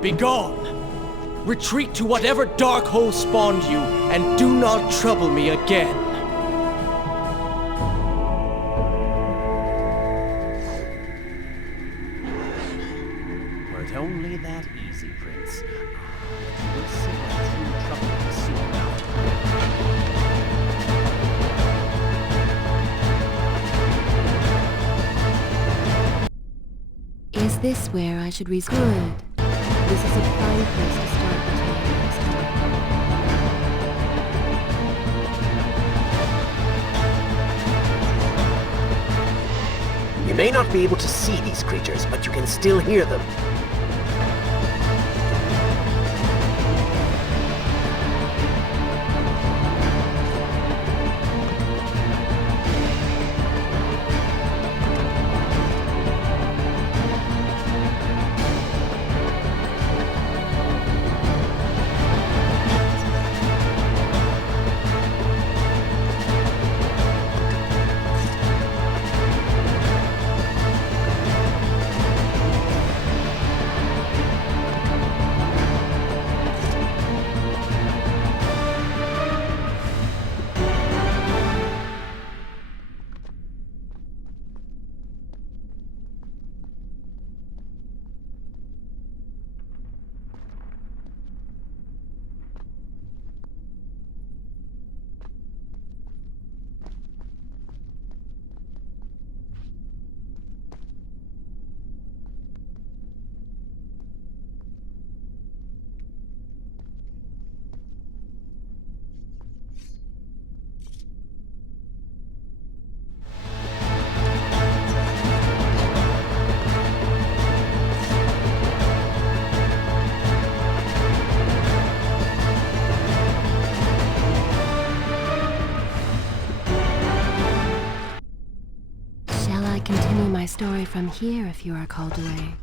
Begone. Retreat to whatever dark hole spawned you, and do not trouble me again. Were it only that easy, Prince. We'll see what true trouble is soon now. Is this where I should resort? Good. This is a fine place to start the tale. may not be able to see these creatures, but you can still hear them. Continue my story from here if you are called away.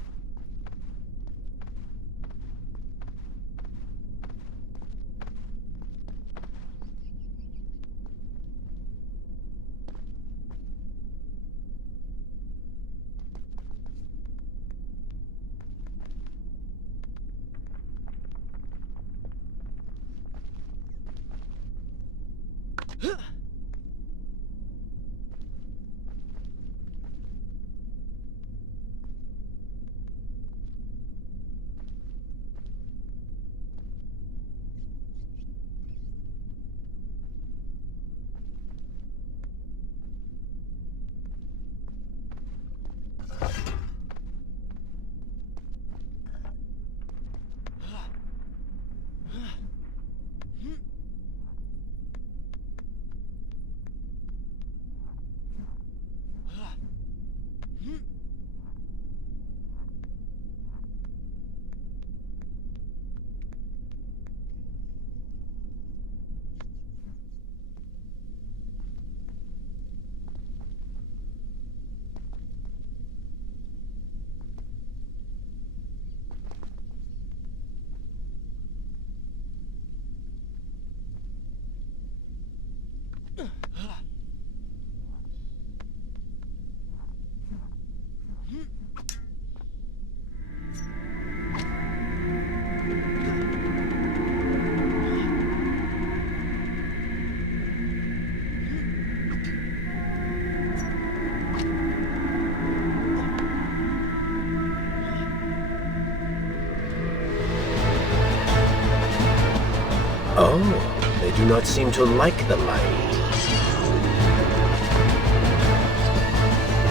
Oh, they do not seem to like the light.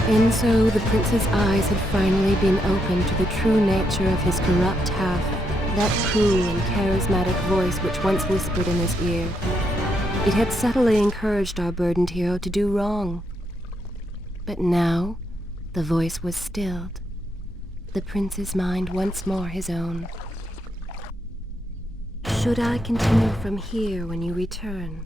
And so the prince's eyes had finally been opened to the true nature of his corrupt half, that cool and charismatic voice which once whispered in his ear. It had subtly encouraged our burdened hero to do wrong. But now, the voice was stilled, the prince's mind once more his own. Should I continue from here when you return?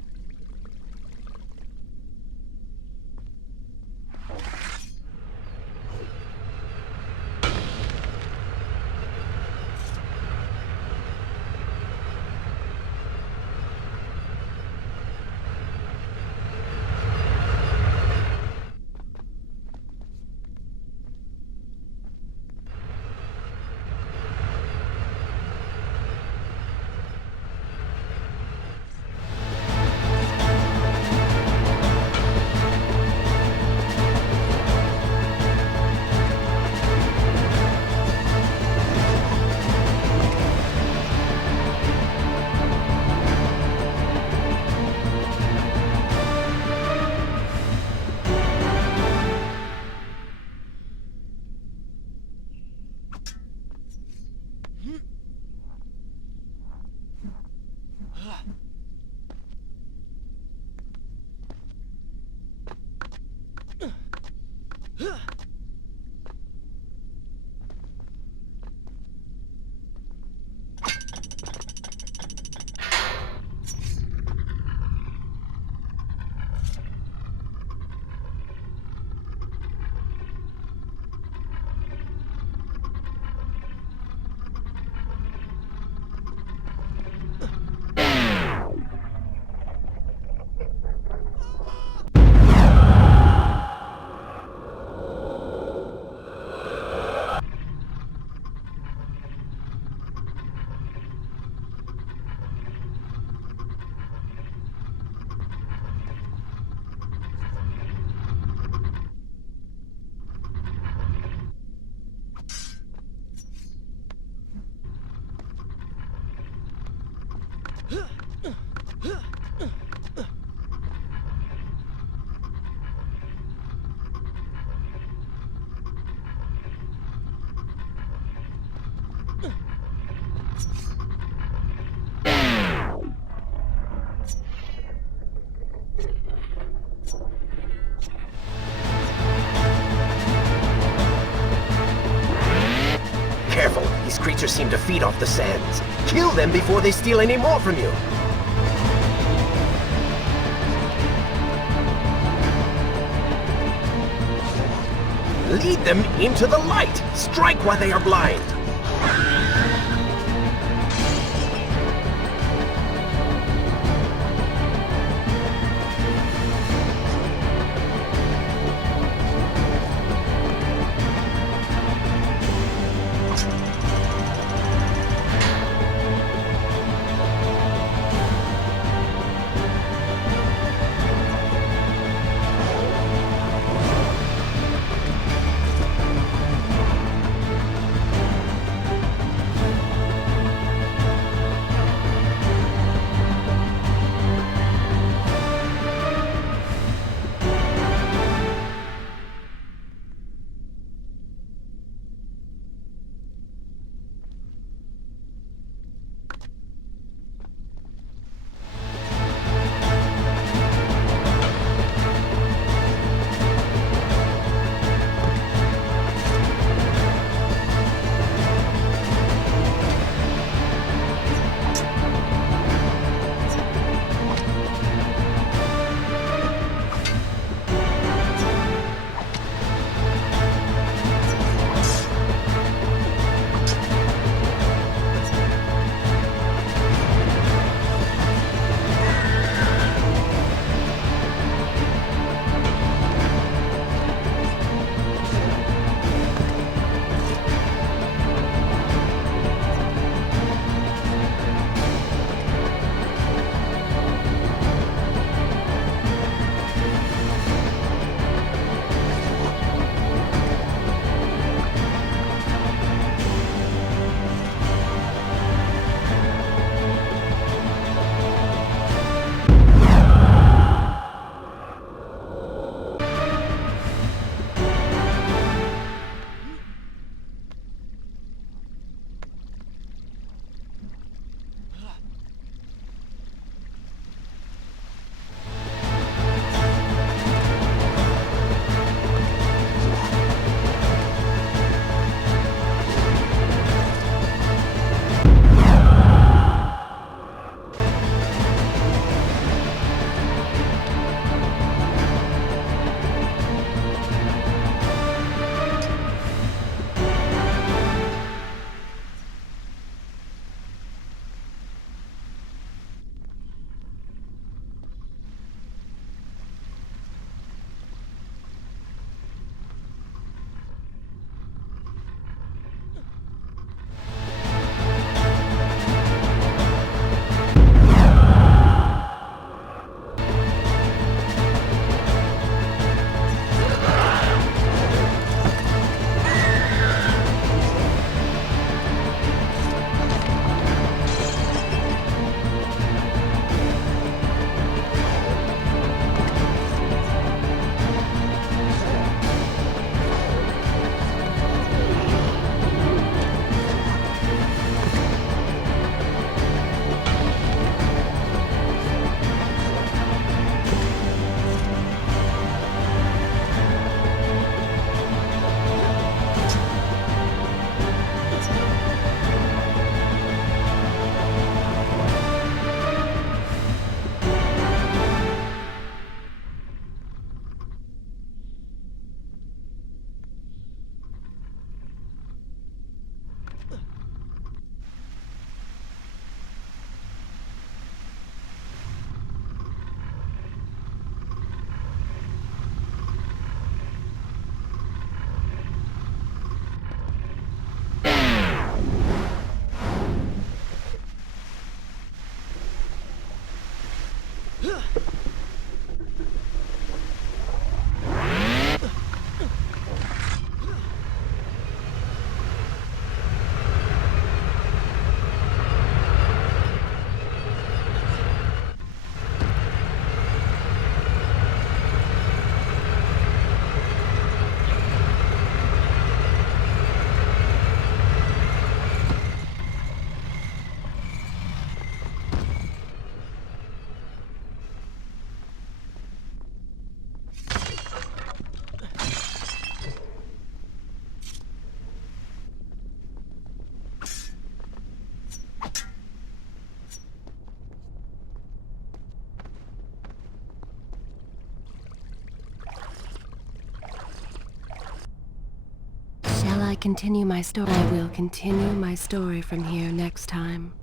creatures seem to feed off the sands. Kill them before they steal any more from you. Lead them into the light. Strike while they are blind. continue my story? I will continue my story from here next time.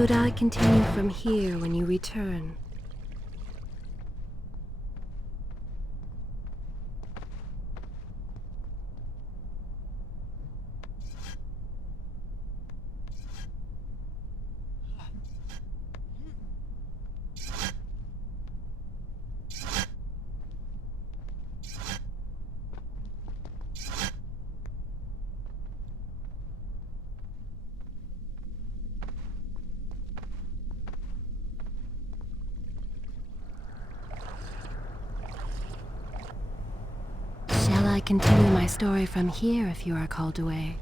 Should I continue from here when you return? Shall I continue my story from here if you are called away?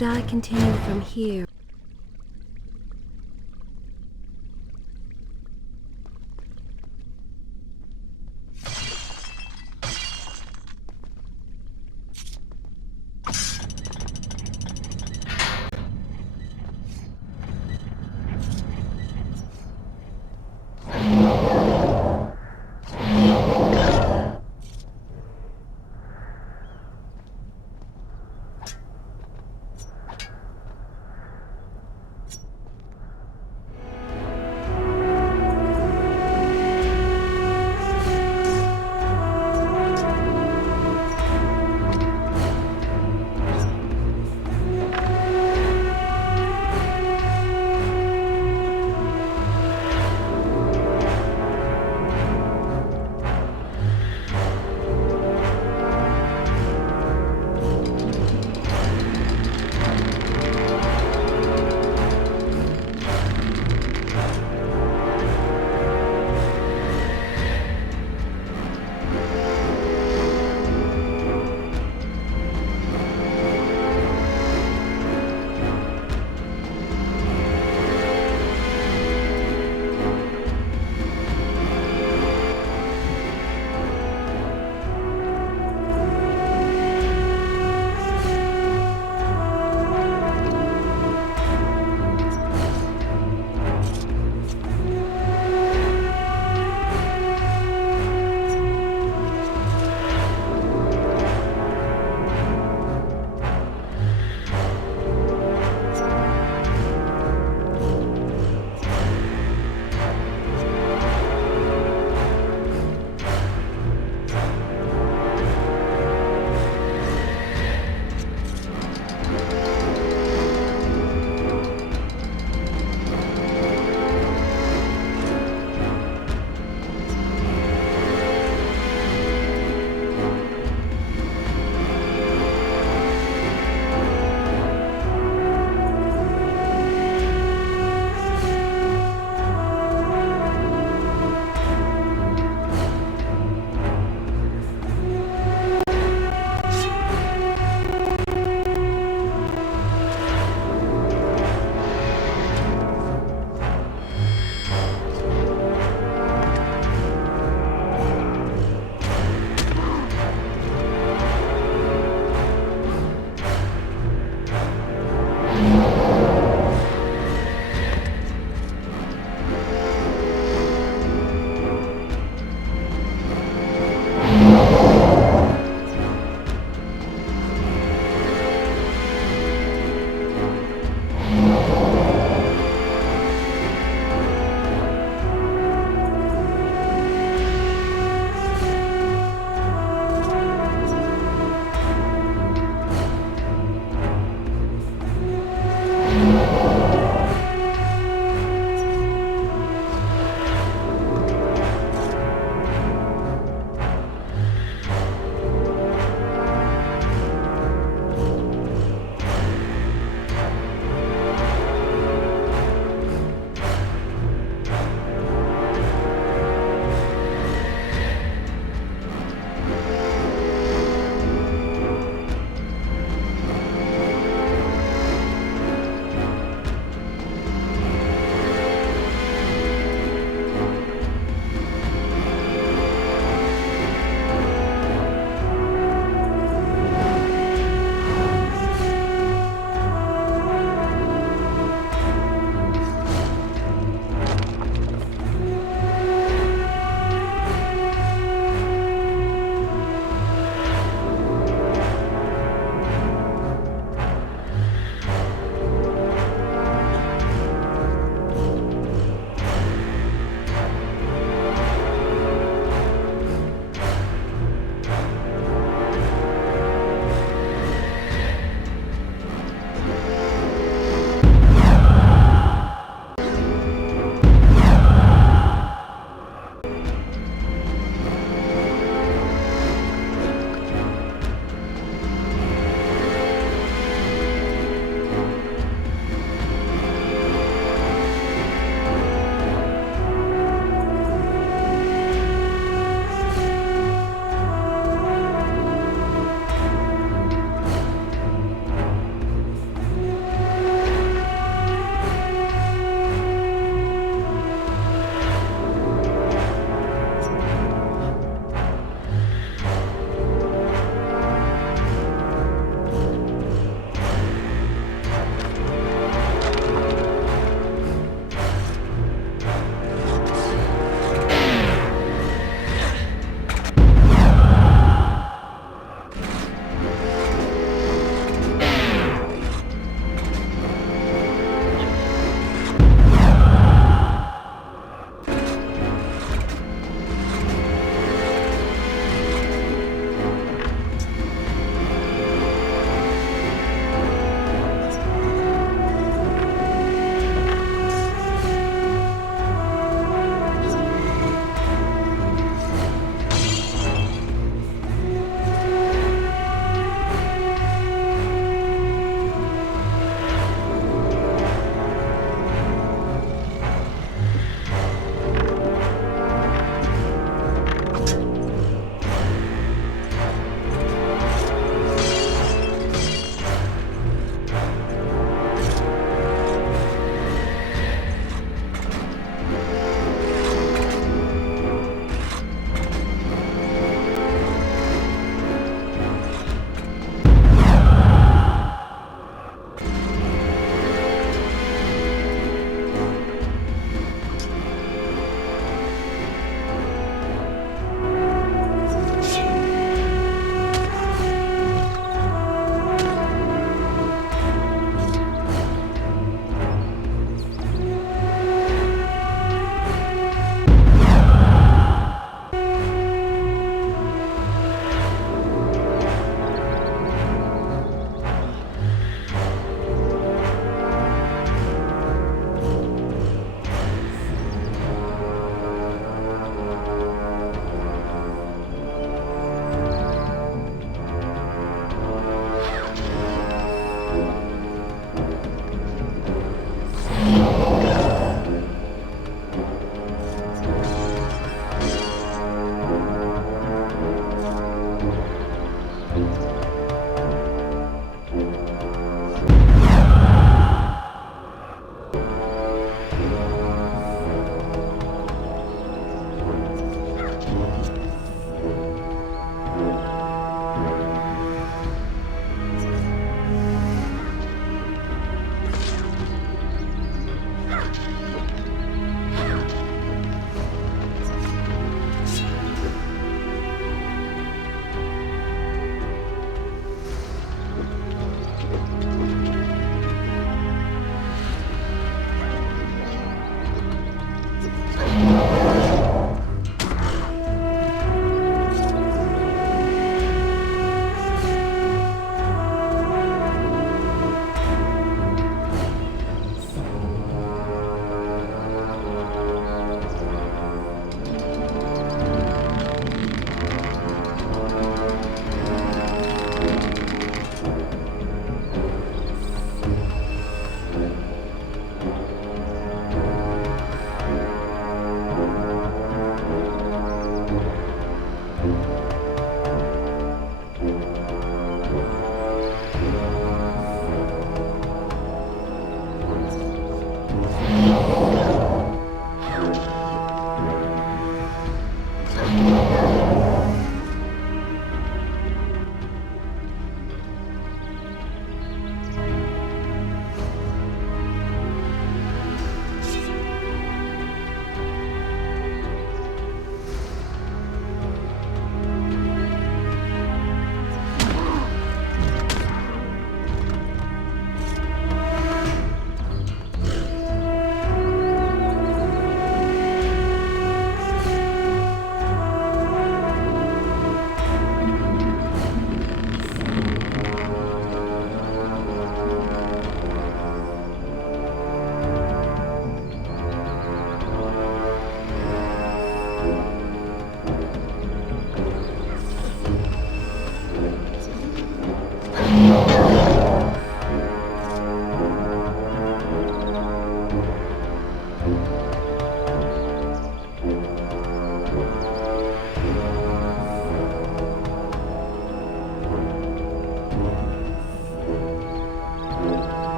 Could I continue from here?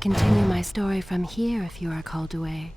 Continue my story from here if you are called away.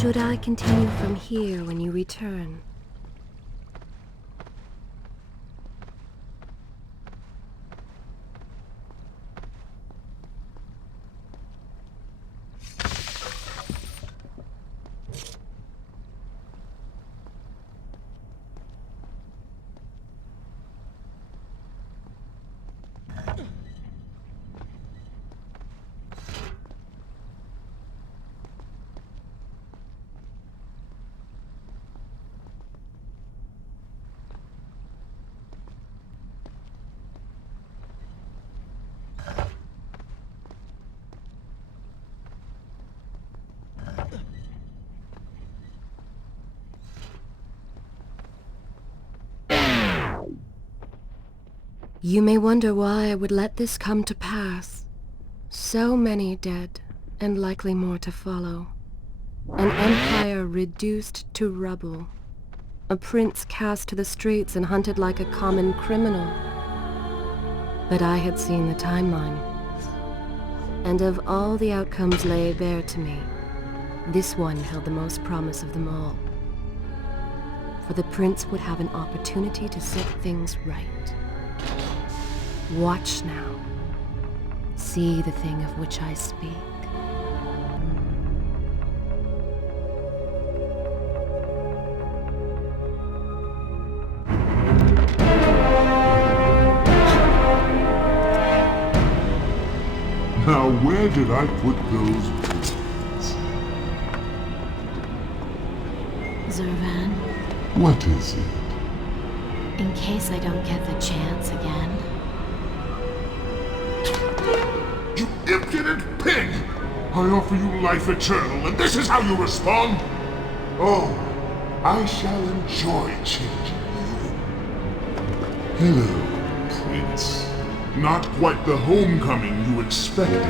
Should I continue from here when you return? You may wonder why I would let this come to pass. So many dead, and likely more to follow. An empire reduced to rubble. A prince cast to the streets and hunted like a common criminal. But I had seen the timeline. And of all the outcomes laid bare to me, this one held the most promise of them all. For the prince would have an opportunity to set things right. Watch now. See the thing of which I speak. Now, where did I put those bullets? Zurvan, What is it? in case I don't get the chance again. You impudent pig! I offer you life eternal, and this is how you respond? Oh, I shall enjoy changing you. Hello, Prince. Not quite the homecoming you expected.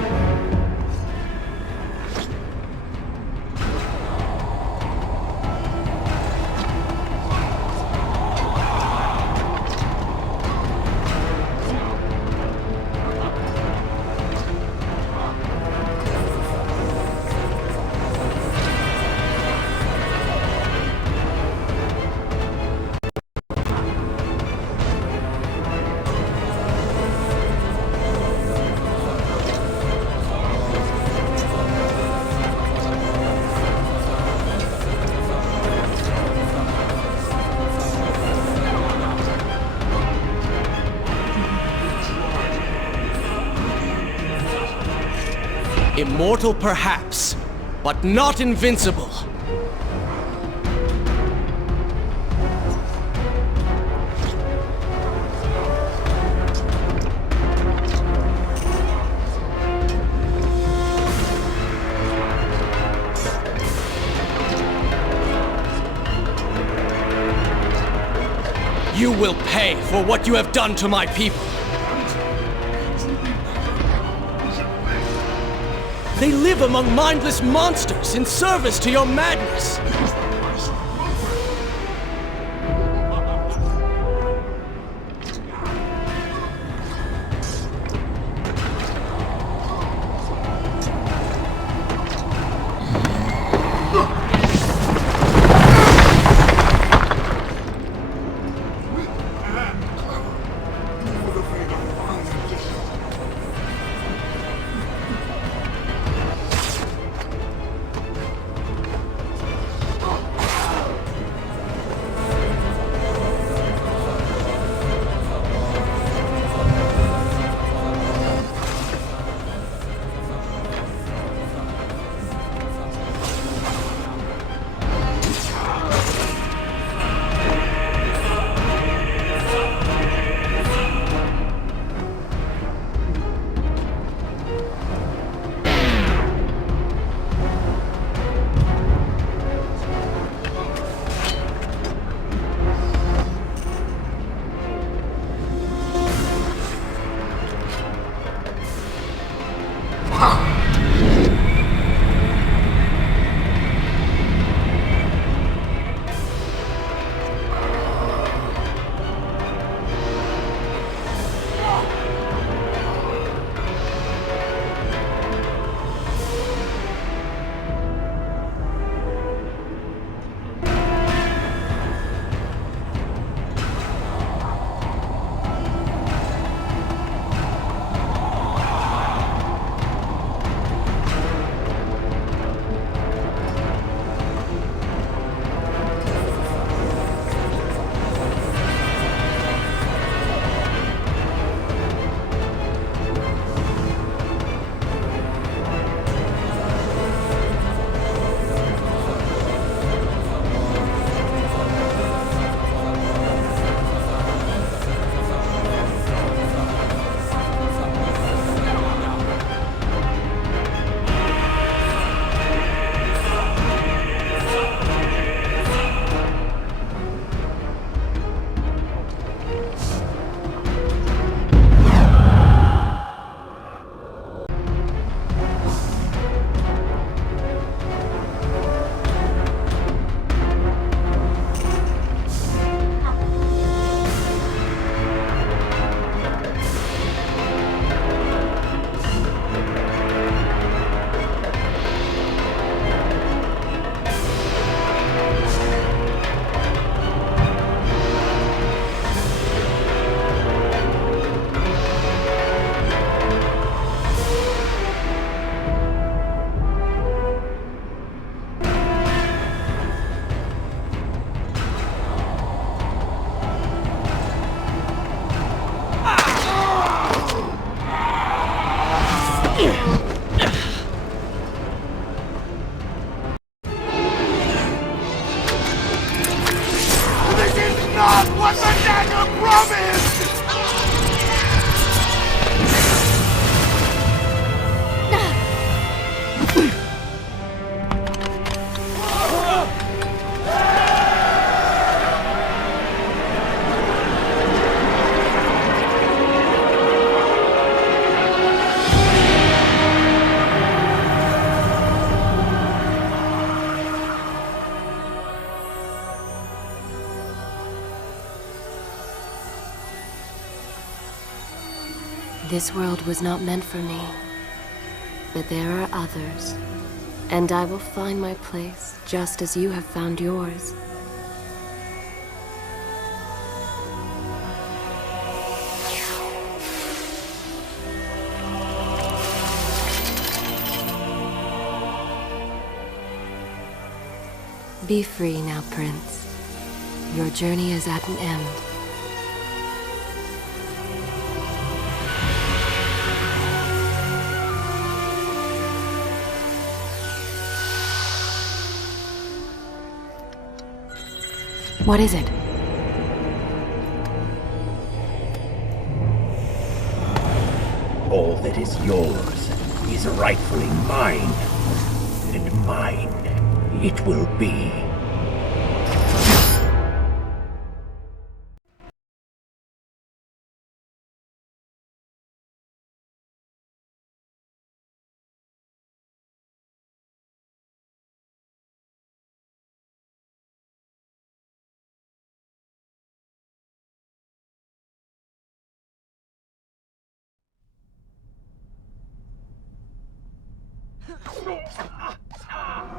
Immortal perhaps, but not invincible. You will pay for what you have done to my people. They live among mindless monsters in service to your madness. promised! This world was not meant for me, but there are others, and I will find my place just as you have found yours. Be free now, Prince. Your journey is at an end. What is it? All that is yours is rightfully mine, and mine it will be.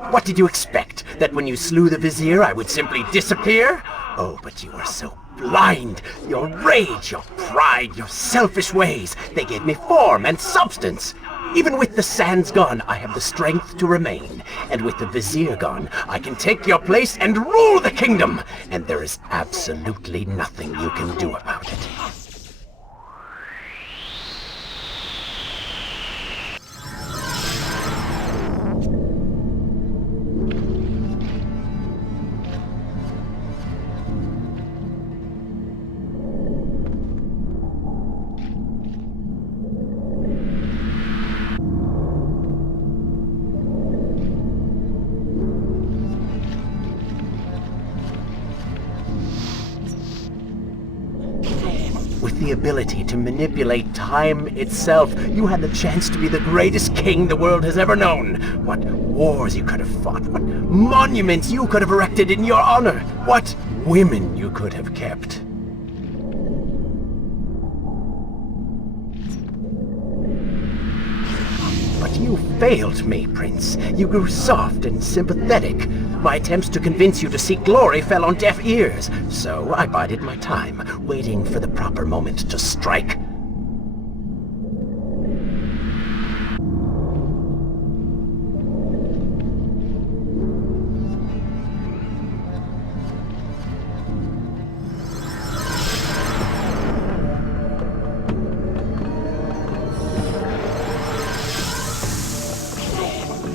What did you expect? That when you slew the Vizier, I would simply disappear? Oh, but you are so blind. Your rage, your pride, your selfish ways, they gave me form and substance. Even with the sands gone, I have the strength to remain. And with the Vizier gone, I can take your place and rule the kingdom. And there is absolutely nothing you can do about it. With the ability to manipulate time itself, you had the chance to be the greatest king the world has ever known. What wars you could have fought, what monuments you could have erected in your honor, what women you could have kept. But you failed me, Prince. You grew soft and sympathetic. My attempts to convince you to seek glory fell on deaf ears, so I bided my time, waiting for the proper moment to strike.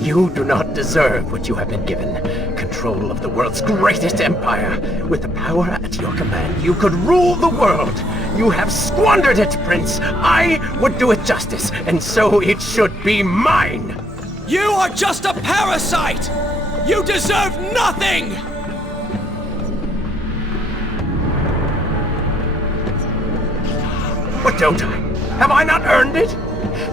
You do not deserve what you have been given. Control of the world's greatest empire. With the power at your command, you could rule the world. You have squandered it, Prince. I would do it justice, and so it should be mine. You are just a parasite! You deserve nothing! But don't I? Have I not earned it?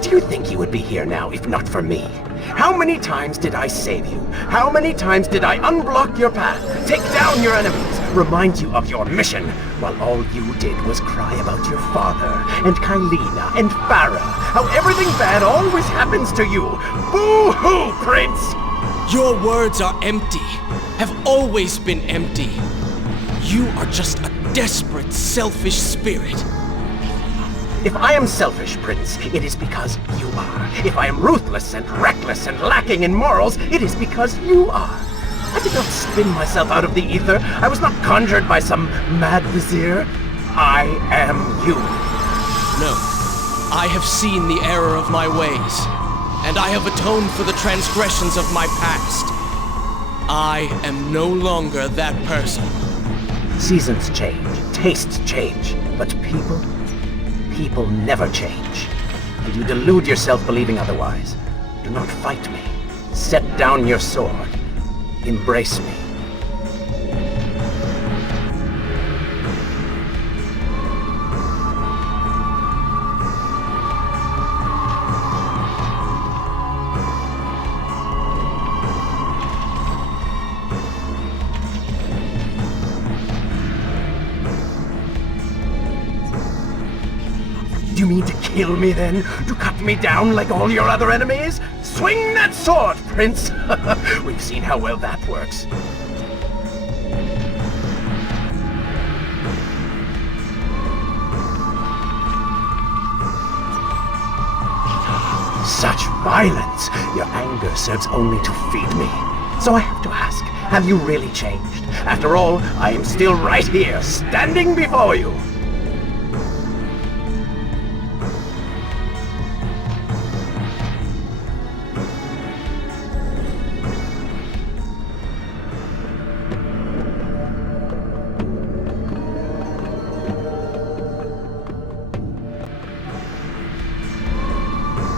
Do you think you would be here now if not for me? How many times did I save you? How many times did I unblock your path, take down your enemies, remind you of your mission, while all you did was cry about your father, and Kylina, and Farah, how everything bad always happens to you? Boo-hoo, Prince! Your words are empty, have always been empty. You are just a desperate, selfish spirit. If I am selfish, Prince, it is because you are. If I am ruthless and reckless and lacking in morals, it is because you are. I did not spin myself out of the ether. I was not conjured by some mad vizier. I am you. No, I have seen the error of my ways, and I have atoned for the transgressions of my past. I am no longer that person. Seasons change, tastes change. But people never change. And you delude yourself believing otherwise. Do not fight me. Set down your sword. Embrace me. You mean to kill me then? To cut me down like all your other enemies? Swing that sword, Prince! We've seen how well that works. Such violence! Your anger serves only to feed me. So I have to ask, have you really changed? After all, I am still right here, standing before you.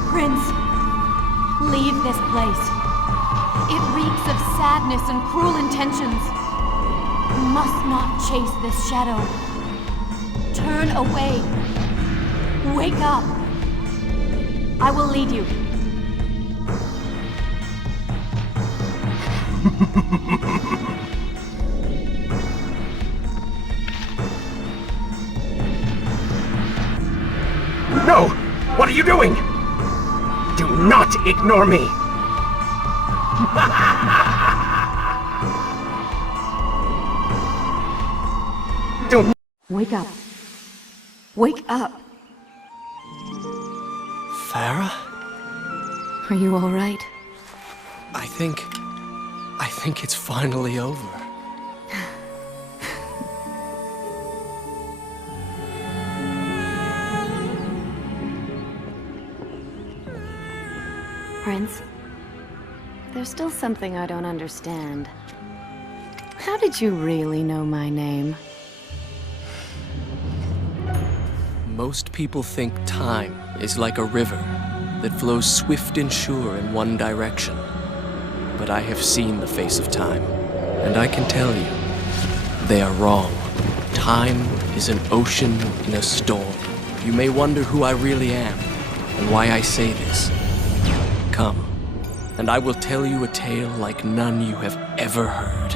Prince, leave this place. It reeks of sadness and cruel intentions. You must not chase this shadow. Turn away. Wake up. I will lead you. No! What are you doing? Do not ignore me! Do Wake up. Wake up. Farah? Are you all right? I think it's finally over. Prince, there's still something I don't understand. How did you really know my name? Most people think time is like a river that flows swift and sure in one direction. But I have seen the face of time, and I can tell you, they are wrong. Time is an ocean in a storm. You may wonder who I really am, and why I say this. Come, and I will tell you a tale like none you have ever heard.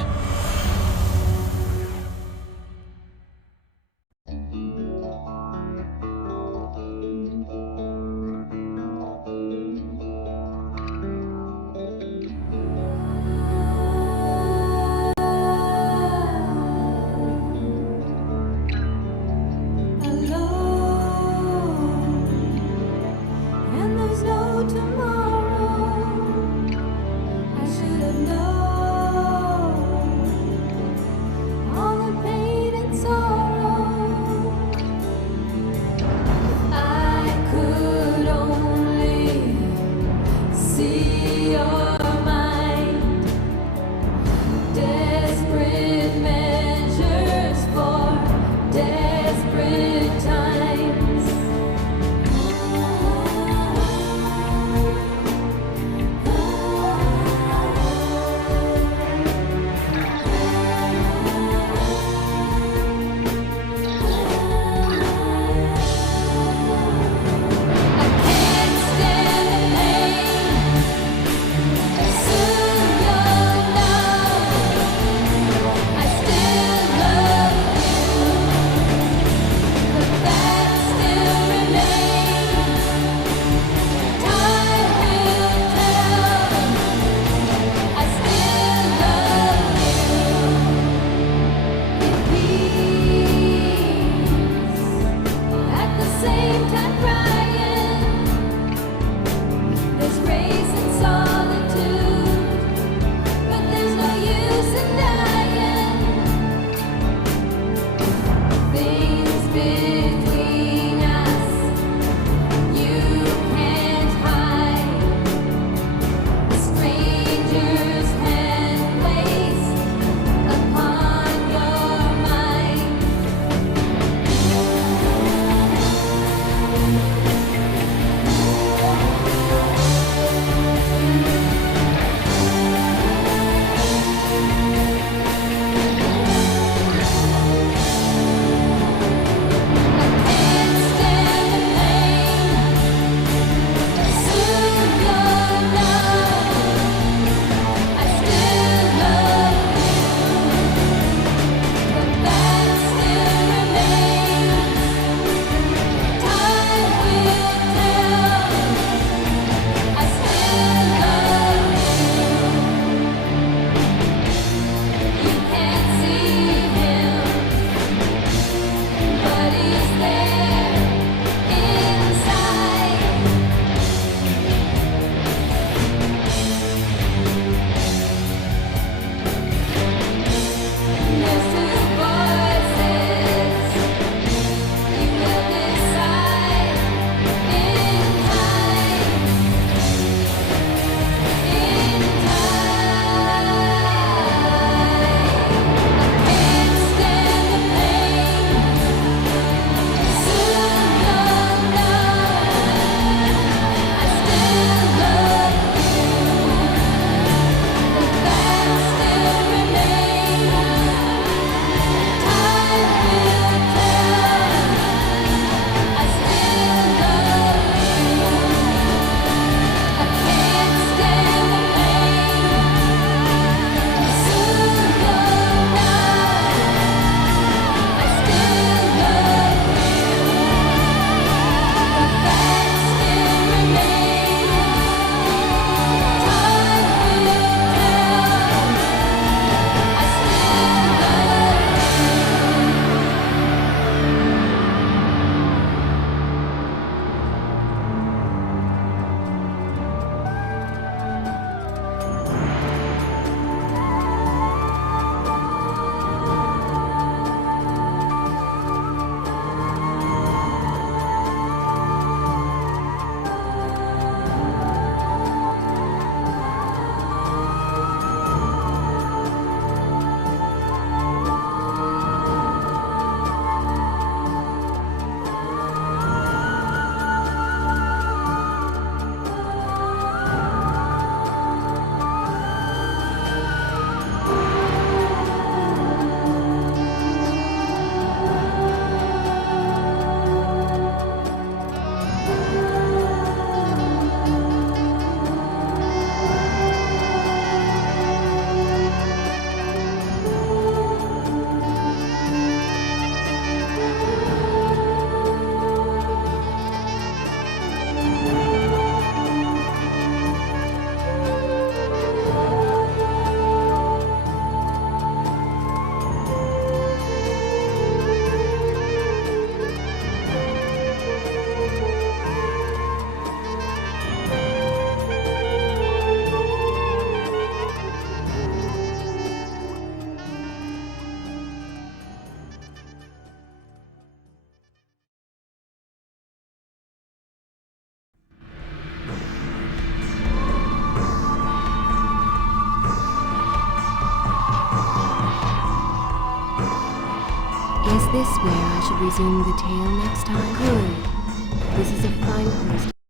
Is this where I should resume the tale next time? Good. This is a fine place.